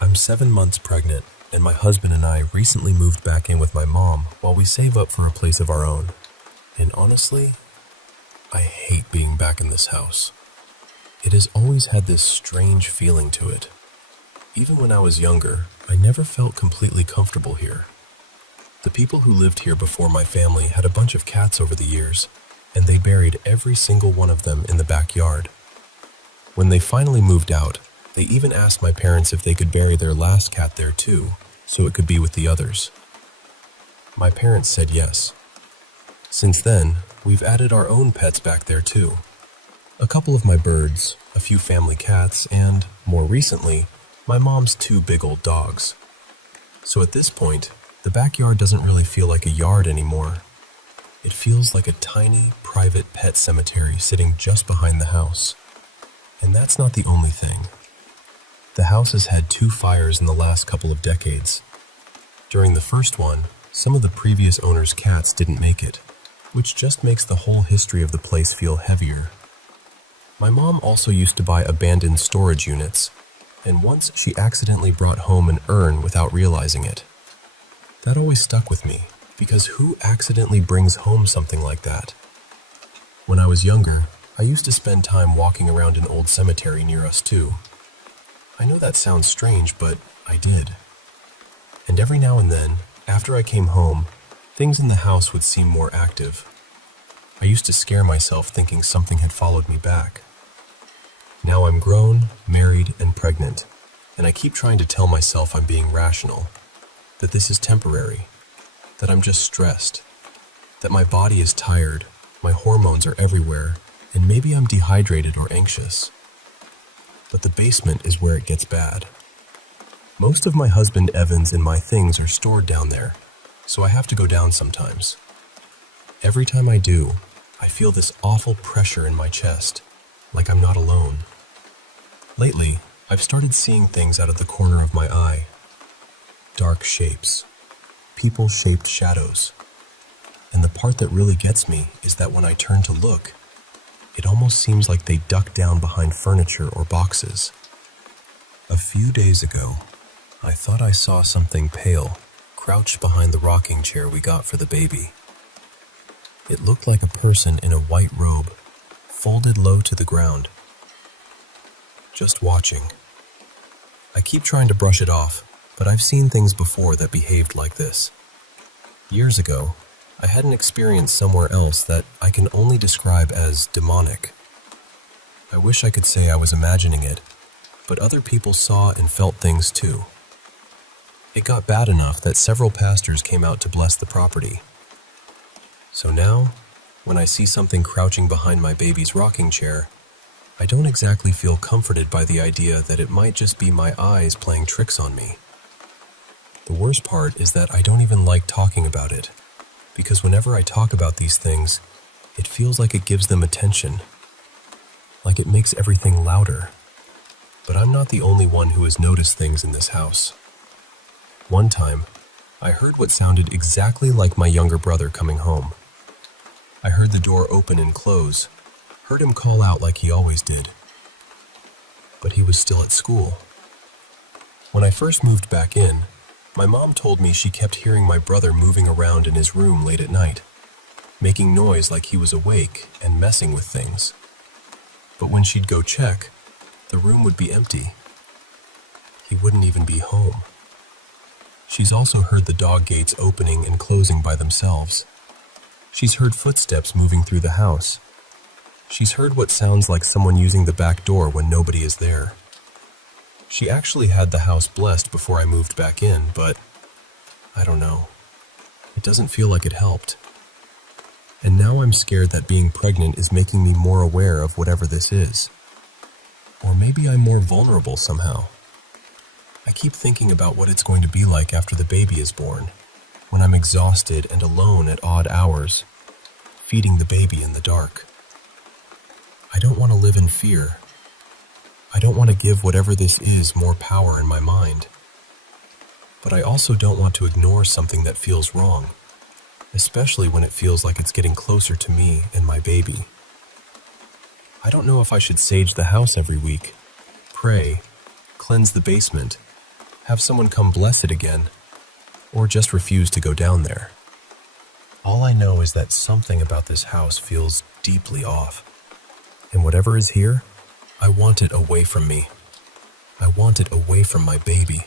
I'm 7 months pregnant, and my husband and I recently moved back in with my mom while we save up for a place of our own. And honestly, I hate being back in this house. It has always had this strange feeling to it. Even when I was younger, I never felt completely comfortable here. The people who lived here before my family had a bunch of cats over the years, and they buried every single one of them in the backyard. When they finally moved out, they even asked my parents if they could bury their last cat there too, so it could be with the others. My parents said yes. Since then, we've added our own pets back there too. A couple of my birds, a few family cats, and, more recently, my mom's 2 big old dogs. So at this point, the backyard doesn't really feel like a yard anymore. It feels like a tiny, private pet cemetery sitting just behind the house. And that's not the only thing. The house has had 2 fires in the last couple of decades. During the first one, some of the previous owner's cats didn't make it, which just makes the whole history of the place feel heavier. My mom also used to buy abandoned storage units, and once she accidentally brought home an urn without realizing it. That always stuck with me, because who accidentally brings home something like that? When I was younger, I used to spend time walking around an old cemetery near us too. I know that sounds strange, but I did. And every now and then, after I came home, things in the house would seem more active. I used to scare myself thinking something had followed me back. Now I'm grown, married, and pregnant, and I keep trying to tell myself I'm being rational, that this is temporary, that I'm just stressed, that my body is tired, my hormones are everywhere, and maybe I'm dehydrated or anxious. But the basement is where it gets bad. Most of my husband Evan's and my things are stored down there, so I have to go down sometimes. Every time I do, I feel this awful pressure in my chest, like I'm not alone. Lately, I've started seeing things out of the corner of my eye. Dark shapes, people-shaped shadows. And the part that really gets me is that when I turn to look, it almost seems like they duck down behind furniture or boxes. A few days ago, I thought I saw something pale crouched behind the rocking chair we got for the baby. It looked like a person in a white robe, folded low to the ground, just watching. I keep trying to brush it off, but I've seen things before that behaved like this. Years ago, I had an experience somewhere else that I can only describe as demonic. I wish I could say I was imagining it, but other people saw and felt things too. It got bad enough that several pastors came out to bless the property. So now, when I see something crouching behind my baby's rocking chair, I don't exactly feel comforted by the idea that it might just be my eyes playing tricks on me. The worst part is that I don't even like talking about it, because whenever I talk about these things, it feels like it gives them attention, like it makes everything louder. But I'm not the only one who has noticed things in this house. One time, I heard what sounded exactly like my younger brother coming home. I heard the door open and close, heard him call out like he always did. But he was still at school. When I first moved back in, my mom told me she kept hearing my brother moving around in his room late at night, making noise like he was awake and messing with things. But when she'd go check, the room would be empty. He wouldn't even be home. She's also heard the dog gates opening and closing by themselves. She's heard footsteps moving through the house. She's heard what sounds like someone using the back door when nobody is there. She actually had the house blessed before I moved back in, but I don't know. It doesn't feel like it helped. And now I'm scared that being pregnant is making me more aware of whatever this is. Or maybe I'm more vulnerable somehow. I keep thinking about what it's going to be like after the baby is born, when I'm exhausted and alone at odd hours, feeding the baby in the dark. I don't want to live in fear. I don't want to give whatever this is more power in my mind. But I also don't want to ignore something that feels wrong, especially when it feels like it's getting closer to me and my baby. I don't know if I should sage the house every week, pray, cleanse the basement, have someone come bless it again, or just refuse to go down there. All I know is that something about this house feels deeply off. And whatever is here, I want it away from me. I want it away from my baby.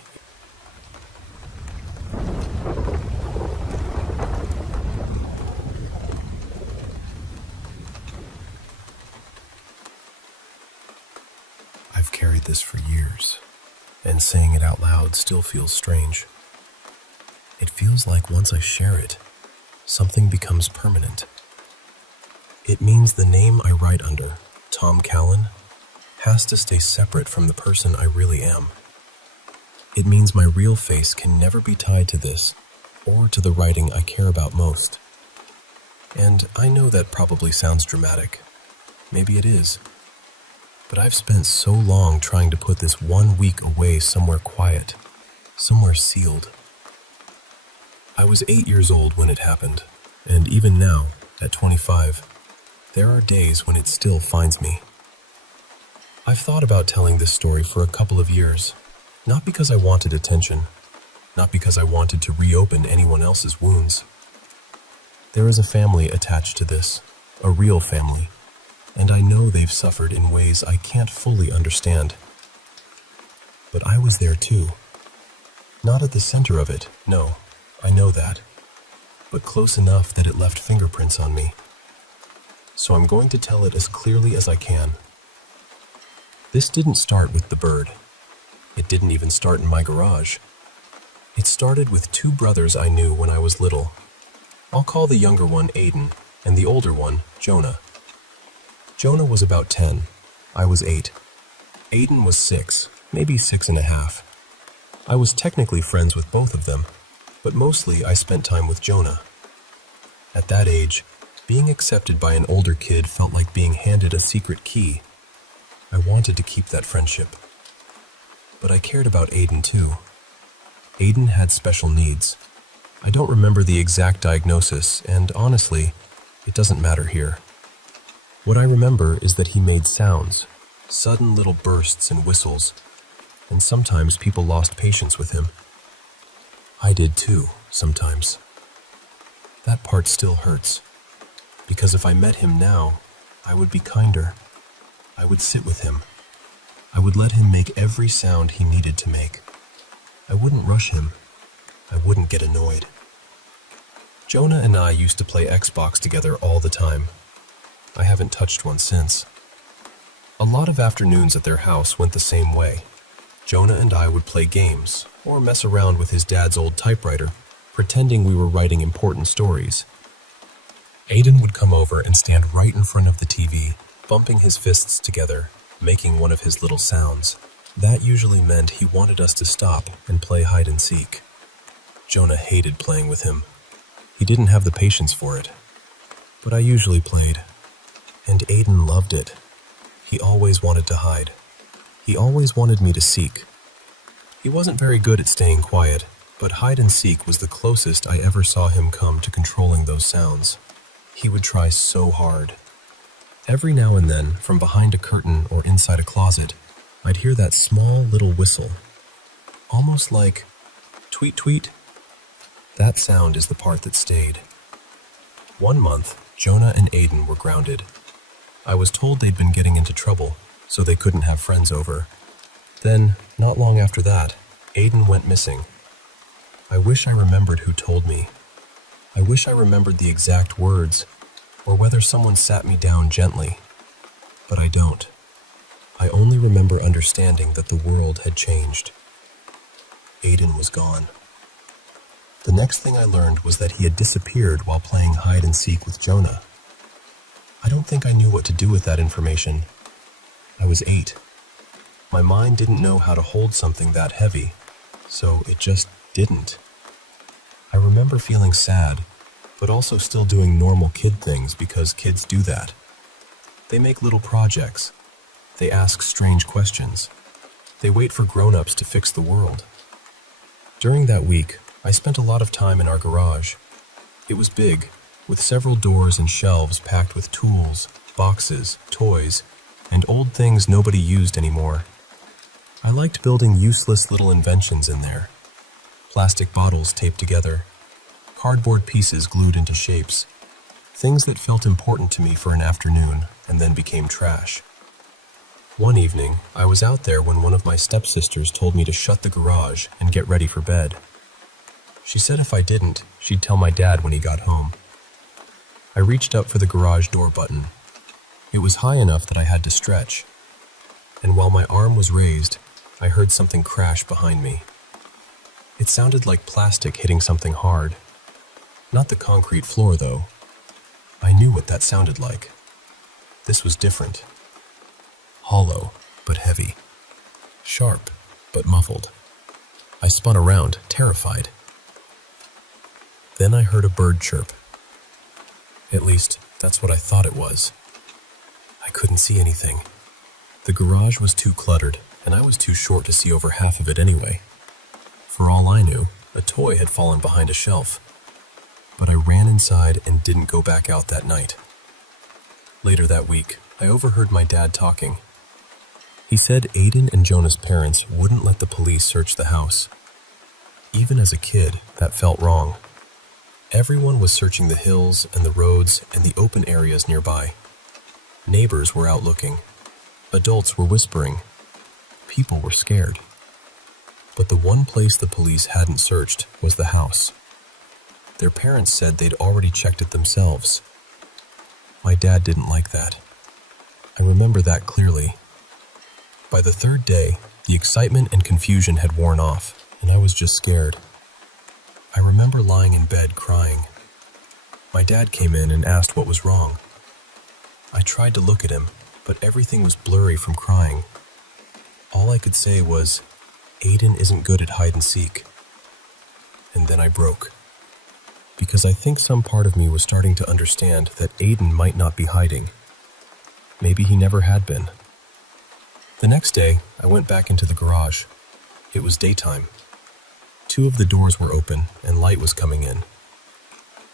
I've carried this for years, and saying it out loud still feels strange. It feels like once I share it, something becomes permanent. It means the name I write under, Tom Callan, has to stay separate from the person I really am. It means my real face can never be tied to this, or to the writing I care about most. And I know that probably sounds dramatic. Maybe it is. But I've spent so long trying to put this 1 week away somewhere quiet, somewhere sealed. I was 8 years old when it happened, and even now, at 25, there are days when it still finds me. I've thought about telling this story for a couple of years, not because I wanted attention, not because I wanted to reopen anyone else's wounds. There is a family attached to this, a real family, and I know they've suffered in ways I can't fully understand. But I was there too. Not at the center of it, no, I know that, but close enough that it left fingerprints on me. So I'm going to tell it as clearly as I can. This didn't start with the bird. It didn't even start in my garage. It started with 2 brothers I knew when I was little. I'll call the younger one Aiden, and the older one Jonah. Jonah was about 10. I was 8. Aiden was 6, maybe 6.5. I was technically friends with both of them, but mostly I spent time with Jonah. At that age, being accepted by an older kid felt like being handed a secret key. I wanted to keep that friendship. But I cared about Aiden too. Aiden had special needs. I don't remember the exact diagnosis, and honestly, it doesn't matter here. What I remember is that he made sounds, sudden little bursts and whistles, and sometimes people lost patience with him. I did too, sometimes. That part still hurts, because if I met him now, I would be kinder. I would sit with him. I would let him make every sound he needed to make. I wouldn't rush him. I wouldn't get annoyed. Jonah and I used to play Xbox together all the time. I haven't touched one since. A lot of afternoons at their house went the same way. Jonah and I would play games, or mess around with his dad's old typewriter, pretending we were writing important stories. Aiden would come over and stand right in front of the TV, bumping his fists together, making one of his little sounds. That usually meant he wanted us to stop and play hide and seek. Jonah hated playing with him. He didn't have the patience for it. But I usually played, and Aiden loved it. He always wanted to hide. He always wanted me to seek. He wasn't very good at staying quiet, but hide and seek was the closest I ever saw him come to controlling those sounds. He would try so hard. Every now and then, from behind a curtain or inside a closet, I'd hear that small little whistle. Almost like tweet tweet. That sound is the part that stayed. One month, Jonah and Aiden were grounded. I was told they'd been getting into trouble, so they couldn't have friends over. Then, not long after that, Aiden went missing. I wish I remembered who told me. I wish I remembered the exact words, or whether someone sat me down gently. But I don't. I only remember understanding that the world had changed. Aiden was gone. The next thing I learned was that he had disappeared while playing hide and seek with Jonah. I don't think I knew what to do with that information. I was 8. My mind didn't know how to hold something that heavy, so it just didn't. I remember feeling sad, but also still doing normal kid things because kids do that. They make little projects. They ask strange questions. They wait for grown-ups to fix the world. During that week, I spent a lot of time in our garage. It was big, with several doors and shelves packed with tools, boxes, toys, and old things nobody used anymore. I liked building useless little inventions in there. Plastic bottles taped together, cardboard pieces glued into shapes, things that felt important to me for an afternoon and then became trash. One evening, I was out there when one of my stepsisters told me to shut the garage and get ready for bed. She said if I didn't, she'd tell my dad when he got home. I reached up for the garage door button. It was high enough that I had to stretch, and while my arm was raised, I heard something crash behind me. It sounded like plastic hitting something hard. Not the concrete floor, though. I knew what that sounded like. This was different. Hollow, but heavy. Sharp, but muffled. I spun around, terrified. Then I heard a bird chirp. At least, that's what I thought it was. I couldn't see anything. The garage was too cluttered, and I was too short to see over half of it anyway. For all I knew, a toy had fallen behind a shelf. But I ran inside and didn't go back out that night. Later that week, I overheard my dad talking. He said Aiden and Jonah's parents wouldn't let the police search the house. Even as a kid, that felt wrong. Everyone was searching the hills and the roads and the open areas nearby. Neighbors were out looking. Adults were whispering. People were scared. But the one place the police hadn't searched was the house. Their parents said they'd already checked it themselves. My dad didn't like that. I remember that clearly. By the third day, the excitement and confusion had worn off, and I was just scared. I remember lying in bed crying. My dad came in and asked what was wrong. I tried to look at him, but everything was blurry from crying. All I could say was, Aiden isn't good at hide and seek. And then I broke. Because I think some part of me was starting to understand that Aiden might not be hiding. Maybe he never had been. The next day, I went back into the garage. It was daytime. 2 of the doors were open and light was coming in.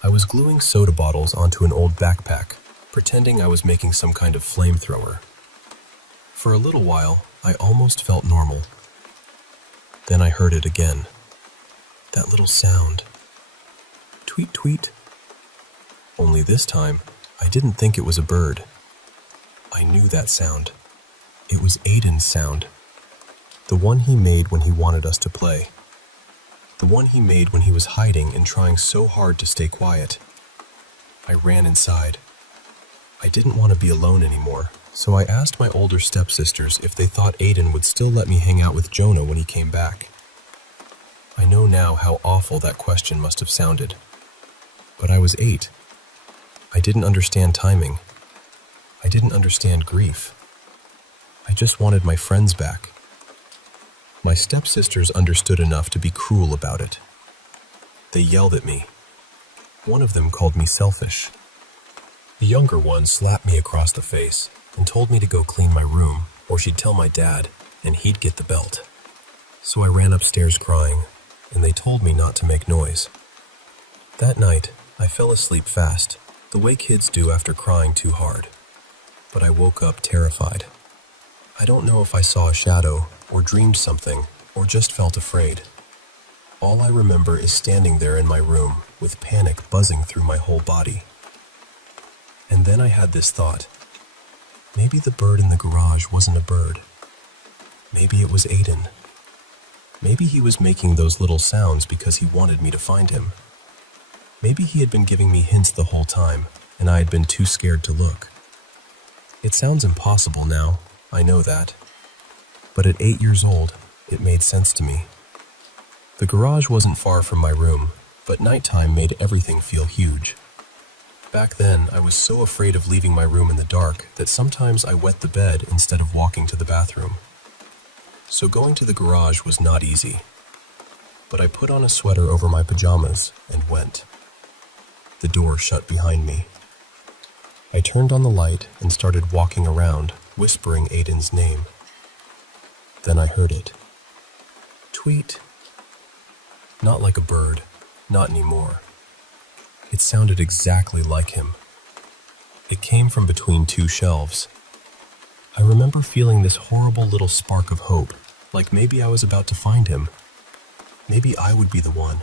I was gluing soda bottles onto an old backpack, pretending I was making some kind of flamethrower. For a little while, I almost felt normal. Then I heard it again. That little sound. Tweet, tweet. Only this time, I didn't think it was a bird. I knew that sound. It was Aiden's sound. The one he made when he wanted us to play. The one he made when he was hiding and trying so hard to stay quiet. I ran inside. I didn't want to be alone anymore, so I asked my older stepsisters if they thought Aiden would still let me hang out with Jonah when he came back. I know now how awful that question must have sounded. But I was 8. I didn't understand timing. I didn't understand grief. I just wanted my friends back. My stepsisters understood enough to be cruel about it. They yelled at me. One of them called me selfish. The younger one slapped me across the face and told me to go clean my room, or she'd tell my dad, and he'd get the belt. So I ran upstairs crying, and they told me not to make noise. That night, I fell asleep fast, the way kids do after crying too hard. But I woke up terrified. I don't know if I saw a shadow, or dreamed something, or just felt afraid. All I remember is standing there in my room with panic buzzing through my whole body. And then I had this thought. Maybe the bird in the garage wasn't a bird. Maybe it was Aiden. Maybe he was making those little sounds because he wanted me to find him. Maybe he had been giving me hints the whole time, and I had been too scared to look. It sounds impossible now, I know that. But at 8 years old, it made sense to me. The garage wasn't far from my room, but nighttime made everything feel huge. Back then, I was so afraid of leaving my room in the dark that sometimes I wet the bed instead of walking to the bathroom. So going to the garage was not easy. But I put on a sweater over my pajamas and went. The door shut behind me. I turned on the light and started walking around, whispering Aiden's name. Then I heard it. Tweet. Not like a bird, not anymore. It sounded exactly like him. It came from between two shelves. I remember feeling this horrible little spark of hope, like maybe I was about to find him. Maybe I would be the one.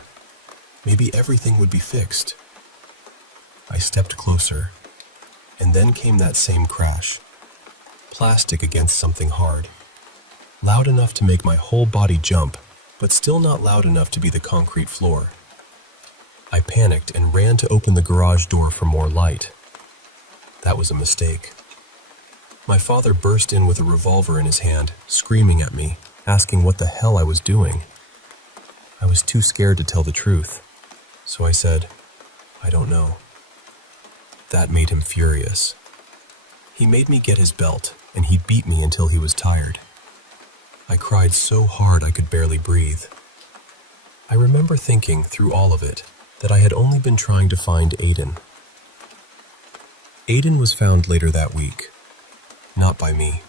Maybe everything would be fixed. I stepped closer, and then came that same crash. Plastic against something hard. Loud enough to make my whole body jump, but still not loud enough to be the concrete floor. I panicked and ran to open the garage door for more light. That was a mistake. My father burst in with a revolver in his hand, screaming at me, asking what the hell I was doing. I was too scared to tell the truth, so I said, I don't know. That made him furious. He made me get his belt, and he beat me until he was tired. I cried so hard I could barely breathe. I remember thinking through all of it that I had only been trying to find Aiden. Aiden was found later that week. Not by me.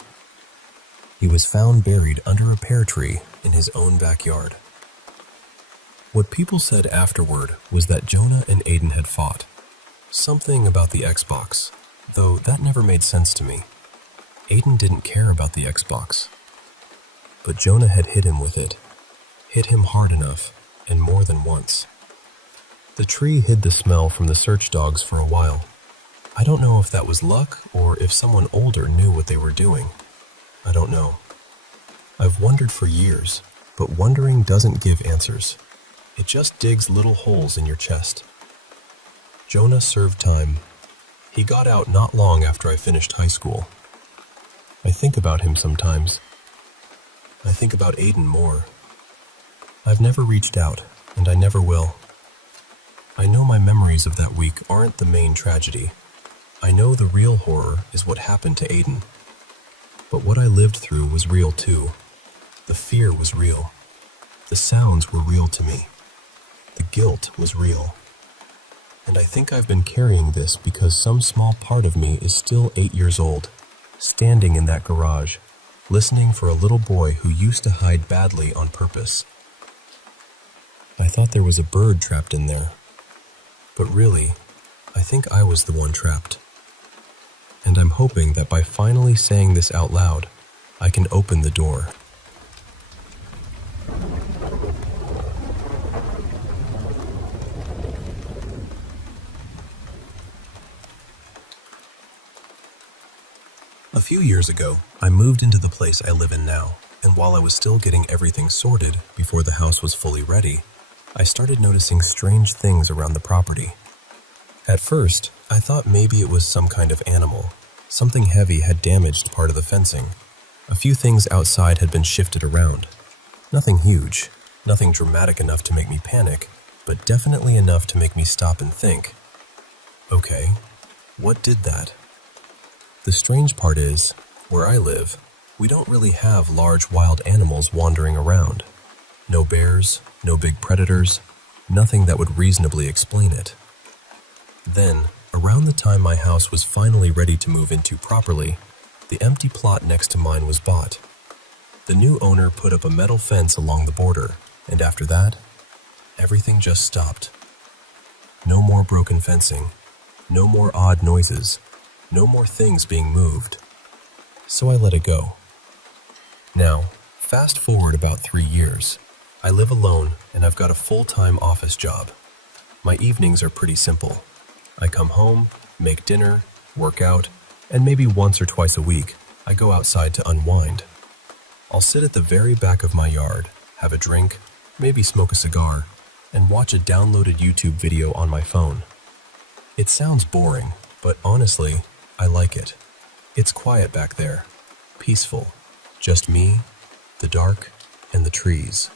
He was found buried under a pear tree in his own backyard. What people said afterward was that Jonah and Aiden had fought. Something about the Xbox, though that never made sense to me. Aiden didn't care about the Xbox. But Jonah had hit him with it. Hit him hard enough, and more than once. The tree hid the smell from the search dogs for a while. I don't know if that was luck or if someone older knew what they were doing. I don't know. I've wondered for years, but wondering doesn't give answers. It just digs little holes in your chest. Jonah served time. He got out not long after I finished high school. I think about him sometimes. I think about Aiden more. I've never reached out, and I never will. I know my memories of that week aren't the main tragedy. I know the real horror is what happened to Aiden. But what I lived through was real too. The fear was real. The sounds were real to me. The guilt was real. And I think I've been carrying this because some small part of me is still 8 years old, standing in that garage, listening for a little boy who used to hide badly on purpose. I thought there was a bird trapped in there. But really, I think I was the one trapped. And I'm hoping that by finally saying this out loud, I can open the door. A few years ago, I moved into the place I live in now, and while I was still getting everything sorted before the house was fully ready, I started noticing strange things around the property. At first, I thought maybe it was some kind of animal. Something heavy had damaged part of the fencing. A few things outside had been shifted around. Nothing huge, nothing dramatic enough to make me panic, but definitely enough to make me stop and think. Okay, what did that? The strange part is, where I live, we don't really have large wild animals wandering around. No bears, no big predators, Nothing that would reasonably explain it. Then, around the time my house was finally ready to move into properly, the empty plot next to mine was bought. The new owner put up a metal fence along the border, and after that, everything just stopped. No more broken fencing, no more odd noises, no more things being moved. So I let it go. Now, fast forward about 3 years. I live alone and I've got a full-time office job. My evenings are pretty simple. I come home, make dinner, work out, and maybe once or twice a week, I go outside to unwind. I'll sit at the very back of my yard, have a drink, maybe smoke a cigar, and watch a downloaded YouTube video on my phone. It sounds boring, but honestly, I like it. It's quiet back there, peaceful, just me, the dark, and the trees.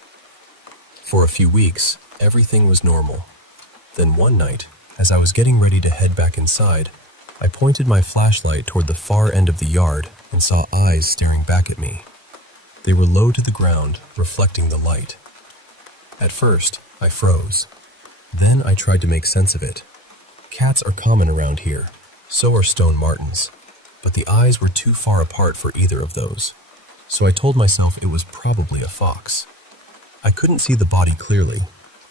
For a few weeks, everything was normal. Then one night, as I was getting ready to head back inside, I pointed my flashlight toward the far end of the yard and saw eyes staring back at me. They were low to the ground, reflecting the light. At first, I froze. Then I tried to make sense of it. Cats are common around here, so are stone martens, but the eyes were too far apart for either of those, so I told myself it was probably a fox. I couldn't see the body clearly,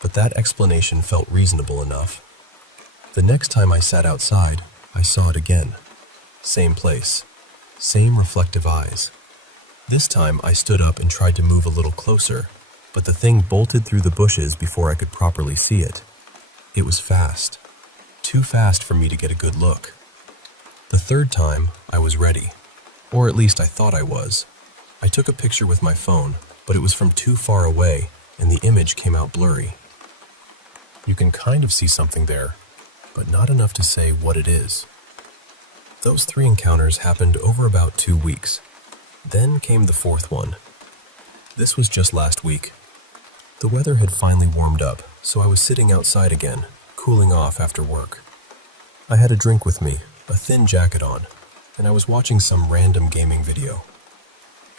but that explanation felt reasonable enough. The next time I sat outside, I saw it again. Same place, same reflective eyes. This time I stood up and tried to move a little closer, but the thing bolted through the bushes before I could properly see it. It was fast. Too fast for me to get a good look. The third time, I was ready. Or at least I thought I was. I took a picture with my phone, but it was from too far away, and the image came out blurry. You can kind of see something there, but not enough to say what it is. Those 3 encounters happened over about 2 weeks. Then came the 4th one. This was just last week. The weather had finally warmed up, so I was sitting outside again, cooling off after work. I had a drink with me, a thin jacket on, and I was watching some random gaming video.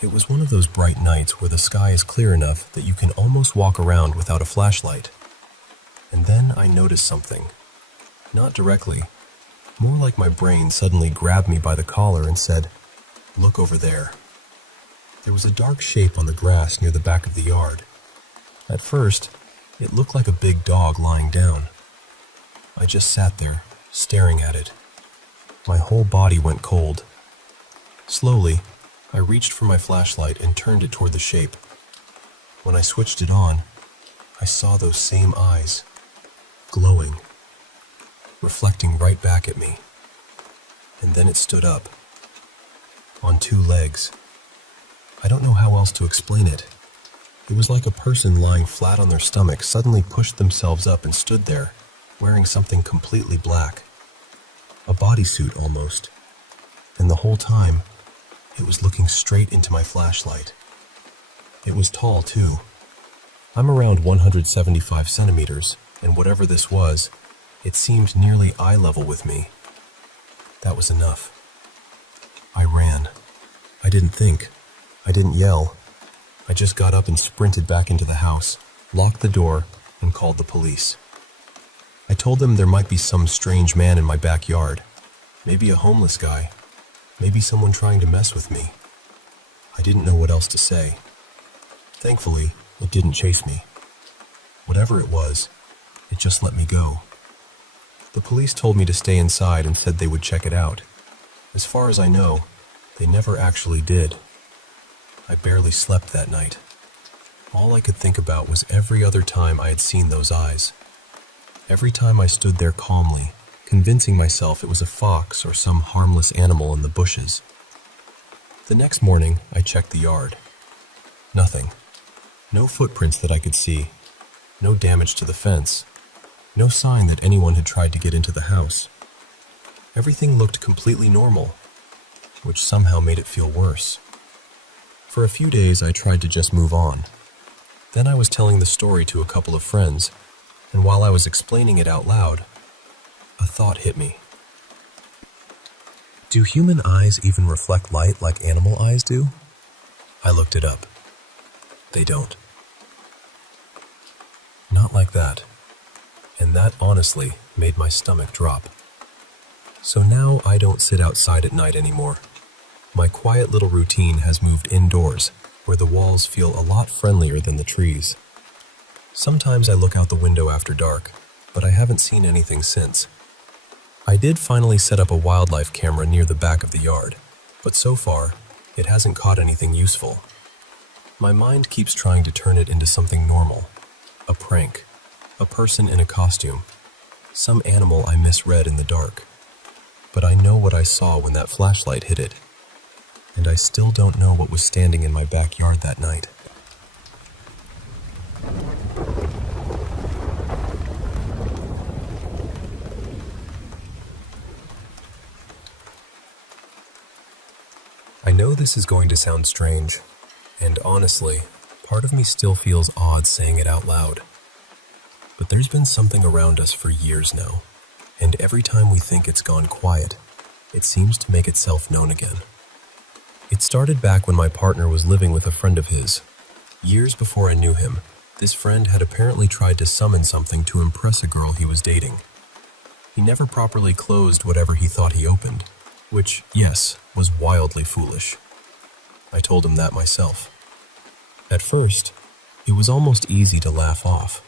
It was one of those bright nights where the sky is clear enough that you can almost walk around without a flashlight. And then I noticed something. Not directly. More like my brain suddenly grabbed me by the collar and said, "Look over there." There was a dark shape on the grass near the back of the yard. At first, it looked like a big dog lying down. I just sat there, staring at it. My whole body went cold. Slowly, I reached for my flashlight and turned it toward the shape. When I switched it on, I saw those same eyes, glowing, reflecting right back at me. And then it stood up, on 2 legs. I don't know how else to explain it. It was like a person lying flat on their stomach suddenly pushed themselves up and stood there, wearing something completely black. A bodysuit almost. And the whole time, it was looking straight into my flashlight. It was tall too. I'm around 175 centimeters, and whatever this was, it seemed nearly eye level with me. That was enough. I ran. I didn't think. I didn't yell. I just got up and sprinted back into the house, locked the door, and called the police. I told them there might be some strange man in my backyard, maybe a homeless guy, maybe someone trying to mess with me. I didn't know what else to say. Thankfully, it didn't chase me. Whatever it was, it just let me go. The police told me to stay inside and said they would check it out. As far as I know, they never actually did. I barely slept that night. All I could think about was every other time I had seen those eyes. Every time I stood there calmly, convincing myself it was a fox or some harmless animal in the bushes. The next morning, I checked the yard. Nothing. No footprints that I could see. No damage to the fence. No sign that anyone had tried to get into the house. Everything looked completely normal, which somehow made it feel worse. For a few days, I tried to just move on. Then I was telling the story to a couple of friends, and while I was explaining it out loud, a thought hit me. Do human eyes even reflect light like animal eyes do? I looked it up. They don't. Not like that. and that honestly made my stomach drop. So now I don't sit outside at night anymore. My quiet little routine has moved indoors, where the walls feel a lot friendlier than the trees. Sometimes I look out the window after dark, but I haven't seen anything since. I did finally set up a wildlife camera near the back of the yard, but so far, it hasn't caught anything useful. My mind keeps trying to turn it into something normal. A prank, a person in a costume, some animal I misread in the dark. But I know what I saw when that flashlight hit it, and I still don't know what was standing in my backyard that night. I know this is going to sound strange, and honestly, part of me still feels odd saying it out loud. But there's been something around us for years now, and every time we think it's gone quiet, it seems to make itself known again. It started back when my partner was living with a friend of his. Years before I knew him, this friend had apparently tried to summon something to impress a girl he was dating. He never properly closed whatever he thought he opened, which, yes, was wildly foolish. I told him that myself. At first, it was almost easy to laugh off.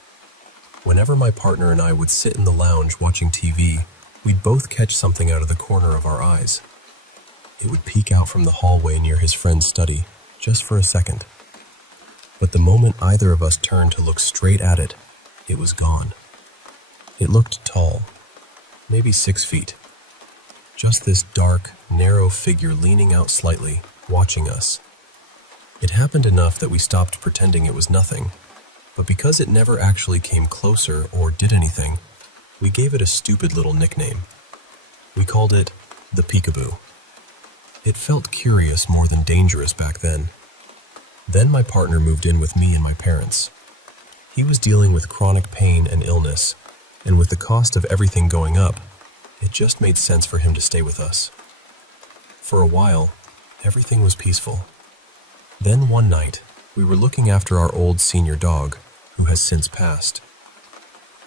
Whenever my partner and I would sit in the lounge watching TV, we'd both catch something out of the corner of our eyes. It would peek out from the hallway near his friend's study, just for a second. But the moment either of us turned to look straight at it, it was gone. It looked tall, maybe 6 feet. Just this dark, narrow figure leaning out slightly, watching us. It happened enough that we stopped pretending it was nothing, but because it never actually came closer or did anything, we gave it a stupid little nickname. We called it the Peekaboo. It felt curious more than dangerous back then. Then my partner moved in with me and my parents. He was dealing with chronic pain and illness, and with the cost of everything going up, it just made sense for him to stay with us. For a while, everything was peaceful. Then one night, we were looking after our old senior dog, who has since passed.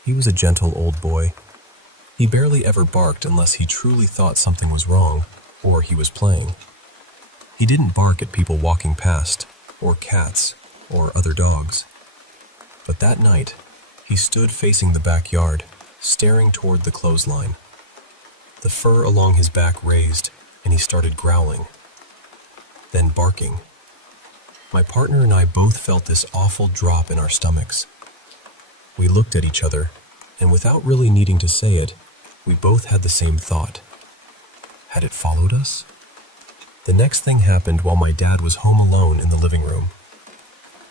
He was a gentle old boy. He barely ever barked unless he truly thought something was wrong, or he was playing. He didn't bark at people walking past, or cats, or other dogs. But that night, he stood facing the backyard, staring toward the clothesline. The fur along his back raised, and he started growling, then barking. My partner and I both felt this awful drop in our stomachs. We looked at each other, and without really needing to say it, we both had the same thought. Had it followed us? The next thing happened while my dad was home alone in the living room.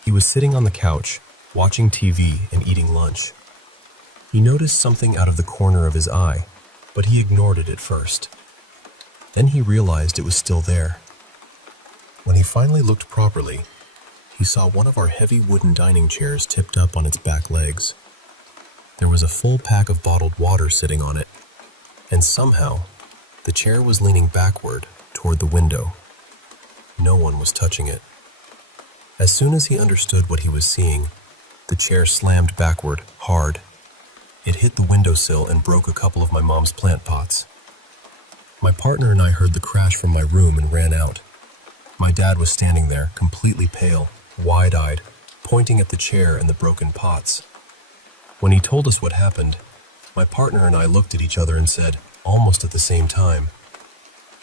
He was sitting on the couch, watching TV and eating lunch. He noticed something out of the corner of his eye, but he ignored it at first. Then he realized it was still there. When he finally looked properly, he saw one of our heavy wooden dining chairs tipped up on its back legs. There was a full pack of bottled water sitting on it, and somehow, the chair was leaning backward toward the window. No one was touching it. As soon as he understood what he was seeing, the chair slammed backward, hard. It hit the windowsill and broke a couple of my mom's plant pots. My partner and I heard the crash from my room and ran out. My dad was standing there, completely pale, wide-eyed, pointing at the chair and the broken pots. When he told us what happened, my partner and I looked at each other and said, almost at the same time,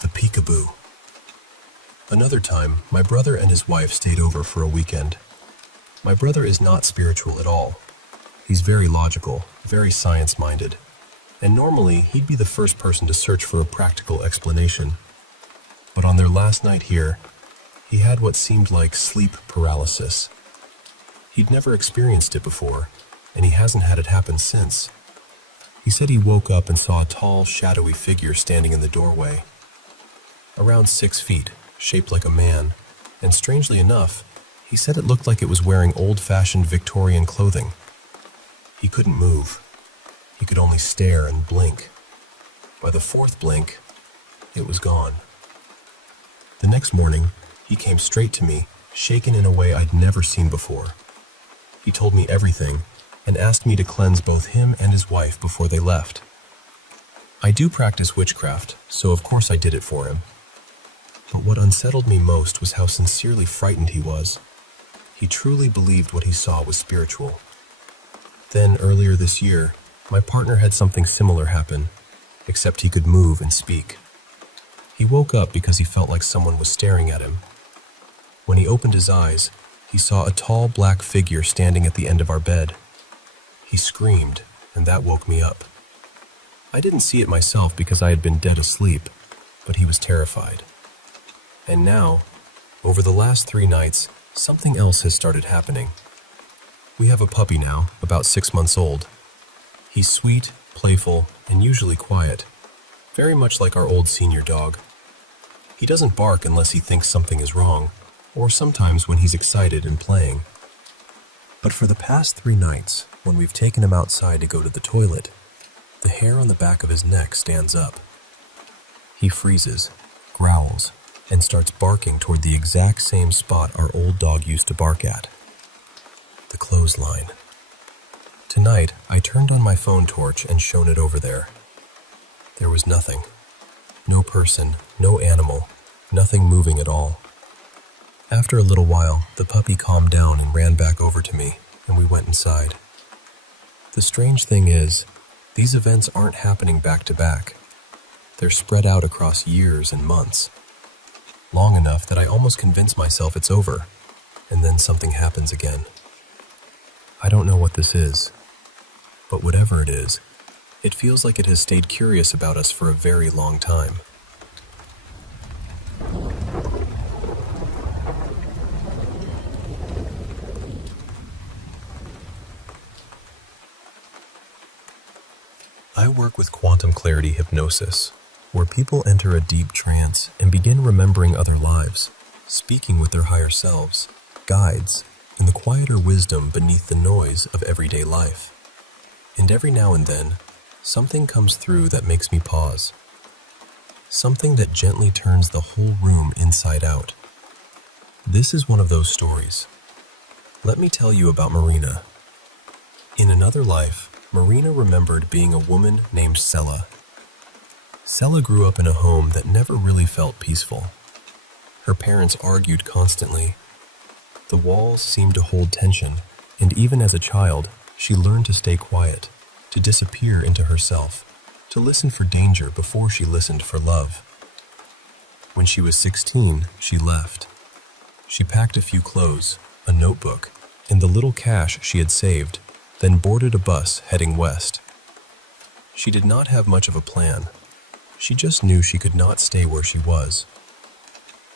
"The peekaboo." Another time, my brother and his wife stayed over for a weekend. My brother is not spiritual at all. He's very logical, very science-minded, and normally he'd be the first person to search for a practical explanation. But on their last night here, he had what seemed like sleep paralysis. He'd never experienced it before, and he hasn't had it happen since. He said he woke up and saw a tall, shadowy figure standing in the doorway. Around 6 feet, shaped like a man, and strangely enough, he said it looked like it was wearing old-fashioned Victorian clothing. He couldn't move. He could only stare and blink. By the fourth blink, it was gone. The next morning, he came straight to me, shaken in a way I'd never seen before. He told me everything, and asked me to cleanse both him and his wife before they left. I do practice witchcraft, so of course I did it for him. But what unsettled me most was how sincerely frightened he was. He truly believed what he saw was spiritual. Then, earlier this year, my partner had something similar happen, except he could move and speak. He woke up because he felt like someone was staring at him. When he opened his eyes, he saw a tall black figure standing at the end of our bed. He screamed, and that woke me up. I didn't see it myself because I had been dead asleep, but he was terrified. And now, over the last 3 nights, something else has started happening. We have a puppy now, about 6 months old. He's sweet, playful, and usually quiet, very much like our old senior dog. He doesn't bark unless he thinks something is wrong, or sometimes when he's excited and playing. But for the past 3 nights, when we've taken him outside to go to the toilet, the hair on the back of his neck stands up. He freezes, growls, and starts barking toward the exact same spot our old dog used to bark at. The clothesline. Tonight, I turned on my phone torch and shone it over there. There was nothing. No person, no animal, nothing moving at all. After a little while, the puppy calmed down and ran back over to me, and we went inside. The strange thing is, these events aren't happening back to back. They're spread out across years and months. Long enough that I almost convince myself it's over, and then something happens again. I don't know what this is, but whatever it is, it feels like it has stayed curious about us for a very long time. I work with quantum clarity hypnosis, where people enter a deep trance and begin remembering other lives, speaking with their higher selves, guides, and the quieter wisdom beneath the noise of everyday life. And every now and then, something comes through that makes me pause. Something that gently turns the whole room inside out. This is one of those stories. Let me tell you about Marina. In another life, Marina remembered being a woman named Sella. Sella grew up in a home that never really felt peaceful. Her parents argued constantly. The walls seemed to hold tension, and even as a child, she learned to stay quiet, to disappear into herself, to listen for danger before she listened for love. When she was 16, she left. She packed a few clothes, a notebook, and the little cash she had saved, then boarded a bus heading west. She did not have much of a plan. She just knew she could not stay where she was.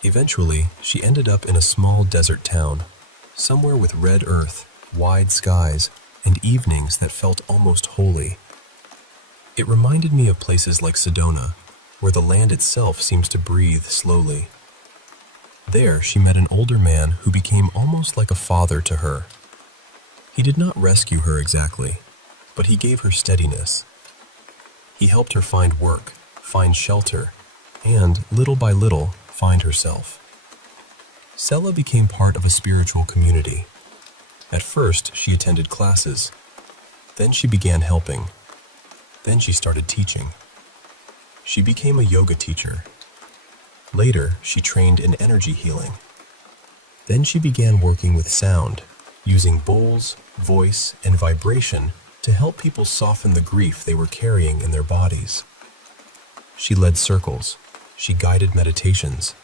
Eventually, she ended up in a small desert town, somewhere with red earth, wide skies, and evenings that felt almost holy. It reminded me of places like Sedona, where the land itself seems to breathe slowly. There, she met an older man who became almost like a father to her. He did not rescue her exactly, but he gave her steadiness. He helped her find work, find shelter, and, little by little, find herself. Sella became part of a spiritual community. At first, she attended classes. Then she began helping. Then she started teaching. She became a yoga teacher. Later, she trained in energy healing. Then she began working with sound, using bowls, voice, and vibration to help people soften the grief they were carrying in their bodies. She led circles. She guided meditations.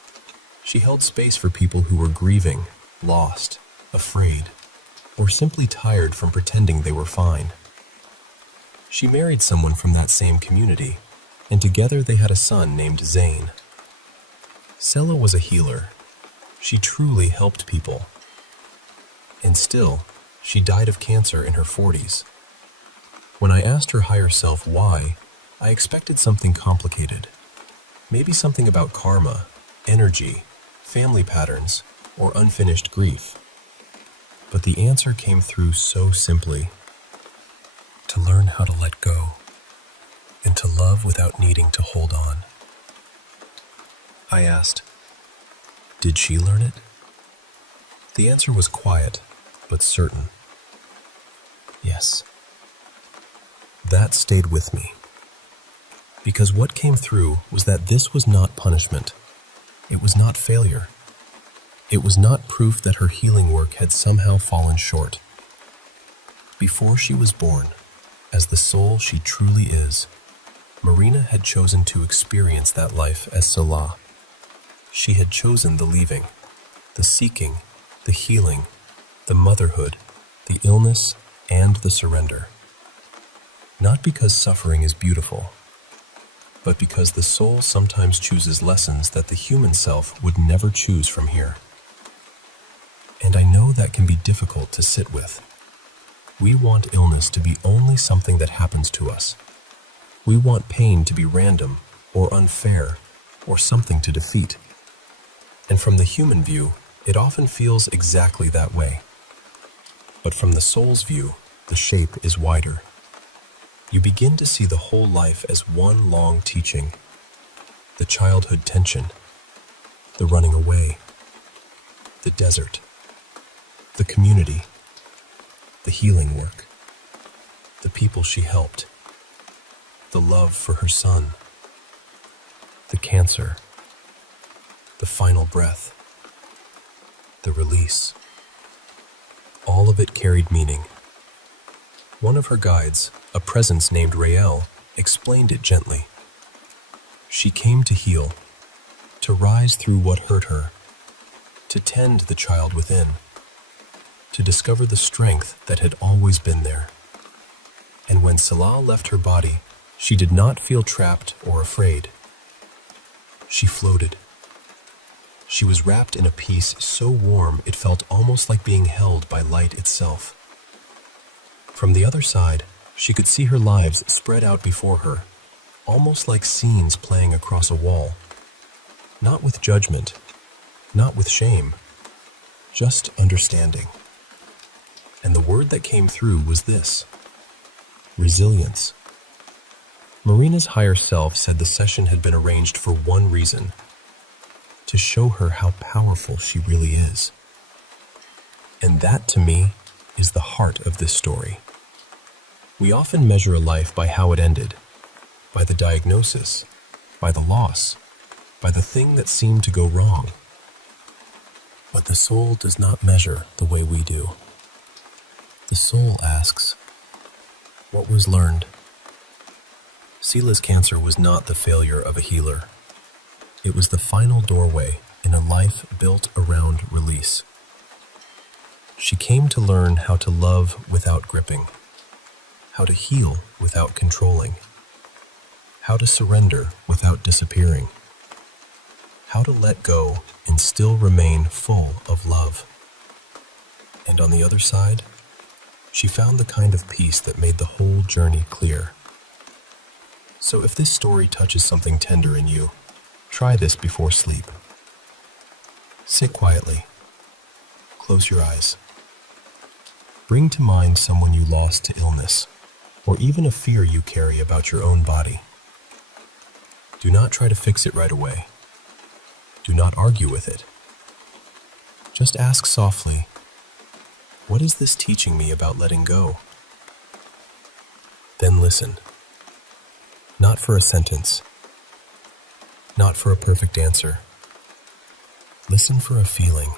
She held space for people who were grieving, lost, afraid, or simply tired from pretending they were fine. She married someone from that same community, and together they had a son named Zane. Sella was a healer. She truly helped people. And still, she died of cancer in her 40s. When I asked her higher self why, I expected something complicated. Maybe something about karma, energy, family patterns, or unfinished grief. But the answer came through so simply. To learn how to let go, and to love without needing to hold on. I asked, did she learn it? The answer was quiet, but certain. Yes. That stayed with me. Because what came through was that this was not punishment. It was not failure. It was not proof that her healing work had somehow fallen short. Before she was born, as the soul she truly is, Marina had chosen to experience that life as Salah. She had chosen the leaving, the seeking, the healing, the motherhood, the illness, and the surrender. Not because suffering is beautiful, but because the soul sometimes chooses lessons that the human self would never choose from here. And I know that can be difficult to sit with. We want illness to be only something that happens to us. We want pain to be random or unfair or something to defeat. And from the human view, it often feels exactly that way. But from the soul's view, the shape is wider. You begin to see the whole life as one long teaching. The childhood tension, the running away, the desert, the community, the healing work, the people she helped, the love for her son, the cancer, the final breath, the release. All of it carried meaning. One of her guides, a presence named Rael, explained it gently. She came to heal, to rise through what hurt her, to tend the child within, to discover the strength that had always been there. And when Salah left her body, she did not feel trapped or afraid. She floated. She was wrapped in a peace so warm it felt almost like being held by light itself. From the other side, she could see her lives spread out before her, almost like scenes playing across a wall. Not with judgment, not with shame, just understanding. And the word that came through was this: resilience. Marina's higher self said the session had been arranged for one reason: to show her how powerful she really is. And that, to me, is the heart of this story. We often measure a life by how it ended, by the diagnosis, by the loss, by the thing that seemed to go wrong. But the soul does not measure the way we do. The soul asks, what was learned? Sela's cancer was not the failure of a healer. It was the final doorway in a life built around release. She came to learn how to love without gripping, how to heal without controlling, how to surrender without disappearing, how to let go and still remain full of love. And on the other side, she found the kind of peace that made the whole journey clear. So if this story touches something tender in you, try this before sleep. Sit quietly. Close your eyes. Bring to mind someone you lost to illness, or even a fear you carry about your own body. Do not try to fix it right away. Do not argue with it. Just ask softly, what is this teaching me about letting go? Then listen. Not for a sentence. Not for a perfect answer. Listen for a feeling,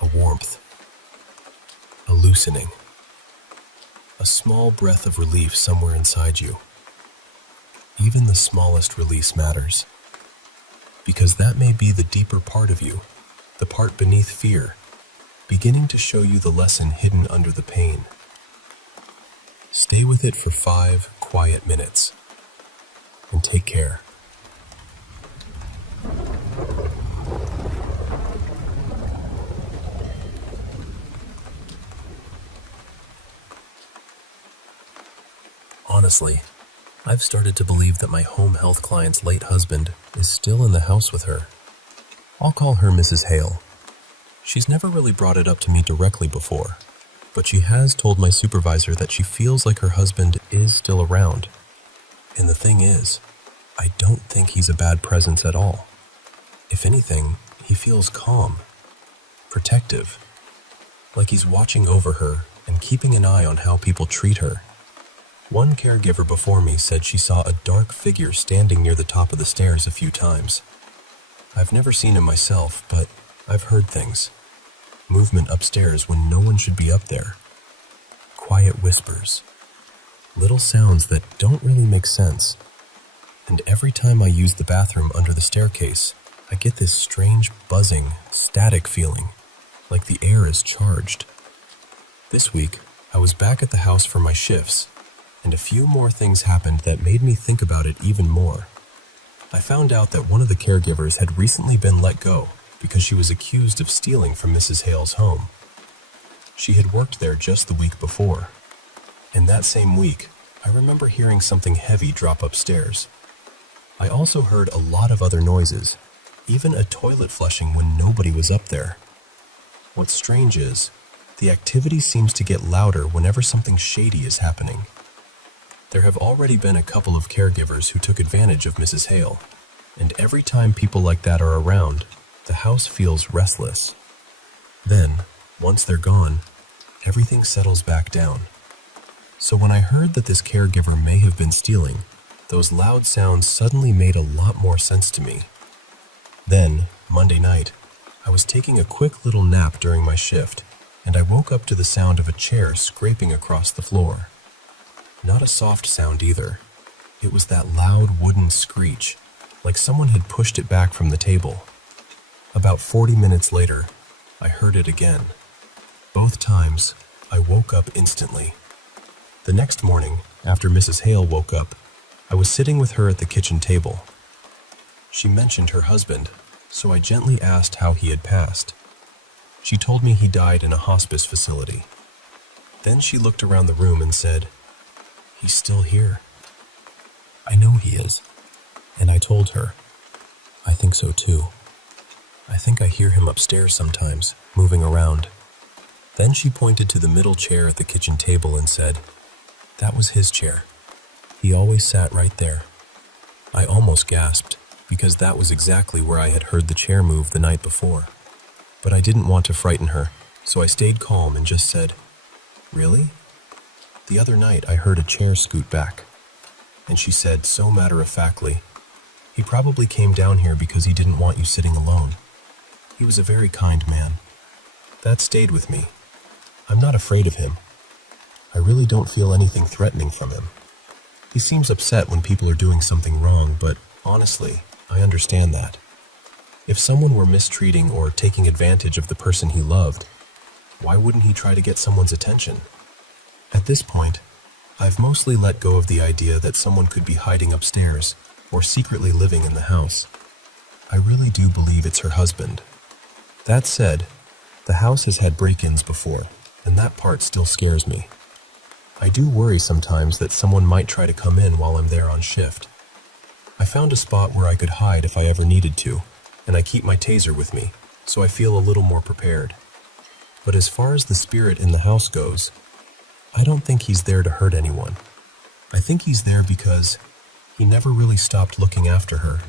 a warmth, a loosening, a small breath of relief somewhere inside you. Even the smallest release matters, because that may be the deeper part of you, the part beneath fear, beginning to show you the lesson hidden under the pain. Stay with it for 5 quiet minutes, and take care. Honestly, I've started to believe that my home health client's late husband is still in the house with her. I'll call her Mrs. Hale. She's never really brought it up to me directly before, but she has told my supervisor that she feels like her husband is still around. And the thing is, I don't think he's a bad presence at all. If anything, he feels calm, protective, like he's watching over her and keeping an eye on how people treat her. One caregiver before me said she saw a dark figure standing near the top of the stairs a few times. I've never seen him myself, but I've heard things. Movement upstairs when no one should be up there. Quiet whispers. Little sounds that don't really make sense. And every time I use the bathroom under the staircase, I get this strange buzzing, static feeling, like the air is charged. This week, I was back at the house for my shifts, and a few more things happened that made me think about it even more. I found out that one of the caregivers had recently been let go because she was accused of stealing from Mrs. Hale's home. She had worked there just the week before. In that same week, I remember hearing something heavy drop upstairs. I also heard a lot of other noises, even a toilet flushing when nobody was up there. What's strange is, the activity seems to get louder whenever something shady is happening. There have already been a couple of caregivers who took advantage of Mrs. Hale, and every time people like that are around, the house feels restless. Then, once they're gone, everything settles back down. So when I heard that this caregiver may have been stealing, those loud sounds suddenly made a lot more sense to me. Then, Monday night, I was taking a quick little nap during my shift, and I woke up to the sound of a chair scraping across the floor. Not a soft sound either. It was that loud wooden screech, like someone had pushed it back from the table. About 40 minutes later, I heard it again. Both times, I woke up instantly. The next morning, after Mrs. Hale woke up, I was sitting with her at the kitchen table. She mentioned her husband, so I gently asked how he had passed. She told me he died in a hospice facility. Then she looked around the room and said, "He's still here." "I know he is." And I told her, "I think so too. I think I hear him upstairs sometimes, moving around." Then she pointed to the middle chair at the kitchen table and said, "That was his chair. He always sat right there." I almost gasped, because that was exactly where I had heard the chair move the night before. But I didn't want to frighten her, so I stayed calm and just said, "Really?" "The other night I heard a chair scoot back." And she said so matter-of-factly, "He probably came down here because he didn't want you sitting alone. He was a very kind man." That stayed with me. I'm not afraid of him. I really don't feel anything threatening from him. He seems upset when people are doing something wrong, but honestly, I understand that. If someone were mistreating or taking advantage of the person he loved, why wouldn't he try to get someone's attention? At this point, I've mostly let go of the idea that someone could be hiding upstairs or secretly living in the house. I really do believe it's her husband. That said, the house has had break-ins before, and that part still scares me. I do worry sometimes that someone might try to come in while I'm there on shift. I found a spot where I could hide if I ever needed to, and I keep my taser with me, so I feel a little more prepared. But as far as the spirit in the house goes, I don't think he's there to hurt anyone. I think he's there because he never really stopped looking after her.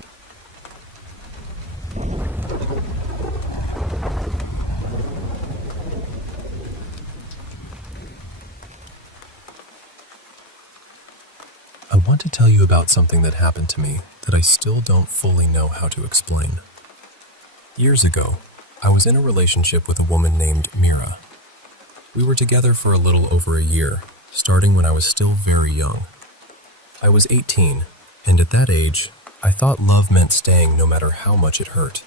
I want to tell you about something that happened to me that I still don't fully know how to explain. Years ago, I was in a relationship with a woman named Mira. We were together for a little over a year, starting when I was still very young. I was 18, and at that age, I thought love meant staying no matter how much it hurt.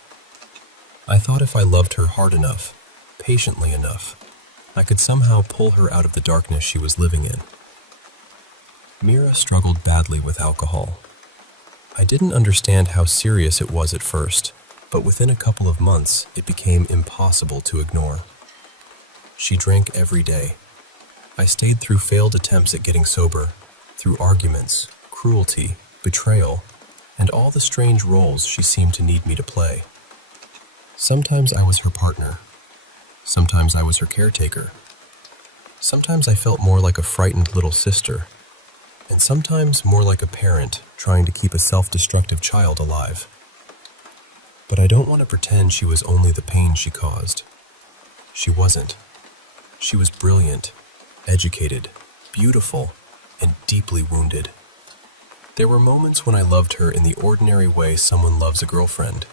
I thought if I loved her hard enough, patiently enough, I could somehow pull her out of the darkness she was living in. Mira struggled badly with alcohol. I didn't understand how serious it was at first, but within a couple of months, it became impossible to ignore. She drank every day. I stayed through failed attempts at getting sober, through arguments, cruelty, betrayal, and all the strange roles she seemed to need me to play. Sometimes I was her partner. Sometimes I was her caretaker. Sometimes I felt more like a frightened little sister, and sometimes more like a parent trying to keep a self-destructive child alive. But I don't want to pretend she was only the pain she caused. She wasn't. She was brilliant, educated, beautiful, and deeply wounded. There were moments when I loved her in the ordinary way someone loves a girlfriend.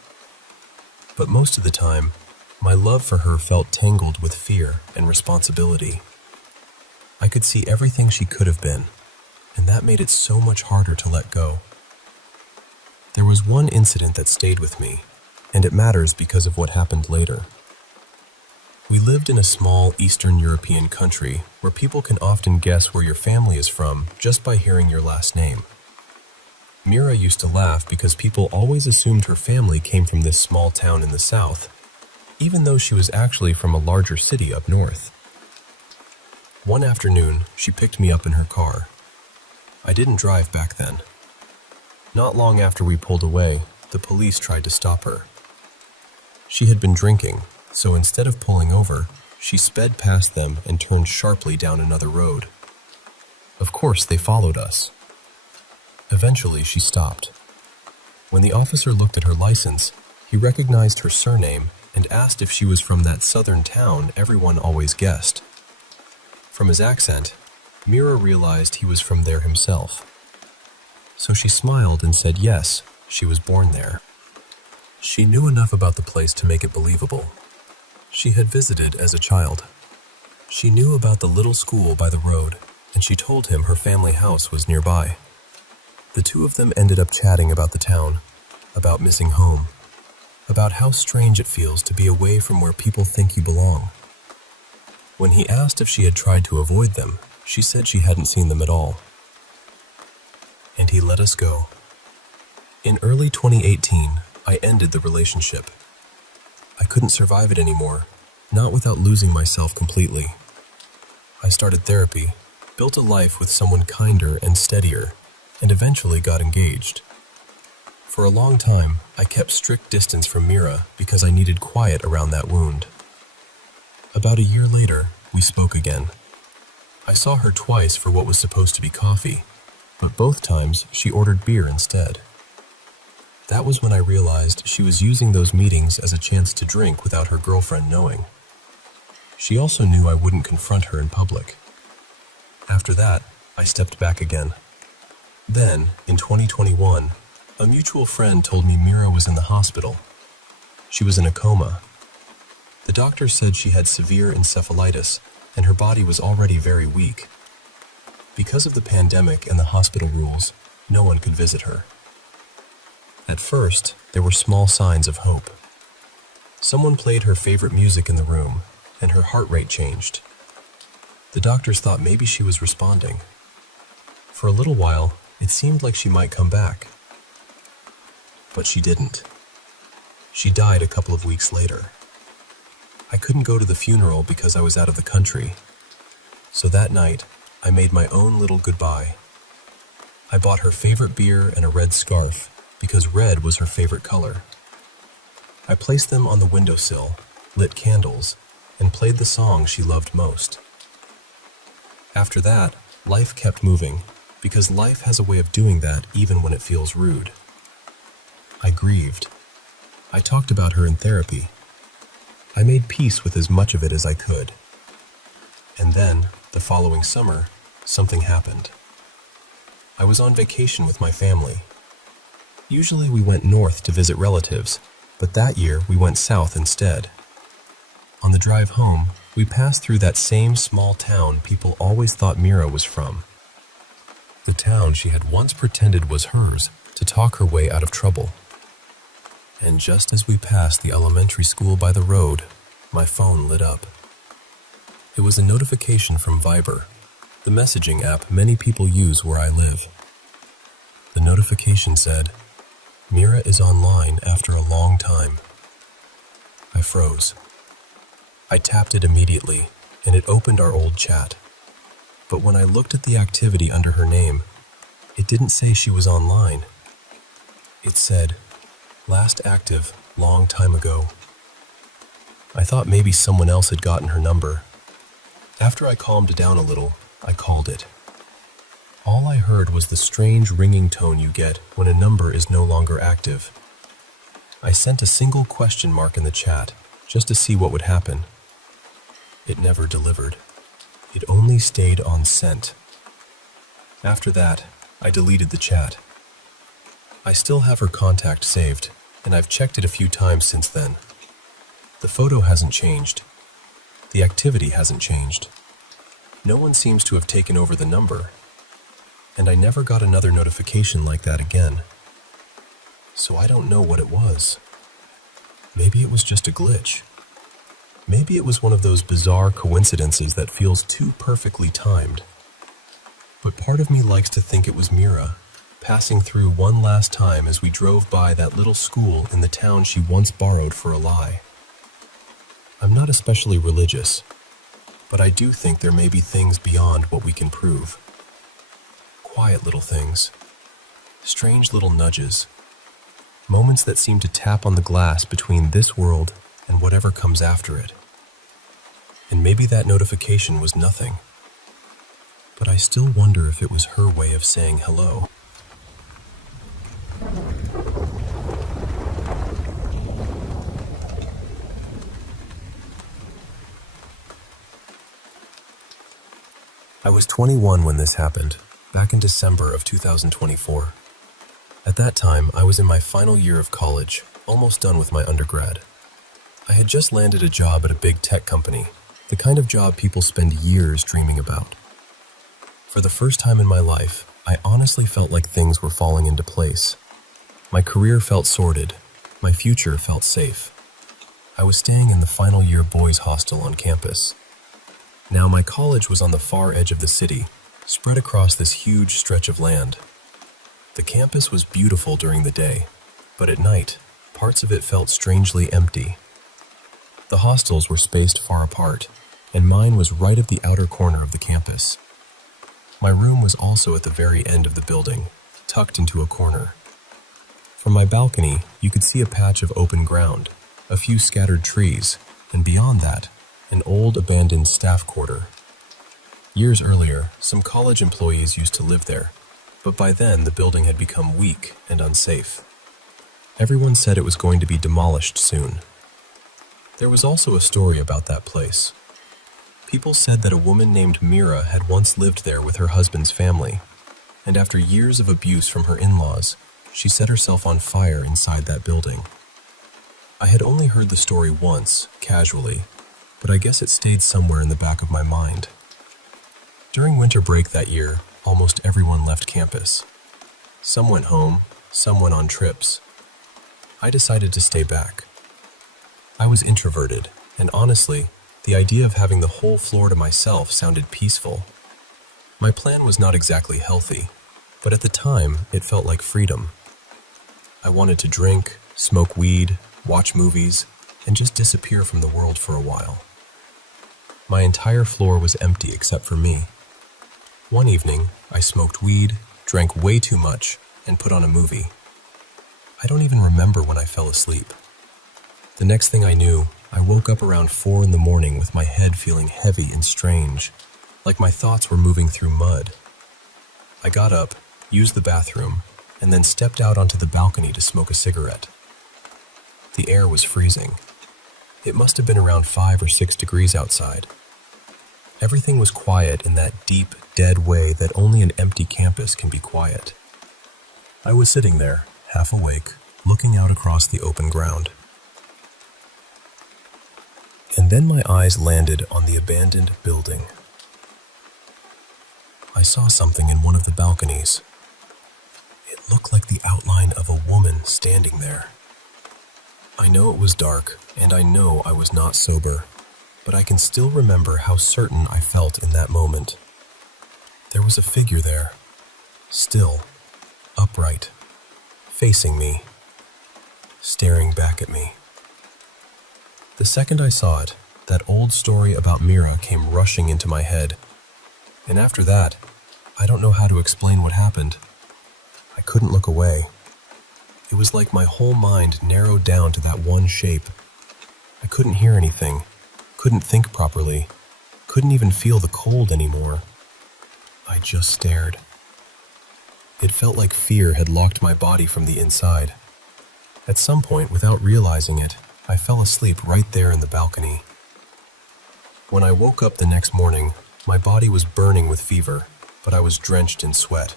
But most of the time, my love for her felt tangled with fear and responsibility. I could see everything she could have been, and that made it so much harder to let go. There was one incident that stayed with me, and it matters because of what happened later. We lived in a small Eastern European country where people can often guess where your family is from just by hearing your last name. Mira used to laugh because people always assumed her family came from this small town in the south, even though she was actually from a larger city up north. One afternoon, she picked me up in her car. I didn't drive back then. Not long after we pulled away, the police tried to stop her. She had been drinking, so instead of pulling over, she sped past them and turned sharply down another road. Of course, they followed us. Eventually, she stopped. When the officer looked at her license, he recognized her surname and asked if she was from that southern town everyone always guessed. From his accent, Mira realized he was from there himself. So she smiled and said yes, she was born there. She knew enough about the place to make it believable. She had visited as a child. She knew about the little school by the road, and she told him her family house was nearby. The two of them ended up chatting about the town, about missing home, about how strange it feels to be away from where people think you belong. When he asked if she had tried to avoid them, she said she hadn't seen them at all. And he let us go. In early 2018, I ended the relationship. I couldn't survive it anymore, not without losing myself completely. I started therapy, built a life with someone kinder and steadier, and eventually got engaged. For a long time, I kept strict distance from Mira because I needed quiet around that wound. About a year later, we spoke again. I saw her twice for what was supposed to be coffee, but both times she ordered beer instead. That was when I realized she was using those meetings as a chance to drink without her girlfriend knowing. She also knew I wouldn't confront her in public. After that, I stepped back again. Then, in 2021, a mutual friend told me Mira was in the hospital. She was in a coma. The doctor said she had severe encephalitis, and her body was already very weak. Because of the pandemic and the hospital rules, no one could visit her. At first, there were small signs of hope. Someone played her favorite music in the room, and her heart rate changed. The doctors thought maybe she was responding. For a little while, it seemed like she might come back. But she didn't. She died a couple of weeks later. I couldn't go to the funeral because I was out of the country. So that night, I made my own little goodbye. I bought her favorite beer and a red scarf because red was her favorite color. I placed them on the windowsill, lit candles, and played the song she loved most. After that, life kept moving, because life has a way of doing that even when it feels rude. I grieved. I talked about her in therapy. I made peace with as much of it as I could. And then, the following summer, something happened. I was on vacation with my family. Usually we went north to visit relatives, but that year we went south instead. On the drive home, we passed through that same small town people always thought Mira was from. The town she had once pretended was hers to talk her way out of trouble. And just as we passed the elementary school by the road, my phone lit up. It was a notification from Viber, the messaging app many people use where I live. The notification said, "Mira is online after a long time." I froze. I tapped it immediately, and it opened our old chat. But when I looked at the activity under her name, it didn't say she was online. It said, "Last active, long time ago." I thought maybe someone else had gotten her number. After I calmed down a little, I called it. All I heard was the strange ringing tone you get when a number is no longer active. I sent a single question mark in the chat, just to see what would happen. It never delivered. It only stayed on scent. After that, I deleted the chat. I still have her contact saved, and I've checked it a few times since then. The photo hasn't changed. The activity hasn't changed. No one seems to have taken over the number, and I never got another notification like that again. So I don't know what it was. Maybe it was just a glitch. Maybe it was one of those bizarre coincidences that feels too perfectly timed. But part of me likes to think it was Mira, passing through one last time as we drove by that little school in the town she once borrowed for a lie. I'm not especially religious, but I do think there may be things beyond what we can prove. Quiet little things, strange little nudges, moments that seem to tap on the glass between this world and whatever comes after it. And maybe that notification was nothing, but I still wonder if it was her way of saying hello. I was 21 when this happened, back in December of 2024. At that time, I was in my final year of college, almost done with my undergrad. I had just landed a job at a big tech company, the kind of job people spend years dreaming about. For the first time in my life, I honestly felt like things were falling into place. My career felt sorted. My future felt safe. I was staying in the final year boys' hostel on campus. Now, my college was on the far edge of the city, spread across this huge stretch of land. The campus was beautiful during the day, but at night, parts of it felt strangely empty. The hostels were spaced far apart, and mine was right at the outer corner of the campus. My room was also at the very end of the building, tucked into a corner. From my balcony, you could see a patch of open ground, a few scattered trees, and beyond that, an old abandoned staff quarter. Years earlier, some college employees used to live there, but by then the building had become weak and unsafe. Everyone said it was going to be demolished soon. There was also a story about that place. People said that a woman named Mira had once lived there with her husband's family, and after years of abuse from her in-laws, she set herself on fire inside that building. I had only heard the story once, casually, but I guess it stayed somewhere in the back of my mind. During winter break that year, almost everyone left campus. Some went home, some went on trips. I decided to stay back. I was introverted, and honestly, the idea of having the whole floor to myself sounded peaceful. My plan was not exactly healthy, but at the time, it felt like freedom. I wanted to drink, smoke weed, watch movies, and just disappear from the world for a while. My entire floor was empty except for me. One evening, I smoked weed, drank way too much, and put on a movie. I don't even remember when I fell asleep. The next thing I knew, I woke up around 4 in the morning with my head feeling heavy and strange, like my thoughts were moving through mud. I got up, used the bathroom, and then stepped out onto the balcony to smoke a cigarette. The air was freezing. It must have been around 5 or 6 degrees outside. Everything was quiet in that deep, dead way that only an empty campus can be quiet. I was sitting there, half awake, looking out across the open ground. And then my eyes landed on the abandoned building. I saw something in one of the balconies. It looked like the outline of a woman standing there. I know it was dark, and I know I was not sober, but I can still remember how certain I felt in that moment. There was a figure there, still, upright, facing me, staring back at me. The second I saw it, that old story about Mira came rushing into my head, and after that, I don't know how to explain what happened. I couldn't look away. It was like my whole mind narrowed down to that one shape. I couldn't hear anything, couldn't think properly, couldn't even feel the cold anymore. I just stared. It felt like fear had locked my body from the inside. At some point, without realizing it, I fell asleep right there in the balcony. When I woke up the next morning, My body was burning with fever, but I was drenched in sweat.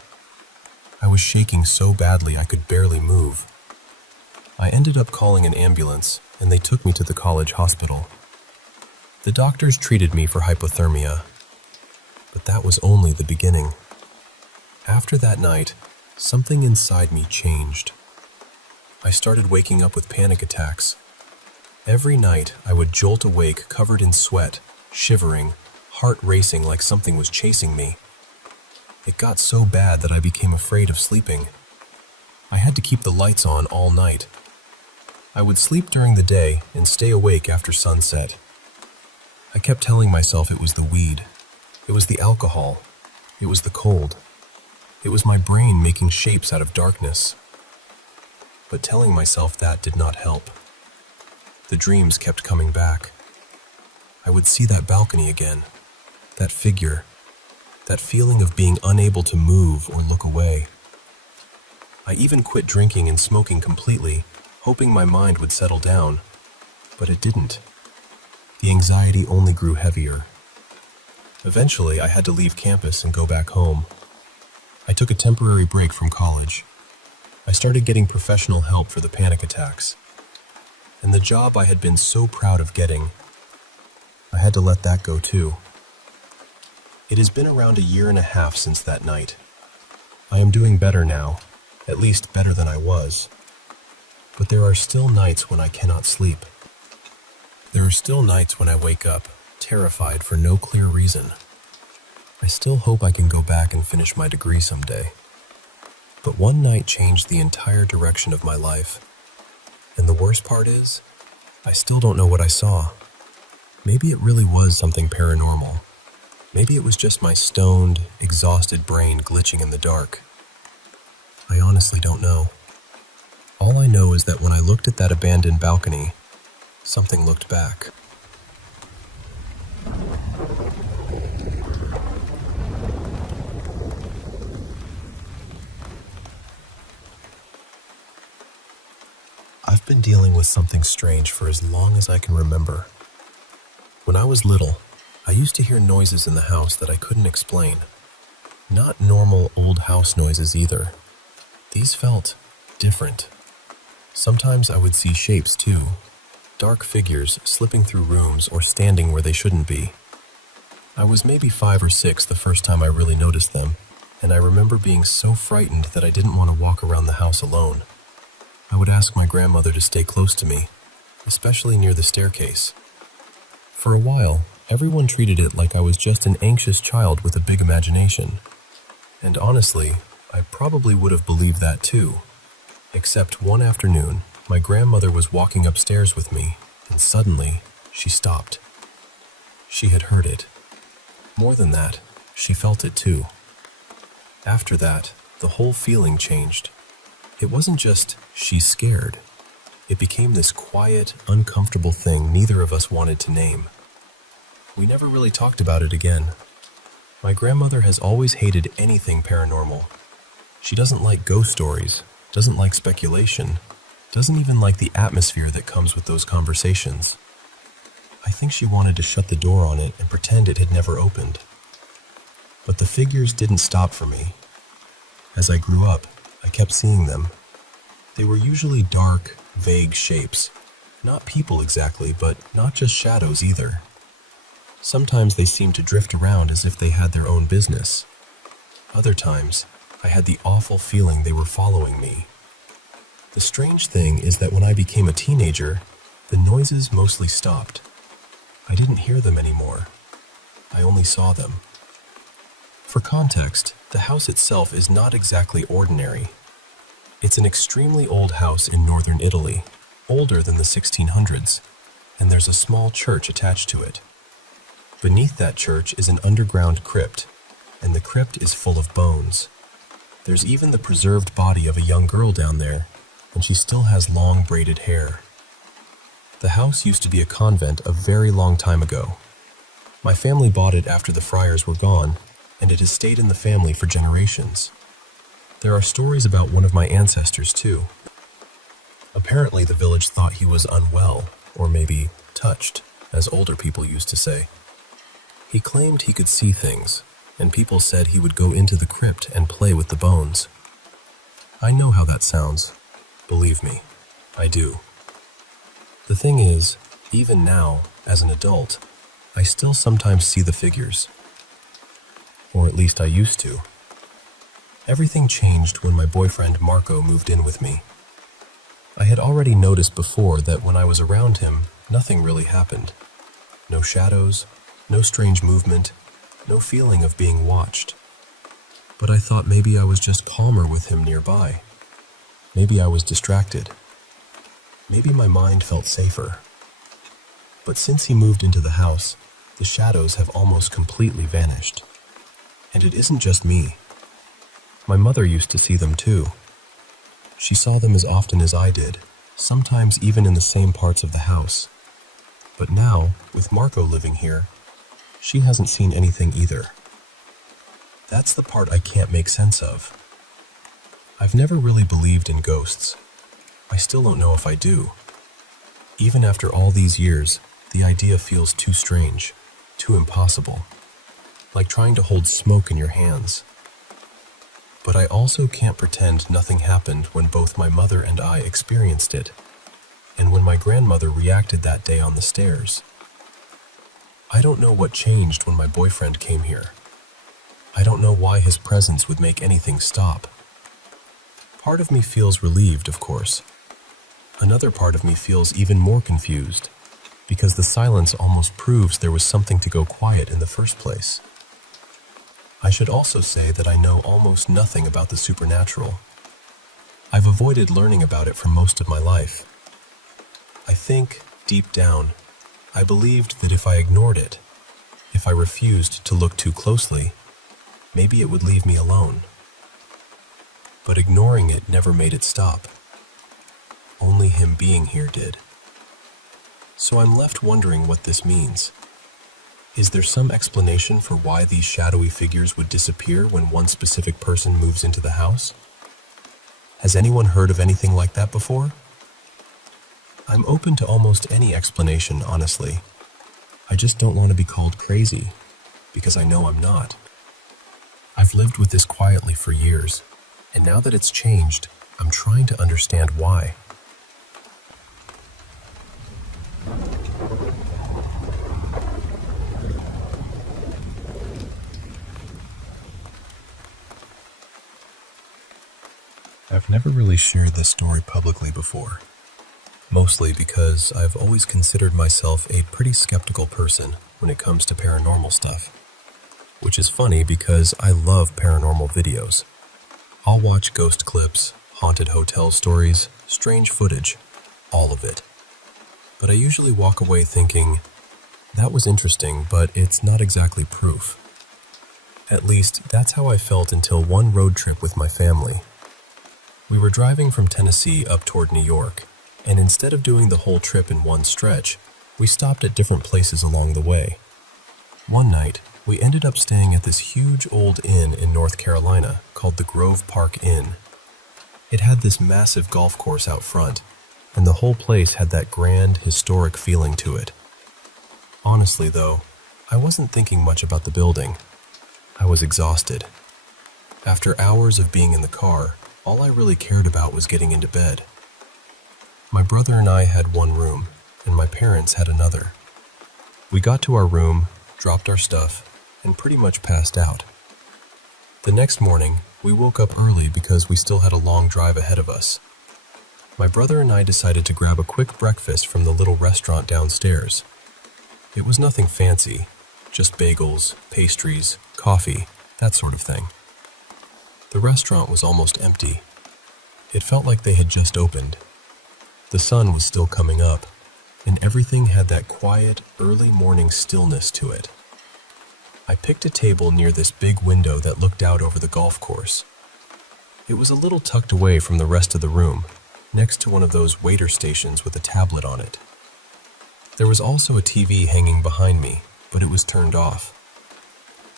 I was shaking so badly I could barely move. I ended up calling an ambulance, and they took me to the college hospital. The doctors treated me for hypothermia, but that was only the beginning. After that night, something inside me changed. I started waking up with panic attacks. Every night, I would jolt awake covered in sweat, shivering, heart racing like something was chasing me. It got so bad that I became afraid of sleeping. I had to keep the lights on all night. I would sleep during the day and stay awake after sunset. I kept telling myself it was the weed. It was the alcohol. It was the cold. It was my brain making shapes out of darkness. But telling myself that did not help. The dreams kept coming back. I would see that balcony again, that figure, that feeling of being unable to move or look away. I even quit drinking and smoking completely, hoping my mind would settle down, but it didn't. The anxiety only grew heavier. Eventually, I had to leave campus and go back home. I took a temporary break from college. I started getting professional help for the panic attacks. And the job I had been so proud of getting, I had to let that go too. It has been around 1.5 years since that night. I am doing better now, at least better than I was. But there are still nights when I cannot sleep. There are still nights when I wake up, terrified for no clear reason. I still hope I can go back and finish my degree someday. But one night changed the entire direction of my life. And the worst part is, I still don't know what I saw. Maybe it really was something paranormal. Maybe it was just my stoned, exhausted brain glitching in the dark. I honestly don't know. All I know is that when I looked at that abandoned balcony, something looked back. I've been dealing with something strange for as long as I can remember. When I was little, I used to hear noises in the house that I couldn't explain. Not normal old house noises either. These felt different. Sometimes I would see shapes too. Dark figures slipping through rooms or standing where they shouldn't be. I was maybe 5 or 6 the first time I really noticed them, and I remember being so frightened that I didn't want to walk around the house alone. I would ask my grandmother to stay close to me, especially near the staircase. For a while, everyone treated it like I was just an anxious child with a big imagination. And honestly, I probably would have believed that too. Except one afternoon, my grandmother was walking upstairs with me, and suddenly, she stopped. She had heard it. More than that, she felt it too. After that, the whole feeling changed. It wasn't just, she's scared. It became this quiet, uncomfortable thing neither of us wanted to name. We never really talked about it again. My grandmother has always hated anything paranormal. She doesn't like ghost stories, doesn't like speculation, doesn't even like the atmosphere that comes with those conversations. I think she wanted to shut the door on it and pretend it had never opened. But the figures didn't stop for me. As I grew up, I kept seeing them. They were usually dark, vague shapes. Not people exactly, but not just shadows either. Sometimes they seemed to drift around as if they had their own business. Other times, I had the awful feeling they were following me. The strange thing is that when I became a teenager, the noises mostly stopped. I didn't hear them anymore. I only saw them. For context, the house itself is not exactly ordinary. It's an extremely old house in northern Italy, older than the 1600s, and there's a small church attached to it. Beneath that church is an underground crypt, and the crypt is full of bones. There's even the preserved body of a young girl down there, and she still has long braided hair. The house used to be a convent a very long time ago. My family bought it after the friars were gone, and it has stayed in the family for generations. There are stories about one of my ancestors too. Apparently the village thought he was unwell, or maybe touched, as older people used to say. He claimed he could see things, and people said he would go into the crypt and play with the bones. I know how that sounds. Believe me, I do. The thing is, even now, as an adult, I still sometimes see the figures. Or at least I used to. Everything changed when my boyfriend Marco moved in with me. I had already noticed before that when I was around him, nothing really happened. No shadows, no strange movement, no feeling of being watched. But I thought maybe I was just calmer with him nearby. Maybe I was distracted. Maybe my mind felt safer. But since he moved into the house, the shadows have almost completely vanished. And it isn't just me. My mother used to see them too. She saw them as often as I did, sometimes even in the same parts of the house. But now, with Marco living here, she hasn't seen anything either. That's the part I can't make sense of. I've never really believed in ghosts. I still don't know if I do. Even after all these years, the idea feels too strange, too impossible, like trying to hold smoke in your hands. But I also can't pretend nothing happened when both my mother and I experienced it, and when my grandmother reacted that day on the stairs. I don't know what changed when my boyfriend came here. I don't know why his presence would make anything stop. Part of me feels relieved, of course. Another part of me feels even more confused, because the silence almost proves there was something to go quiet in the first place. I should also say that I know almost nothing about the supernatural. I've avoided learning about it for most of my life. I think, deep down, I believed that if I ignored it, if I refused to look too closely, maybe it would leave me alone. But ignoring it never made it stop. Only him being here did. So I'm left wondering what this means. Is there some explanation for why these shadowy figures would disappear when one specific person moves into the house? Has anyone heard of anything like that before? I'm open to almost any explanation, honestly. I just don't want to be called crazy, because I know I'm not. I've lived with this quietly for years, and now that it's changed, I'm trying to understand why. I've never really shared this story publicly before, mostly because I've always considered myself a pretty skeptical person when it comes to paranormal stuff, which is funny because I love paranormal videos. I'll watch ghost clips, haunted hotel stories, strange footage, all of it. But I usually walk away thinking, that was interesting, but it's not exactly proof. At least, that's how I felt until one road trip with my family. We were driving from Tennessee up toward New York, and instead of doing the whole trip in one stretch, we stopped at different places along the way. One night, we ended up staying at this huge old inn in North Carolina called the Grove Park Inn. It had this massive golf course out front, and the whole place had that grand, historic feeling to it. Honestly, though, I wasn't thinking much about the building. I was exhausted. After hours of being in the car, all I really cared about was getting into bed. My brother and I had one room, and my parents had another. We got to our room, dropped our stuff, and pretty much passed out. The next morning, we woke up early because we still had a long drive ahead of us. My brother and I decided to grab a quick breakfast from the little restaurant downstairs. It was nothing fancy, just bagels, pastries, coffee, that sort of thing. The restaurant was almost empty. It felt like they had just opened. The sun was still coming up, and everything had that quiet, early morning stillness to it. I picked a table near this big window that looked out over the golf course. It was a little tucked away from the rest of the room, next to one of those waiter stations with a tablet on it. There was also a TV hanging behind me, but it was turned off.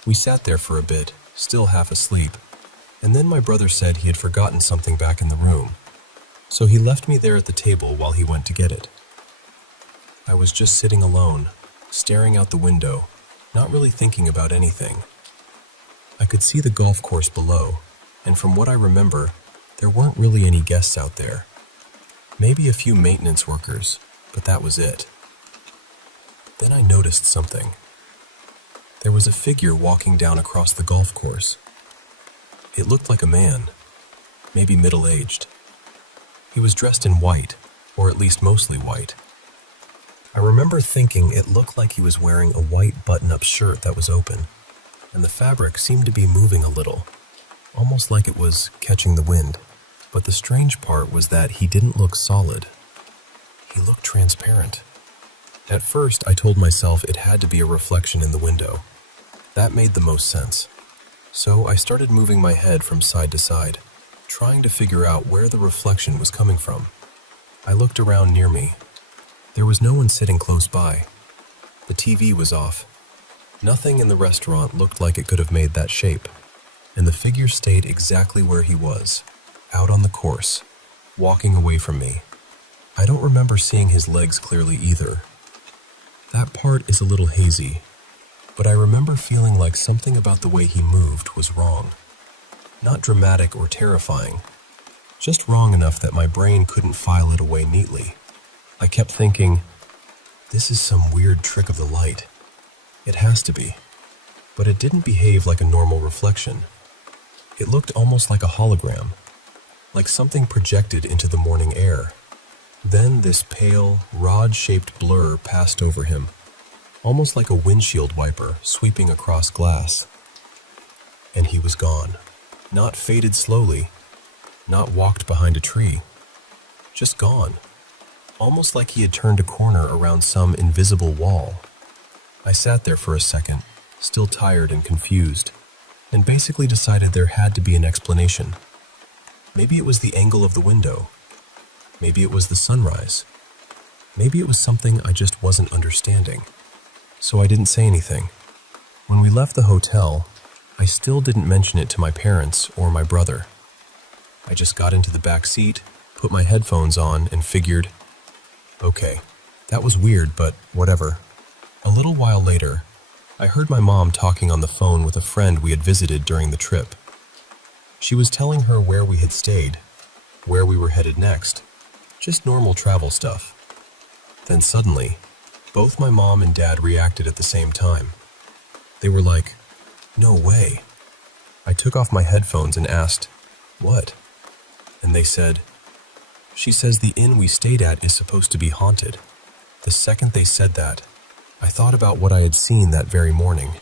We sat there for a bit, still half asleep, and then my brother said he had forgotten something back in the room, so he left me there at the table while he went to get it. I was just sitting alone, staring out the window, not really thinking about anything. I could see the golf course below, and from what I remember, there weren't really any guests out there. Maybe a few maintenance workers, but that was it. Then I noticed something. There was a figure walking down across the golf course. It looked like a man, maybe middle-aged. He was dressed in white, or at least mostly white. I remember thinking it looked like he was wearing a white button-up shirt that was open, and the fabric seemed to be moving a little, almost like it was catching the wind. But the strange part was that he didn't look solid. He looked transparent. At first, I told myself it had to be a reflection in the window. That made the most sense. So I started moving my head from side to side, trying to figure out where the reflection was coming from. I looked around near me. There was no one sitting close by. The TV was off. Nothing in the restaurant looked like it could have made that shape, and the figure stayed exactly where he was, out on the course, walking away from me. I don't remember seeing his legs clearly either. That part is a little hazy, but I remember feeling like something about the way he moved was wrong. Not dramatic or terrifying, just wrong enough that my brain couldn't file it away neatly. I kept thinking, this is some weird trick of the light. It has to be. But it didn't behave like a normal reflection. It looked almost like a hologram, like something projected into the morning air. Then this pale, rod-shaped blur passed over him, almost like a windshield wiper sweeping across glass. And he was gone. Not faded slowly, not walked behind a tree, just gone. Almost like he had turned a corner around some invisible wall. I sat there for a second, still tired and confused, and basically decided there had to be an explanation. Maybe it was the angle of the window. Maybe it was the sunrise. Maybe it was something I just wasn't understanding. So I didn't say anything. When we left the hotel, I still didn't mention it to my parents or my brother. I just got into the back seat, put my headphones on, and figured, okay, that was weird, but whatever. A little while later, I heard my mom talking on the phone with a friend we had visited during the trip. She was telling her where we had stayed, where we were headed next, just normal travel stuff. Then suddenly, both my mom and dad reacted at the same time. They were like, no way. I took off my headphones and asked, what? And they said, she says the inn we stayed at is supposed to be haunted. The second they said that, I thought about what I had seen that very morning.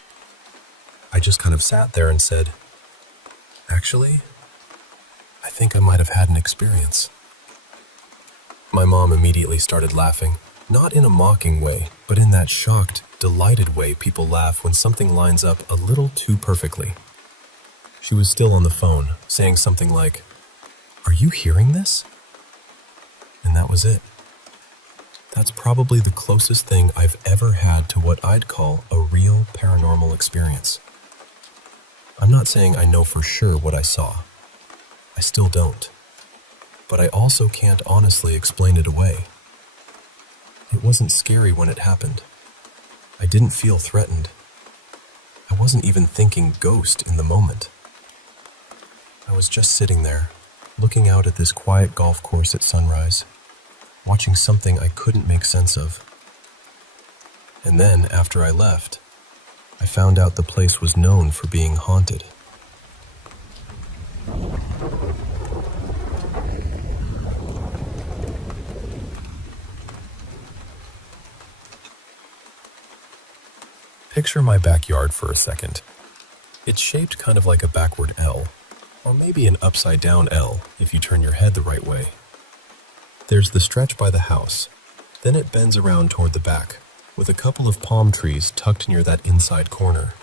I just kind of sat there and said, actually, I think I might have had an experience. My mom immediately started laughing, not in a mocking way, but in that shocked, delighted way people laugh when something lines up a little too perfectly. She was still on the phone, saying something like, "Are you hearing this?" And that was it. That's probably the closest thing I've ever had to what I'd call a real paranormal experience. I'm not saying I know for sure what I saw. I still don't. But I also can't honestly explain it away. It wasn't scary when it happened. I didn't feel threatened. I wasn't even thinking ghost in the moment. I was just sitting there, looking out at this quiet golf course at sunrise, watching something I couldn't make sense of. And then, after I left, I found out the place was known for being haunted. Picture my backyard for a second. It's shaped kind of like a backward L, or maybe an upside-down L if you turn your head the right way. There's the stretch by the house, then it bends around toward the back, with a couple of palm trees tucked near that inside corner.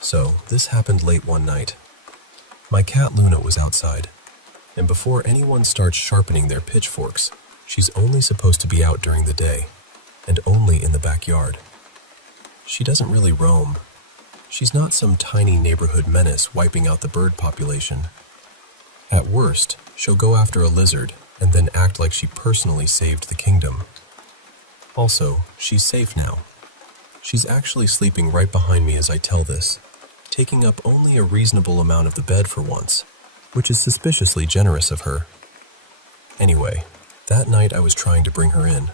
So, this happened late one night. My cat Luna was outside, and before anyone starts sharpening their pitchforks, she's only supposed to be out during the day, and only in the backyard. She doesn't really roam. She's not some tiny neighborhood menace wiping out the bird population. At worst, she'll go after a lizard and then act like she personally saved the kingdom. Also, she's safe now. She's actually sleeping right behind me as I tell this, taking up only a reasonable amount of the bed for once, which is suspiciously generous of her. Anyway, that night I was trying to bring her in.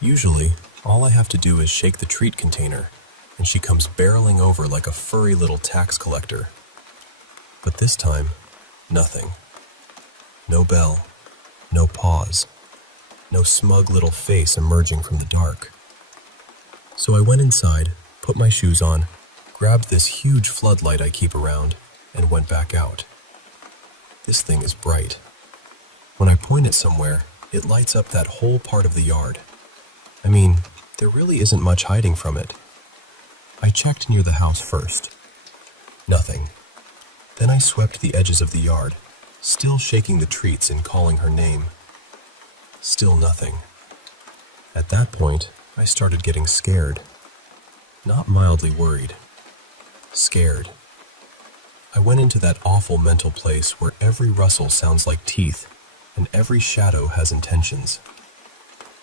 Usually, all I have to do is shake the treat container, and she comes barreling over like a furry little tax collector. But this time, nothing. No bell, no pause, no smug little face emerging from the dark. So I went inside, put my shoes on, grabbed this huge floodlight I keep around, and went back out. This thing is bright. When I point it somewhere, it lights up that whole part of the yard. I mean, there really isn't much hiding from it. I checked near the house first. Nothing. Then I swept the edges of the yard, still shaking the treats and calling her name. Still nothing. At that point, I started getting scared. Not mildly worried. Scared. I went into that awful mental place where every rustle sounds like teeth and every shadow has intentions.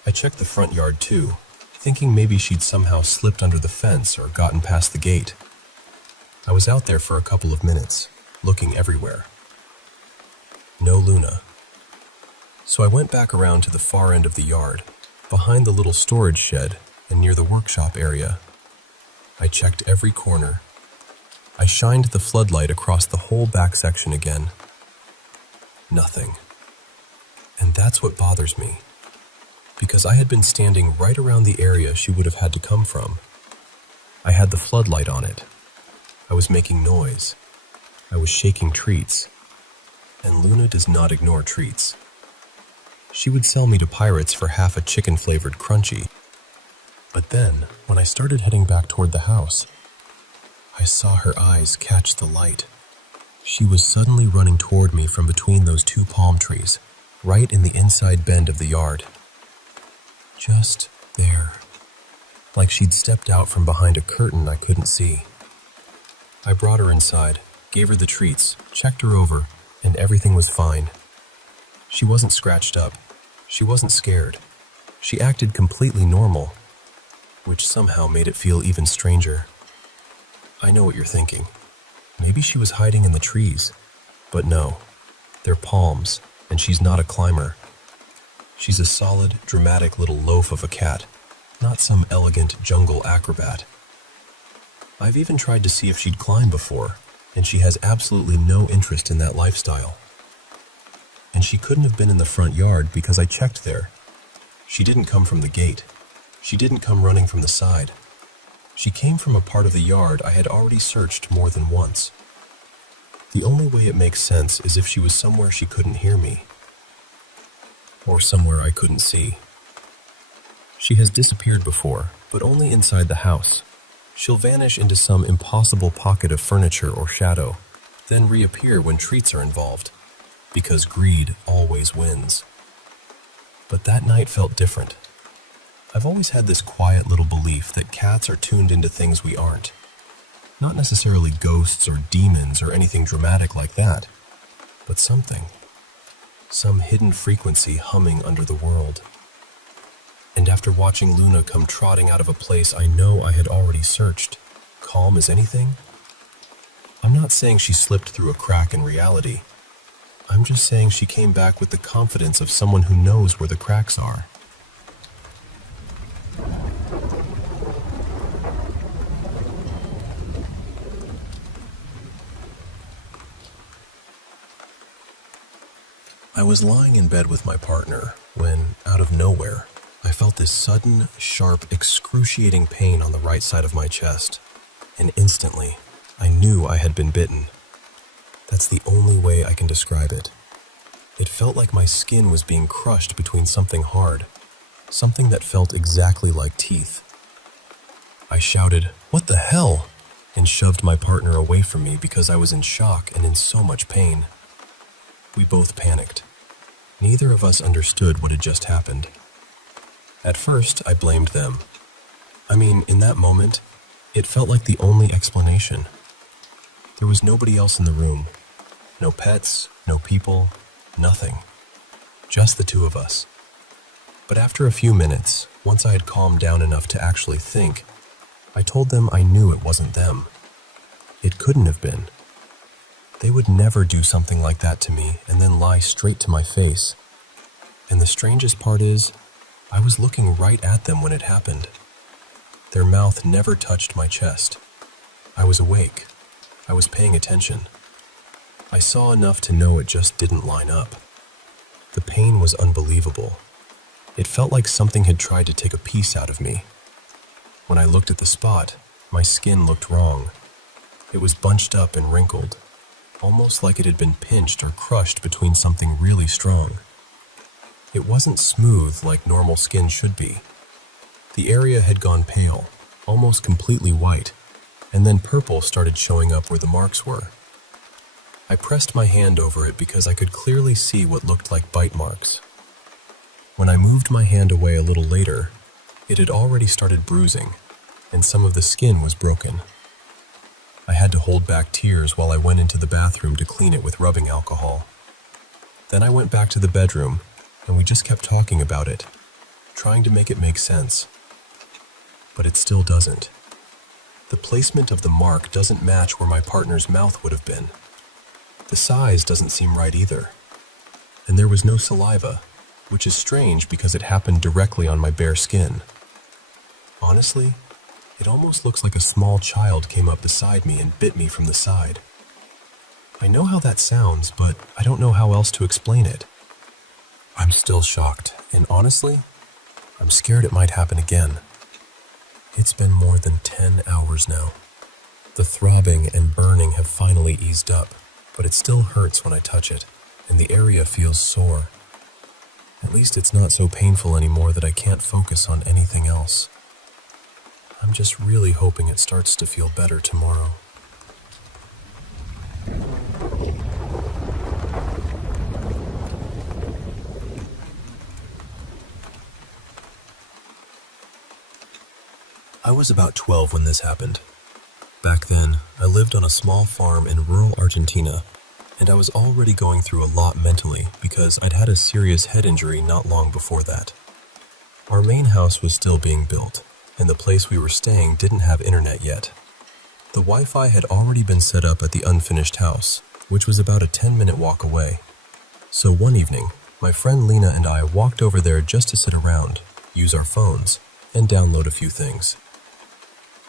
I checked the front yard too, thinking maybe she'd somehow slipped under the fence or gotten past the gate. I was out there for a couple of minutes, looking everywhere. No Luna. So I went back around to the far end of the yard, behind the little storage shed and near the workshop area. I checked every corner. I shined the floodlight across the whole back section again. Nothing. And that's what bothers me, because I had been standing right around the area she would have had to come from. I had the floodlight on it. I was making noise. I was shaking treats. And Luna does not ignore treats. She would sell me to pirates for half a chicken-flavored crunchy. But then, when I started heading back toward the house, I saw her eyes catch the light. She was suddenly running toward me from between those two palm trees, right in the inside bend of the yard. Just there. Like she'd stepped out from behind a curtain I couldn't see. I brought her inside, gave her the treats, checked her over, and everything was fine. She wasn't scratched up. She wasn't scared. She acted completely normal, which somehow made it feel even stranger. I know what you're thinking. Maybe she was hiding in the trees. But no, they're palms, and she's not a climber. She's a solid, dramatic little loaf of a cat, not some elegant jungle acrobat. I've even tried to see if she'd climb before, and she has absolutely no interest in that lifestyle. And she couldn't have been in the front yard because I checked there. She didn't come from the gate. She didn't come running from the side. She came from a part of the yard I had already searched more than once. The only way it makes sense is if she was somewhere she couldn't hear me, or somewhere I couldn't see. She has disappeared before, but only inside the house. She'll vanish into some impossible pocket of furniture or shadow, then reappear when treats are involved, because greed always wins. But that night felt different. I've always had this quiet little belief that cats are tuned into things we aren't. Not necessarily ghosts or demons or anything dramatic like that, but something. Some hidden frequency humming under the world. And after watching Luna come trotting out of a place I know I had already searched, calm as anything, I'm not saying she slipped through a crack in reality. I'm just saying she came back with the confidence of someone who knows where the cracks are. I was lying in bed with my partner when, out of nowhere, I felt this sudden, sharp, excruciating pain on the right side of my chest, and instantly, I knew I had been bitten. That's the only way I can describe it. It felt like my skin was being crushed between something hard, something that felt exactly like teeth. I shouted, "What the hell?" and shoved my partner away from me because I was in shock and in so much pain. We both panicked. Neither of us understood what had just happened. At first, I blamed them. I mean, in that moment, it felt like the only explanation. There was nobody else in the room. No pets, no people, nothing. Just the two of us. But after a few minutes, once I had calmed down enough to actually think, I told them I knew it wasn't them. It couldn't have been. They would never do something like that to me and then lie straight to my face. And the strangest part is, I was looking right at them when it happened. Their mouth never touched my chest. I was awake. I was paying attention. I saw enough to know it just didn't line up. The pain was unbelievable. It felt like something had tried to take a piece out of me. When I looked at the spot, my skin looked wrong. It was bunched up and wrinkled, almost like it had been pinched or crushed between something really strong. It wasn't smooth like normal skin should be. The area had gone pale, almost completely white, and then purple started showing up where the marks were. I pressed my hand over it because I could clearly see what looked like bite marks. When I moved my hand away a little later, it had already started bruising, and some of the skin was broken. I had to hold back tears while I went into the bathroom to clean it with rubbing alcohol. Then I went back to the bedroom, and we just kept talking about it, trying to make it make sense. But it still doesn't. The placement of the mark doesn't match where my partner's mouth would have been. The size doesn't seem right either. And there was no saliva, which is strange because it happened directly on my bare skin. Honestly, it almost looks like a small child came up beside me and bit me from the side. I know how that sounds, but I don't know how else to explain it. I'm still shocked, and honestly, I'm scared it might happen again. It's been more than 10 hours now. The throbbing and burning have finally eased up, but it still hurts when I touch it, and the area feels sore. At least it's not so painful anymore that I can't focus on anything else. I'm just really hoping it starts to feel better tomorrow. I was about 12 when this happened. Back then, I lived on a small farm in rural Argentina, and I was already going through a lot mentally because I'd had a serious head injury not long before that. Our main house was still being built, and the place we were staying didn't have internet yet. The Wi-Fi had already been set up at the unfinished house, which was about a 10-minute walk away. So one evening, my friend Lena and I walked over there just to sit around, use our phones, and download a few things.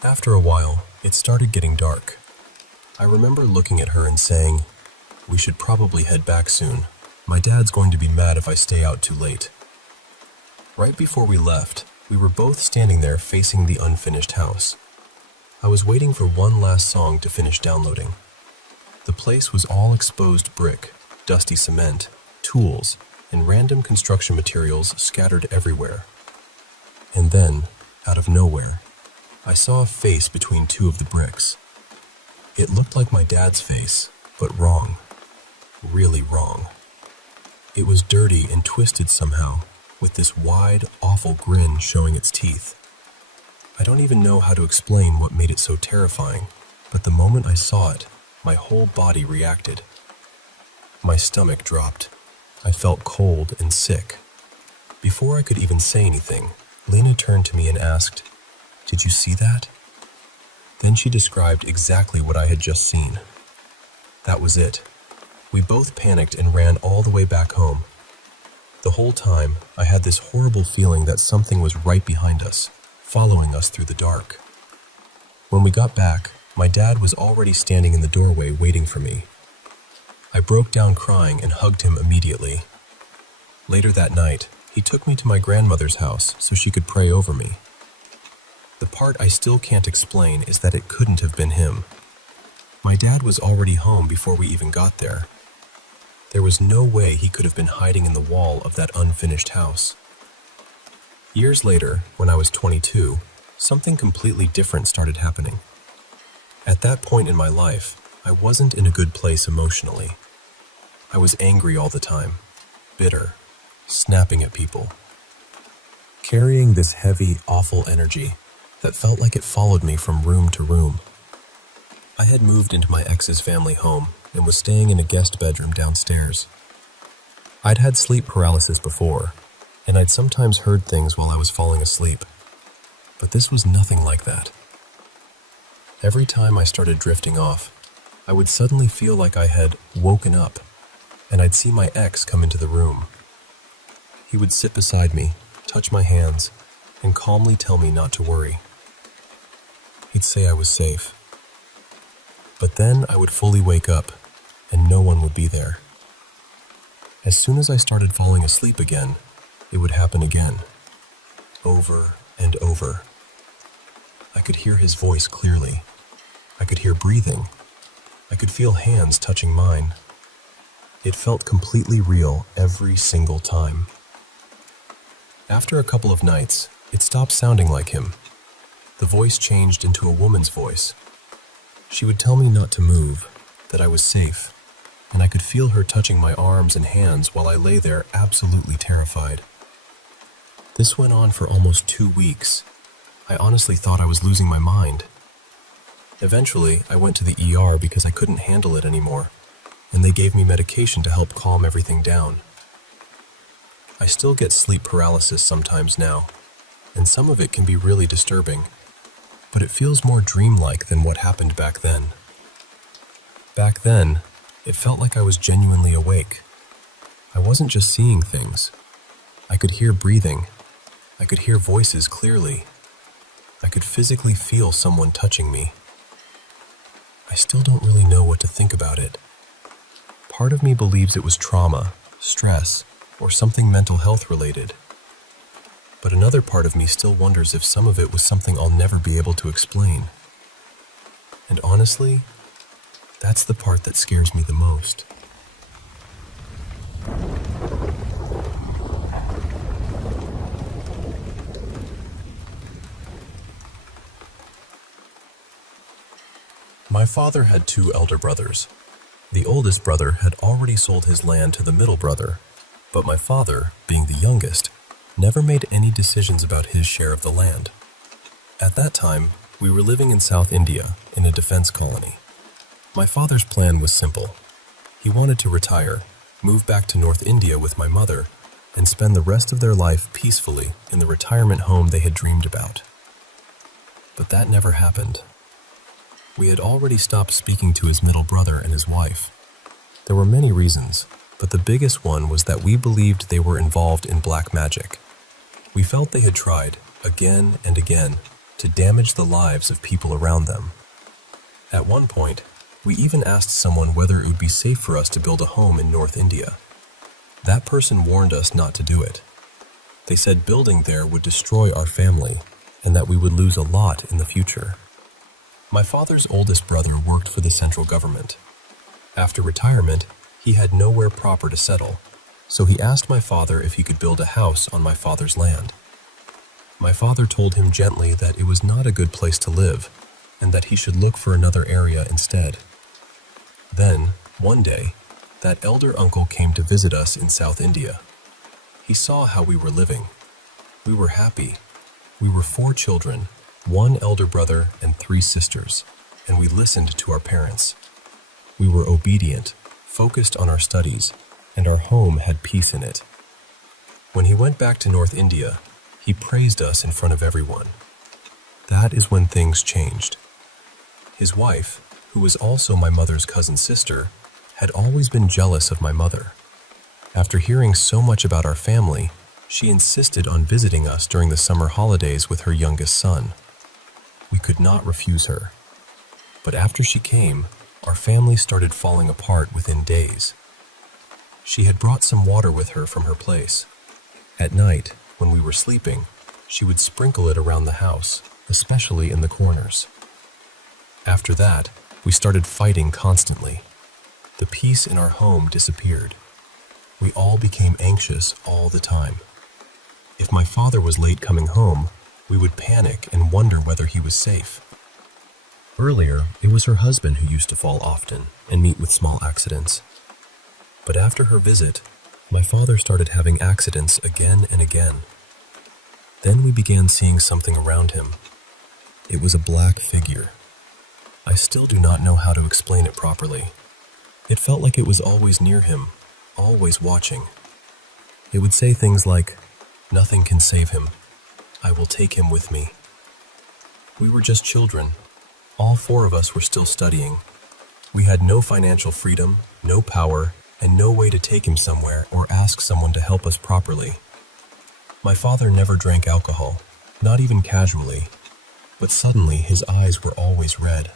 After a while, it started getting dark. I remember looking at her and saying, "We should probably head back soon. My dad's going to be mad if I stay out too late." Right before we left, we were both standing there facing the unfinished house. I was waiting for one last song to finish downloading. The place was all exposed brick, dusty cement, tools, and random construction materials scattered everywhere. And then, out of nowhere, I saw a face between two of the bricks. It looked like my dad's face, but wrong. Really wrong. It was dirty and twisted somehow, with this wide, awful grin showing its teeth. I don't even know how to explain what made it so terrifying, but the moment I saw it, my whole body reacted. My stomach dropped. I felt cold and sick. Before I could even say anything, Lena turned to me and asked, "Did you see that?" Then she described exactly what I had just seen. That was it. We both panicked and ran all the way back home. The whole time, I had this horrible feeling that something was right behind us, following us through the dark. When we got back, my dad was already standing in the doorway waiting for me. I broke down crying and hugged him immediately. Later that night, he took me to my grandmother's house so she could pray over me. The part I still can't explain is that it couldn't have been him. My dad was already home before we even got there. There was no way he could have been hiding in the wall of that unfinished house. Years later, when I was 22, something completely different started happening. At that point in my life, I wasn't in a good place emotionally. I was angry all the time, bitter, snapping at people, carrying this heavy, awful energy that felt like it followed me from room to room. I had moved into my ex's family home and was staying in a guest bedroom downstairs. I'd had sleep paralysis before, and I'd sometimes heard things while I was falling asleep. But this was nothing like that. Every time I started drifting off, I would suddenly feel like I had woken up, and I'd see my ex come into the room. He would sit beside me, touch my hands, and calmly tell me not to worry. He'd say I was safe. But then I would fully wake up, and no one would be there. As soon as I started falling asleep again, it would happen again, over and over. I could hear his voice clearly. I could hear breathing. I could feel hands touching mine. It felt completely real every single time. After a couple of nights, it stopped sounding like him. The voice changed into a woman's voice. She would tell me not to move, that I was safe, and I could feel her touching my arms and hands while I lay there absolutely terrified. This went on for almost 2 weeks. I honestly thought I was losing my mind. Eventually, I went to the ER because I couldn't handle it anymore, and they gave me medication to help calm everything down. I still get sleep paralysis sometimes now, and some of it can be really disturbing, but it feels more dreamlike than what happened back then. Back then, it felt like I was genuinely awake. I wasn't just seeing things. I could hear breathing. I could hear voices clearly. I could physically feel someone touching me. I still don't really know what to think about it. Part of me believes it was trauma, stress, or something mental health related. But another part of me still wonders if some of it was something I'll never be able to explain. And honestly, that's the part that scares me the most. My father had 2 elder brothers. The oldest brother had already sold his land to the middle brother, but my father, being the youngest, never made any decisions about his share of the land. At that time, we were living in South India in a defense colony. My father's plan was simple. He wanted to retire, move back to North India with my mother, and spend the rest of their life peacefully in the retirement home they had dreamed about. But that never happened. We had already stopped speaking to his middle brother and his wife. There were many reasons, but the biggest one was that we believed they were involved in black magic. We felt they had tried, again and again, to damage the lives of people around them. At one point, we even asked someone whether it would be safe for us to build a home in North India. That person warned us not to do it. They said building there would destroy our family and that we would lose a lot in the future. My father's oldest brother worked for the central government. After retirement, he had nowhere proper to settle, so he asked my father if he could build a house on my father's land. My father told him gently that it was not a good place to live and that he should look for another area instead. Then, one day, that elder uncle came to visit us in South India. He saw how we were living. We were happy. We were 4 children, 1 elder brother and 3 sisters, and we listened to our parents. We were obedient, focused on our studies, and our home had peace in it. When he went back to North India, he praised us in front of everyone. That is when things changed. His wife, who was also my mother's cousin sister, had always been jealous of my mother. After hearing so much about our family, she insisted on visiting us during the summer holidays with her youngest son. We could not refuse her. But after she came, our family started falling apart within days. She had brought some water with her from her place. At night, when we were sleeping, she would sprinkle it around the house, especially in the corners. After that, we started fighting constantly. The peace in our home disappeared. We all became anxious all the time. If my father was late coming home, we would panic and wonder whether he was safe. Earlier, it was her husband who used to fall often and meet with small accidents. But after her visit, my father started having accidents again and again. Then we began seeing something around him. It was a black figure. I still do not know how to explain it properly. It felt like it was always near him, always watching. It would say things like, "Nothing can save him. I will take him with me." We were just children. All four of us were still studying. We had no financial freedom, no power, and no way to take him somewhere or ask someone to help us properly. My father never drank alcohol, not even casually, but suddenly his eyes were always red.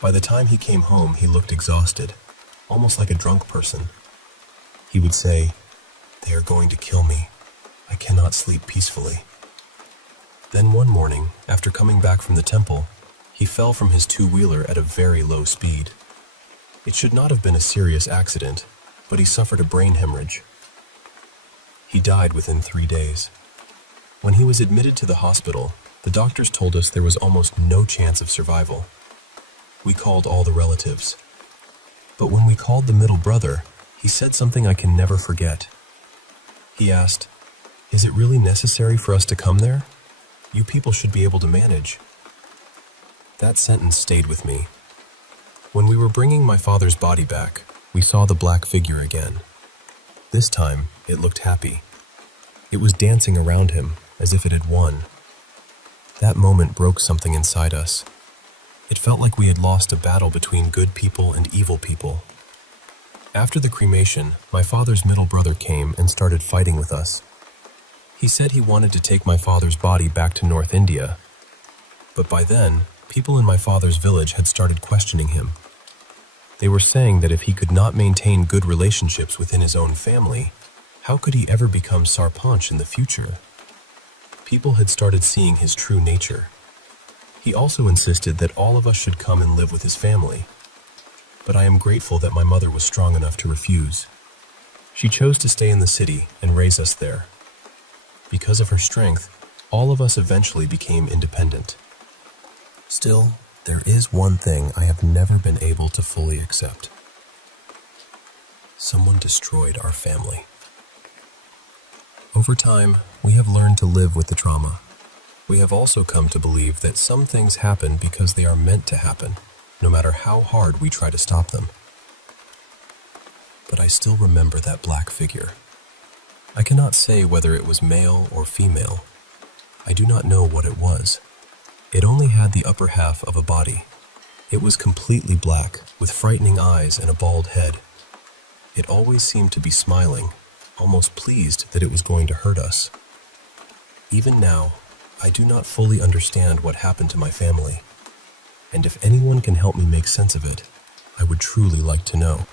By the time he came home, he looked exhausted, almost like a drunk person. He would say, "They are going to kill me. I cannot sleep peacefully." Then one morning, after coming back from the temple, he fell from his two-wheeler at a very low speed. It should not have been a serious accident, but he suffered a brain hemorrhage. He died within 3 days. When he was admitted to the hospital, the doctors told us there was almost no chance of survival. We called all the relatives. But when we called the middle brother, he said something I can never forget. He asked, "Is it really necessary for us to come there? You people should be able to manage." That sentence stayed with me. When we were bringing my father's body back, we saw the black figure again. This time, it looked happy. It was dancing around him, as if it had won. That moment broke something inside us. It felt like we had lost a battle between good people and evil people. After the cremation, my father's middle brother came and started fighting with us. He said he wanted to take my father's body back to North India. But by then, people in my father's village had started questioning him. They were saying that if he could not maintain good relationships within his own family, how could he ever become Sarpanch in the future? People had started seeing his true nature. He also insisted that all of us should come and live with his family. But I am grateful that my mother was strong enough to refuse. She chose to stay in the city and raise us there. Because of her strength, all of us eventually became independent. Still, there is one thing I have never been able to fully accept. Someone destroyed our family. Over time, we have learned to live with the trauma. We have also come to believe that some things happen because they are meant to happen, no matter how hard we try to stop them. But I still remember that black figure. I cannot say whether it was male or female. I do not know what it was. It only had the upper half of a body. It was completely black, with frightening eyes and a bald head. It always seemed to be smiling, almost pleased that it was going to hurt us. Even now, I do not fully understand what happened to my family, and if anyone can help me make sense of it, I would truly like to know.